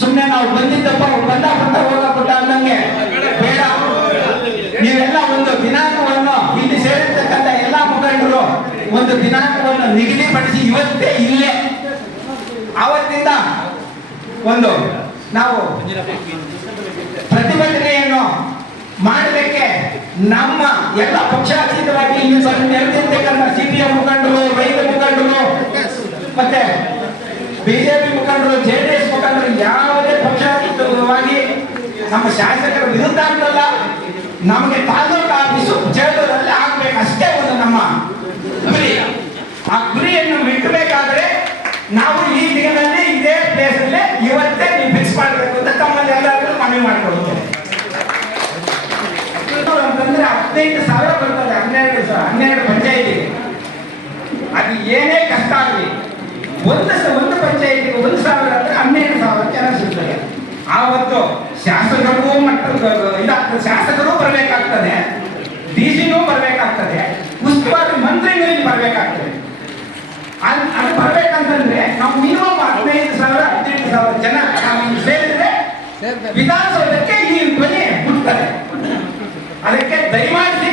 ಸುಮ್ಮನೆ ನಾವು ಬಂದಿದ್ದಪ್ಪ ಬಂದ ಹೋಗಪಟ್ಟ ಅನ್ನಂಗೆ ಬೇಡ. ನೀವೆಲ್ಲ ಒಂದು ದಿನಾಂಕವನ್ನು ಇಲ್ಲಿ ಸೇರಿರ್ತಕ್ಕಂಥ ಎಲ್ಲ ಮುಖಂಡರು ಒಂದು ದಿನಾಂಕವನ್ನು ನಿಗದಿಪಡಿಸಿ ಇವತ್ತೇ ಇಲ್ಲೇ ಆವತ್ತಿಂದ ಒಂದು ನಾವು ಪ್ರತಿಭಟನೆಯನ್ನು ಮಾಡಲಿಕ್ಕೆ ನಮ್ಮ ಎಲ್ಲ ಪಕ್ಷಾತೀತವಾಗಿ ಇಲ್ಲಿ ನೆರೆದಿರ್ತಕ್ಕಂಥ ಸಿಪಿಎಂ ಮುಖಂಡರು, ರೈತ ಮುಖಂಡರು, ಮತ್ತೆ ಬಿಜೆಪಿ ಮುಖಂಡರು, ಜೆಡಿಎಸ್ ಮುಖಂಡರು, ಯಾವುದೇ ಪಕ್ಷಾತೀತವಾಗಿ ನಮ್ಮ ಶಾಸಕರ ವಿರುದ್ಧ ಅಂತಲ್ಲ, ನಮಗೆ ತಾಲೂಕು ಆಫೀಸು ಜೇಡೂರಲ್ಲಿ ಆಗ್ಬೇಕು ಅಷ್ಟೇ ಒಂದು ನಮ್ಮ ಗುರಿ. ಆ ಗುರಿಯನ್ನು ಮೆಟ್ಟಬೇಕಾದ್ರೆ ನಾವು ಈ ದಿನದಲ್ಲಿ ಇದೇ ಪ್ಲೇಸ್ ಅಲ್ಲಿ ಇವತ್ತೇ ನೀವು ಫಿಕ್ಸ್ ಮಾಡಬೇಕು ಅಂತ ತಮ್ಮಲ್ಲಿ ಎಲ್ಲರಿಗೂ ಮನವಿ ಮಾಡಿಕೊಡುತ್ತೇವೆ. ಅಂತಂದ್ರೆ 15,000 ಬರ್ತದೆ, 12 ಪಂಚಾಯಿತಿಗೆ. ಅದು ಏನೇ ಕಷ್ಟ ಆಗಲಿ ಒಂದು ಪಂಚಾಯಿತಿಗೆ 1,000 ಅಂದ್ರೆ 12,000 ಜನ ಸಿಗ್ತದೆ. ಆವತ್ತು ಶಾಸಕರಿಗೂ ಇದಾಗ್ತದೆ, ಶಾಸಕರು ಬರಬೇಕಾಗ್ತದೆ, ಡಿಸಿನೂ ಬರಬೇಕಾಗ್ತದೆ, ಉಸ್ತುವಾರಿ ಮಂತ್ರಿಗಳಿಗೆ ಬರಬೇಕಾಗ್ತದೆ. ಅದು ಬರ್ಬೇಕಂತಂದ್ರೆ ನಾವು ಮಿನಿಮಮ್ 15,000 18,000 ಜನ ಸೇರಿದ್ರೆ ವಿಧಾನಸೌಧಕ್ಕೆ ಈ ಧ್ವನಿ ಹುಟ್ಟುತ್ತದೆ. ಅದಕ್ಕೆ ದಯಮಾಡಿಸಿ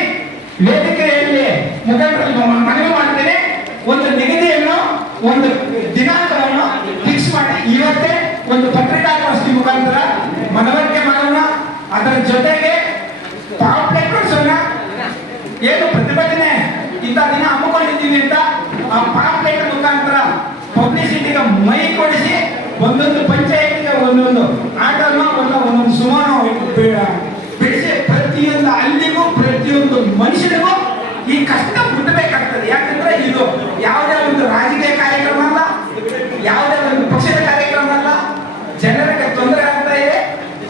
ವೇದಿಕೆಯಲ್ಲಿ ಮುಖಂಡರಲ್ಲಿ ಮನವಿ ಮಾಡ್ತೇನೆ, ಒಂದು ನಿಗದಿಯನ್ನು ಒಂದು ದಿನಾಂಕವನ್ನು ಫಿಕ್ಸ್ ಮಾಡಿ ಇವತ್ತೇ ಒಂದು ಪತ್ರಿಕಾಗೋಷ್ಠಿ ಮುಖಾಂತರ ಮನವರಿಕೆ ಮಾಡೋಣ. ಅದರ ಜೊತೆಗೆ ಪಾಂಪ್ಲೆಟ್ ಕೊಡಿಸೋಣ. ಏನು ಪ್ರತಿಭಟನೆ ಇಂಥ ದಿನ ಹಮ್ಮಿಕೊಂಡಿದ್ದೀವಿ ಅಂತ ಆ ಪಾಂಪ್ಲೆಟ್ ಮುಖಾಂತರ ಪಬ್ಲಿಸಿಟಿಗೆ ಮೈ ಕೊಡಿಸಿ ಒಂದೊಂದು ಪಂಚಾಯತಿಗೆ ಒಂದೊಂದು ಆಟೋನೋ ಒಂದೊಂದು ಸುಮಾರು ಬಿಡಿಸಿ ಪ್ರತಿಯೊಂದು ಅಲ್ಲಿಗೂ ಪ್ರತಿಯೊಂದು ಮನುಷ್ಯನಿಗೂ ಈ ಕಷ್ಟ ಮುಟ್ಟಬೇಕಾಗ್ತದೆ. ಯಾಕಂದ್ರೆ ಇದು ಯಾವುದೇ ಒಂದು ರಾಜಕೀಯ ಕಾರ್ಯಕ್ರಮ ಅಲ್ಲ, ಯಾವುದೇ ಒಂದು ಪಕ್ಷದ ಕಾರ್ಯಕ್ರಮ ಅಲ್ಲ. ಜನರಿಗೆ ತೊಂದರೆ ಆಗ್ತಾ ಇದೆ,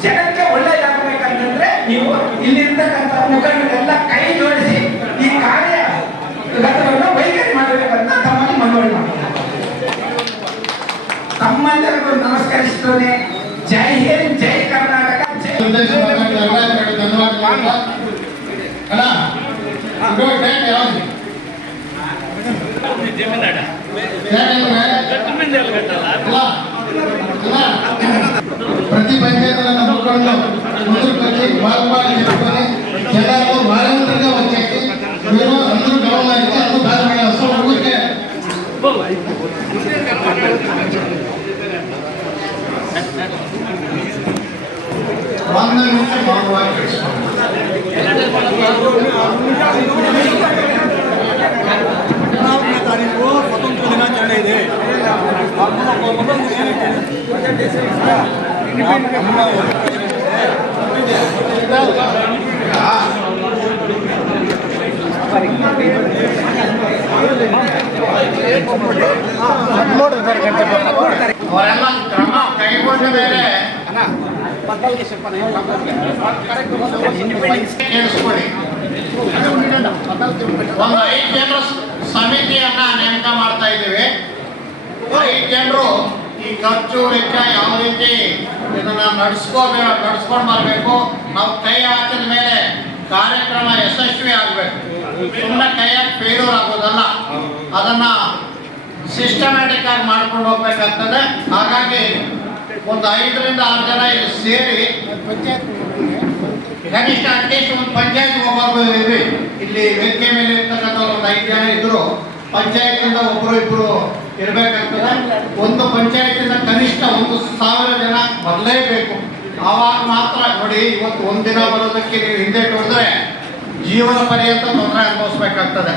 ಜನಕ್ಕೆ ಒಳ್ಳೆಯದಾಗಬೇಕಂತಂದ್ರೆ ನೀವು ಇಲ್ಲಿರ್ತಕ್ಕಂಥ ಮುಖಂಡರೆಲ್ಲ ಕೈ ಜೋಡಿಸಿ ಈ ಕಾರ್ಯವನ್ನು ವೈಖರಿ ಮಾಡಬೇಕಂತ ತಮ್ಮಲ್ಲಿ ಮನವಿ ಮಾಡ್ತಾರೆ. ತಮ್ಮೆಲ್ಲರಿಗೂ ನಮಸ್ಕರಿಸುತ್ತೇನೆ. ಜೈ ಹಿಂದ್, ಜೈ ಕರ್ನಾಟಕ, ಜೈ ಪ್ರತಿ ಪಂಚಾಯತ್ ಮುಖಂಡು ಮುಂದಕ್ಕೆ ಬಾಲ್ಪಾಡಿ చేసుకొని ಜನರು వాలంటీర్గా వచ్చేసి మీరు అందరూ గవర్నమెంట్ కి అందరూ బాధ్యత వస్తారు. ఊరికే వంద నుంచి బాగువారు చేసుకోండి. ತಾರೀಕು ಸ್ವತಂತ್ರ ದಿನಾಚರಣೆ ಇದೆ. ಅವರೆಲ್ಲ ಕ್ರಮ ಕೈಗೊಂಡ ಮೇಲೆ ಕೇಳಿಸ್ಕೊಳ್ಳಿ. ಒಂದು 5 ಜನರ ಸಮಿತಿಯನ್ನ ನೇಮಕ ಮಾಡ್ತಾ ಇದ್ದೀವಿ. 5 ಜನರು ಈ ಖರ್ಚು ವೆಚ್ಚ ಯಾವ ರೀತಿ ಇದನ್ನ ನಡ್ಸ್ಕೊಂಡು ಬರಬೇಕು. ನಾವು ಕೈ ಹಾಕಿದ ಮೇಲೆ ಕಾರ್ಯಕ್ರಮ ಯಶಸ್ವಿ ಆಗಬೇಕು. ಸುಮ್ಮನೆ ಕೈಯಾಗಿ ಫೇಲ್ಯೂರ್ ಆಗೋದಲ್ಲ, ಅದನ್ನ ಸಿಸ್ಟಮ್ಯಾಟಿಕ್ ಆಗಿ ಮಾಡ್ಕೊಂಡು ಹೋಗ್ಬೇಕಾಗ್ತದೆ. ಹಾಗಾಗಿ ಒಂದು 5 ರಿಂದ 6 ಜನ ಇಲ್ಲಿ ಸೇರಿ ಕನಿಷ್ಠ ಅಟ್ಲೀಸ್ಟ್ ಒಂದು ಪಂಚಾಯತ್ ಒಬ್ಬರು ಇರ್ರಿ. ಇಲ್ಲಿ ವೇದಿಕೆ ಮೇಲೆ ಇರ್ತಕ್ಕಂಥ ಒಂದು 5 ಜನ ಇದ್ರು ಪಂಚಾಯತಿಂದ ಒಬ್ರು ಇಬ್ರು ಇರಬೇಕಾಗ್ತದೆ. ಒಂದು ಪಂಚಾಯತಿಂದ ಕನಿಷ್ಠ 1,000 ಜನ ಬರಲೇಬೇಕು. ಆವಾಗ ಮಾತ್ರ ನೋಡಿ, ಇವತ್ತು ಒಂದಿನ ಬರೋದಕ್ಕೆ ನೀವು ಹಿಂದೆ ನೋಡಿದ್ರೆ ಜೀವನ ಪರ್ಯಂತ ತೊಂದರೆ ಅನುಭವಿಸ್ಬೇಕಾಗ್ತದೆ.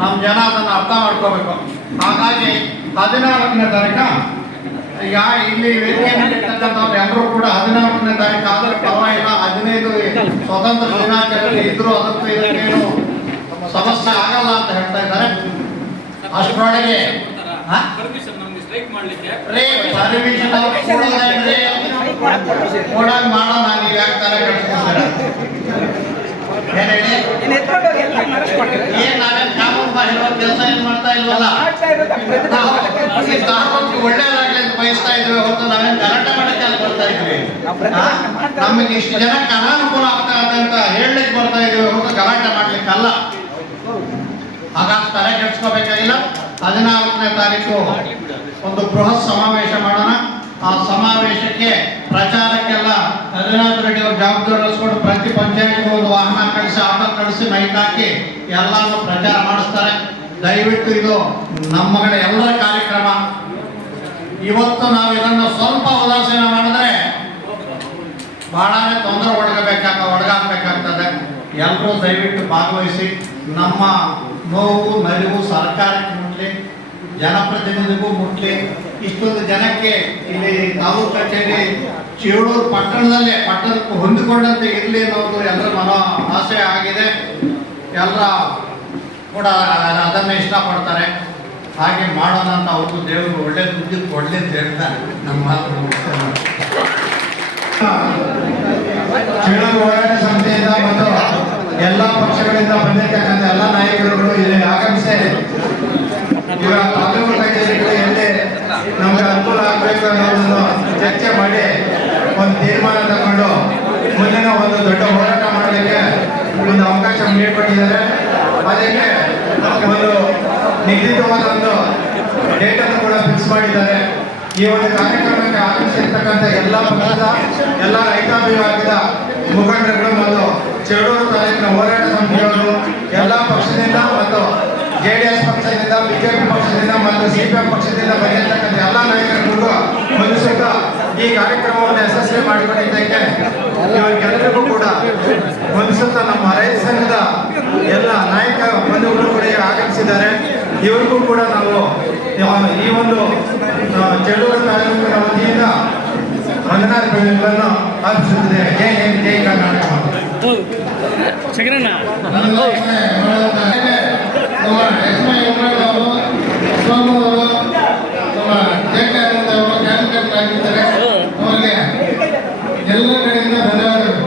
ನಮ್ಮ ಜನ ಅದನ್ನು ಅರ್ಥ ಮಾಡ್ಕೋಬೇಕು. ಹಾಗಾಗಿ 14ನೇ ತಾರೀಕು ಈಗ ಇಲ್ಲಿ ವೇದಿಕೆ ಇರ್ತಕ್ಕಂಥವ್ರು ಎಲ್ಲರೂ ಕೂಡ 14ನೇ ತಾರೀಕು ಆದ್ರೆ ಪರವಾಗಿಲ್ಲ. 15 ಸ್ವತಂತ್ರ ದಿನಾಚರಣೆ ಇದ್ರು ಅದಕ್ಕೂ ಇದಕ್ಕೇನು ಸಮಸ್ಯೆ ಆಗಲ್ಲ ಅಂತ ಹೇಳ್ತಾ ಇದ್ದಾರೆ. ಅಷ್ಟರೊಳಗೆ ಕೊಡಾಗ ಮಾಡೋಣ, ನೀವು ಯಾಕೆ ತಲೆ ಕೆಡಿಸ್ಕೊಂಡ್ರೆ ಏನ್ ಹೇಳಿ? ಏನ್ ನಾವೇನ್ ಕಾನೂನು ಬಾಹಿರ ಕೆಲಸ ಏನ್ ಮಾಡ್ತಾ ಇಲ್ವಲ್ಲ, ನಾವು ಒಳ್ಳೇದಾಗ್ಲಿ ಅಂತ ಬಯಸ್ತಾ ಇದ್ವಿ ಹೊರತು ನಾವೇನ್ ಗಲಾಟೆ ಮಾಡಕ್ಕೆ ಅಲ್ಲಿ ಬರ್ತಾ ಇದ್ವಿ. ನಮಗೆ ಇಷ್ಟು ಜನಕ್ಕೆ ಅನಾನುಕೂಲ ಆಗ್ತಾ ಇದೆ ಅಂತ ಹೇಳಲಿಕ್ಕೆ ಬರ್ತಾ ಇದ್ವಿ ಹೊರತು ಗಲಾಟೆ ಮಾಡ್ಲಿಕ್ಕಲ್ಲ. ಹಾಗಾಗಿ ತಲೆ ಕೆಡಿಸ್ಕೋಬೇಕಾಗಿಲ್ಲ. 14ನೇ ತಾರೀಕು ಒಂದು ಬೃಹತ್ ಸಮಾವೇಶ ಮಾಡೋಣ. ಆ ಸಮಾವೇಶಕ್ಕೆ ಪ್ರಚಾರಕ್ಕೆಲ್ಲ ರಘುನಾಥ್ ರೆಡ್ಡಿ ಅವರು ಜವಾಬ್ದಾರಿ ವಹಿಸ್ಕೊಂಡು ಪ್ರತಿ ಪಂಚಾಯತ್ಗೂ ಒಂದು ವಾಹನ ಕಳಿಸಿ, ಆಟೋ ಕಳಿಸಿ, ಮೈಕ್ ಹಾಕಿ ಎಲ್ಲಾನು ಪ್ರಚಾರ ಮಾಡಿಸ್ತಾರೆ. ದಯವಿಟ್ಟು ಇದು ನಮ್ಮ ಕಡೆ ಎಲ್ಲರ ಕಾರ್ಯಕ್ರಮ. ಇವತ್ತು ನಾವು ಇದನ್ನು ಸ್ವಲ್ಪ ಉದಾಸೀನ ಮಾಡಿದ್ರೆ ಬಹಳನೇ ತೊಂದರೆ ಒಳಗಾಗಬೇಕಾಗ್ತದೆ. ಎಲ್ಲರೂ ದಯವಿಟ್ಟು ಭಾಗವಹಿಸಿ. ನಮ್ಮ ನೋವು ನಲಿವು ಸರ್ಕಾರಕ್ಕೆ ಮುಟ್ಲಿ, ಜನಪ್ರತಿನಿಧಿಗೂ ಮುಟ್ಲಿ. ಇಷ್ಟೊಂದು ಜನಕ್ಕೆ ಇಲ್ಲಿ ತಾಲೂಕು ಕಚೇರಿ ಚೇಳೂರು ಪಟ್ಟಣಕ್ಕೆ ಹೊಂದಿಕೊಂಡಂತೆ ಇರಲಿ ಅನ್ನೋದು ಎಲ್ಲರ ಮನೋ ಆಸೆ ಆಗಿದೆ. ಎಲ್ಲರ ಕೂಡ ಅದನ್ನೇ ಇಷ್ಟಪಡ್ತಾರೆ. ಹಾಗೆ ಮಾಡೋಣ ಅಂತ ಅವ್ರಿಗೂ ದೇವರು ಒಳ್ಳೆ ಬುದ್ಧಿ ಕೊಡಲಿ ಅಂತ ಹೇಳ್ತಾರೆ. ನಮ್ಮ ಮಾತು ಚೇಳೂರು ಹೋರಾಟ ಸಮಿತಿಯಿಂದ ಮತ್ತು ಎಲ್ಲ ಪಕ್ಷಗಳಿಂದ ಬಂದಿರ್ತಕ್ಕಂಥ ಎಲ್ಲ ನಾಯಕರುಗಳು ಇಲ್ಲಿ ಆಗಮಿಸಿ ಇವಾಗ ತಾಲೂಕು ಕಚೇರಿಗಳಲ್ಲಿ ನಮ್ಗೆ ಅನುಕೂಲ ಆಗಬೇಕು ಅನ್ನೋದನ್ನು ಚರ್ಚೆ ಮಾಡಿ ಒಂದು ತೀರ್ಮಾನ ತಗೊಂಡು ಮುಂದಿನ ಒಂದು ದೊಡ್ಡ ಹೋರಾಟ ಮಾಡಲಿಕ್ಕೆ ಒಂದು ಅವಕಾಶ ನೀಡಿಕೊಟ್ಟಿದ್ದಾರೆ. ಅದಕ್ಕೆ ಒಂದು ನಿಗದಿತವಾದ ಒಂದು ಡೇಟನ್ನು ಕೂಡ ಫಿಕ್ಸ್ ಮಾಡಿದ್ದಾರೆ. ಈ ಒಂದು ಕಾರ್ಯಕ್ರಮಕ್ಕೆ ಆಗಮಿಸಿರ್ತಕ್ಕಂಥ ಎಲ್ಲ ಪಕ್ಷದ ಎಲ್ಲ ರೈತಾಭಿವಾದದ ಮುಖಂಡರುಗಳು ಮತ್ತು ಚೇಳೂರು ತಾಲೂಕಿನ ಹೋರಾಟ ಸಮಿತಿಯವರು ಎಲ್ಲ ಪಕ್ಷದಿಂದ ಮತ್ತು JDS ಪಕ್ಷದಿಂದ, BJP ಪಕ್ಷದಿಂದ ಮತ್ತು CPM ಪಕ್ಷದಿಂದ ಬಂದಿರತಕ್ಕಂಥ ಎಲ್ಲ ನಾಯಕರಿಗೂ ಒಂದು ಸುತ್ತ ಈ ಕಾರ್ಯಕ್ರಮವನ್ನು ಯಶಸ್ವಿ ಮಾಡಿಕೊಂಡಿದ್ದಕ್ಕೆ ಇವರಿಗೆಲ್ಲರಿಗೂ ಕೂಡ ಒಂದು ಸುತ್ತ ನಮ್ಮ ರೈತ ಸಂಘದ ಎಲ್ಲ ನಾಯಕ ಬಂಧುಗಳು ಕೂಡ ಆಗಮಿಸಿದ್ದಾರೆ. ಇವರಿಗೂ ಕೂಡ ನಾವು ಈ ಒಂದು ಚೇಳೂರು ತಾಲೂಕಿನ ವತಿಯಿಂದ ವಂದನಾರ್ಪಣೆಗಳನ್ನು ಅರ್ಪಿಸುತ್ತಿದ್ದೇವೆ. ಜೈ ಹಿಂದ್, ಜೈ ಕರ್ನಾಟಕ. ನಮ್ಮ ಎಸ್ಮಾ ಯಮರಾಜವರು, ಸ್ವಾಮಿಯವರು, ನಮ್ಮ ಜಯಕಾನಂದವರು ಕಾರ್ಯಕರ್ತರಾಗಿದ್ದಾರೆ. ಅವರಿಗೆ ಎಲ್ಲ ಕಡೆಯಿಂದ ಧನ್ಯವಾದಗಳು.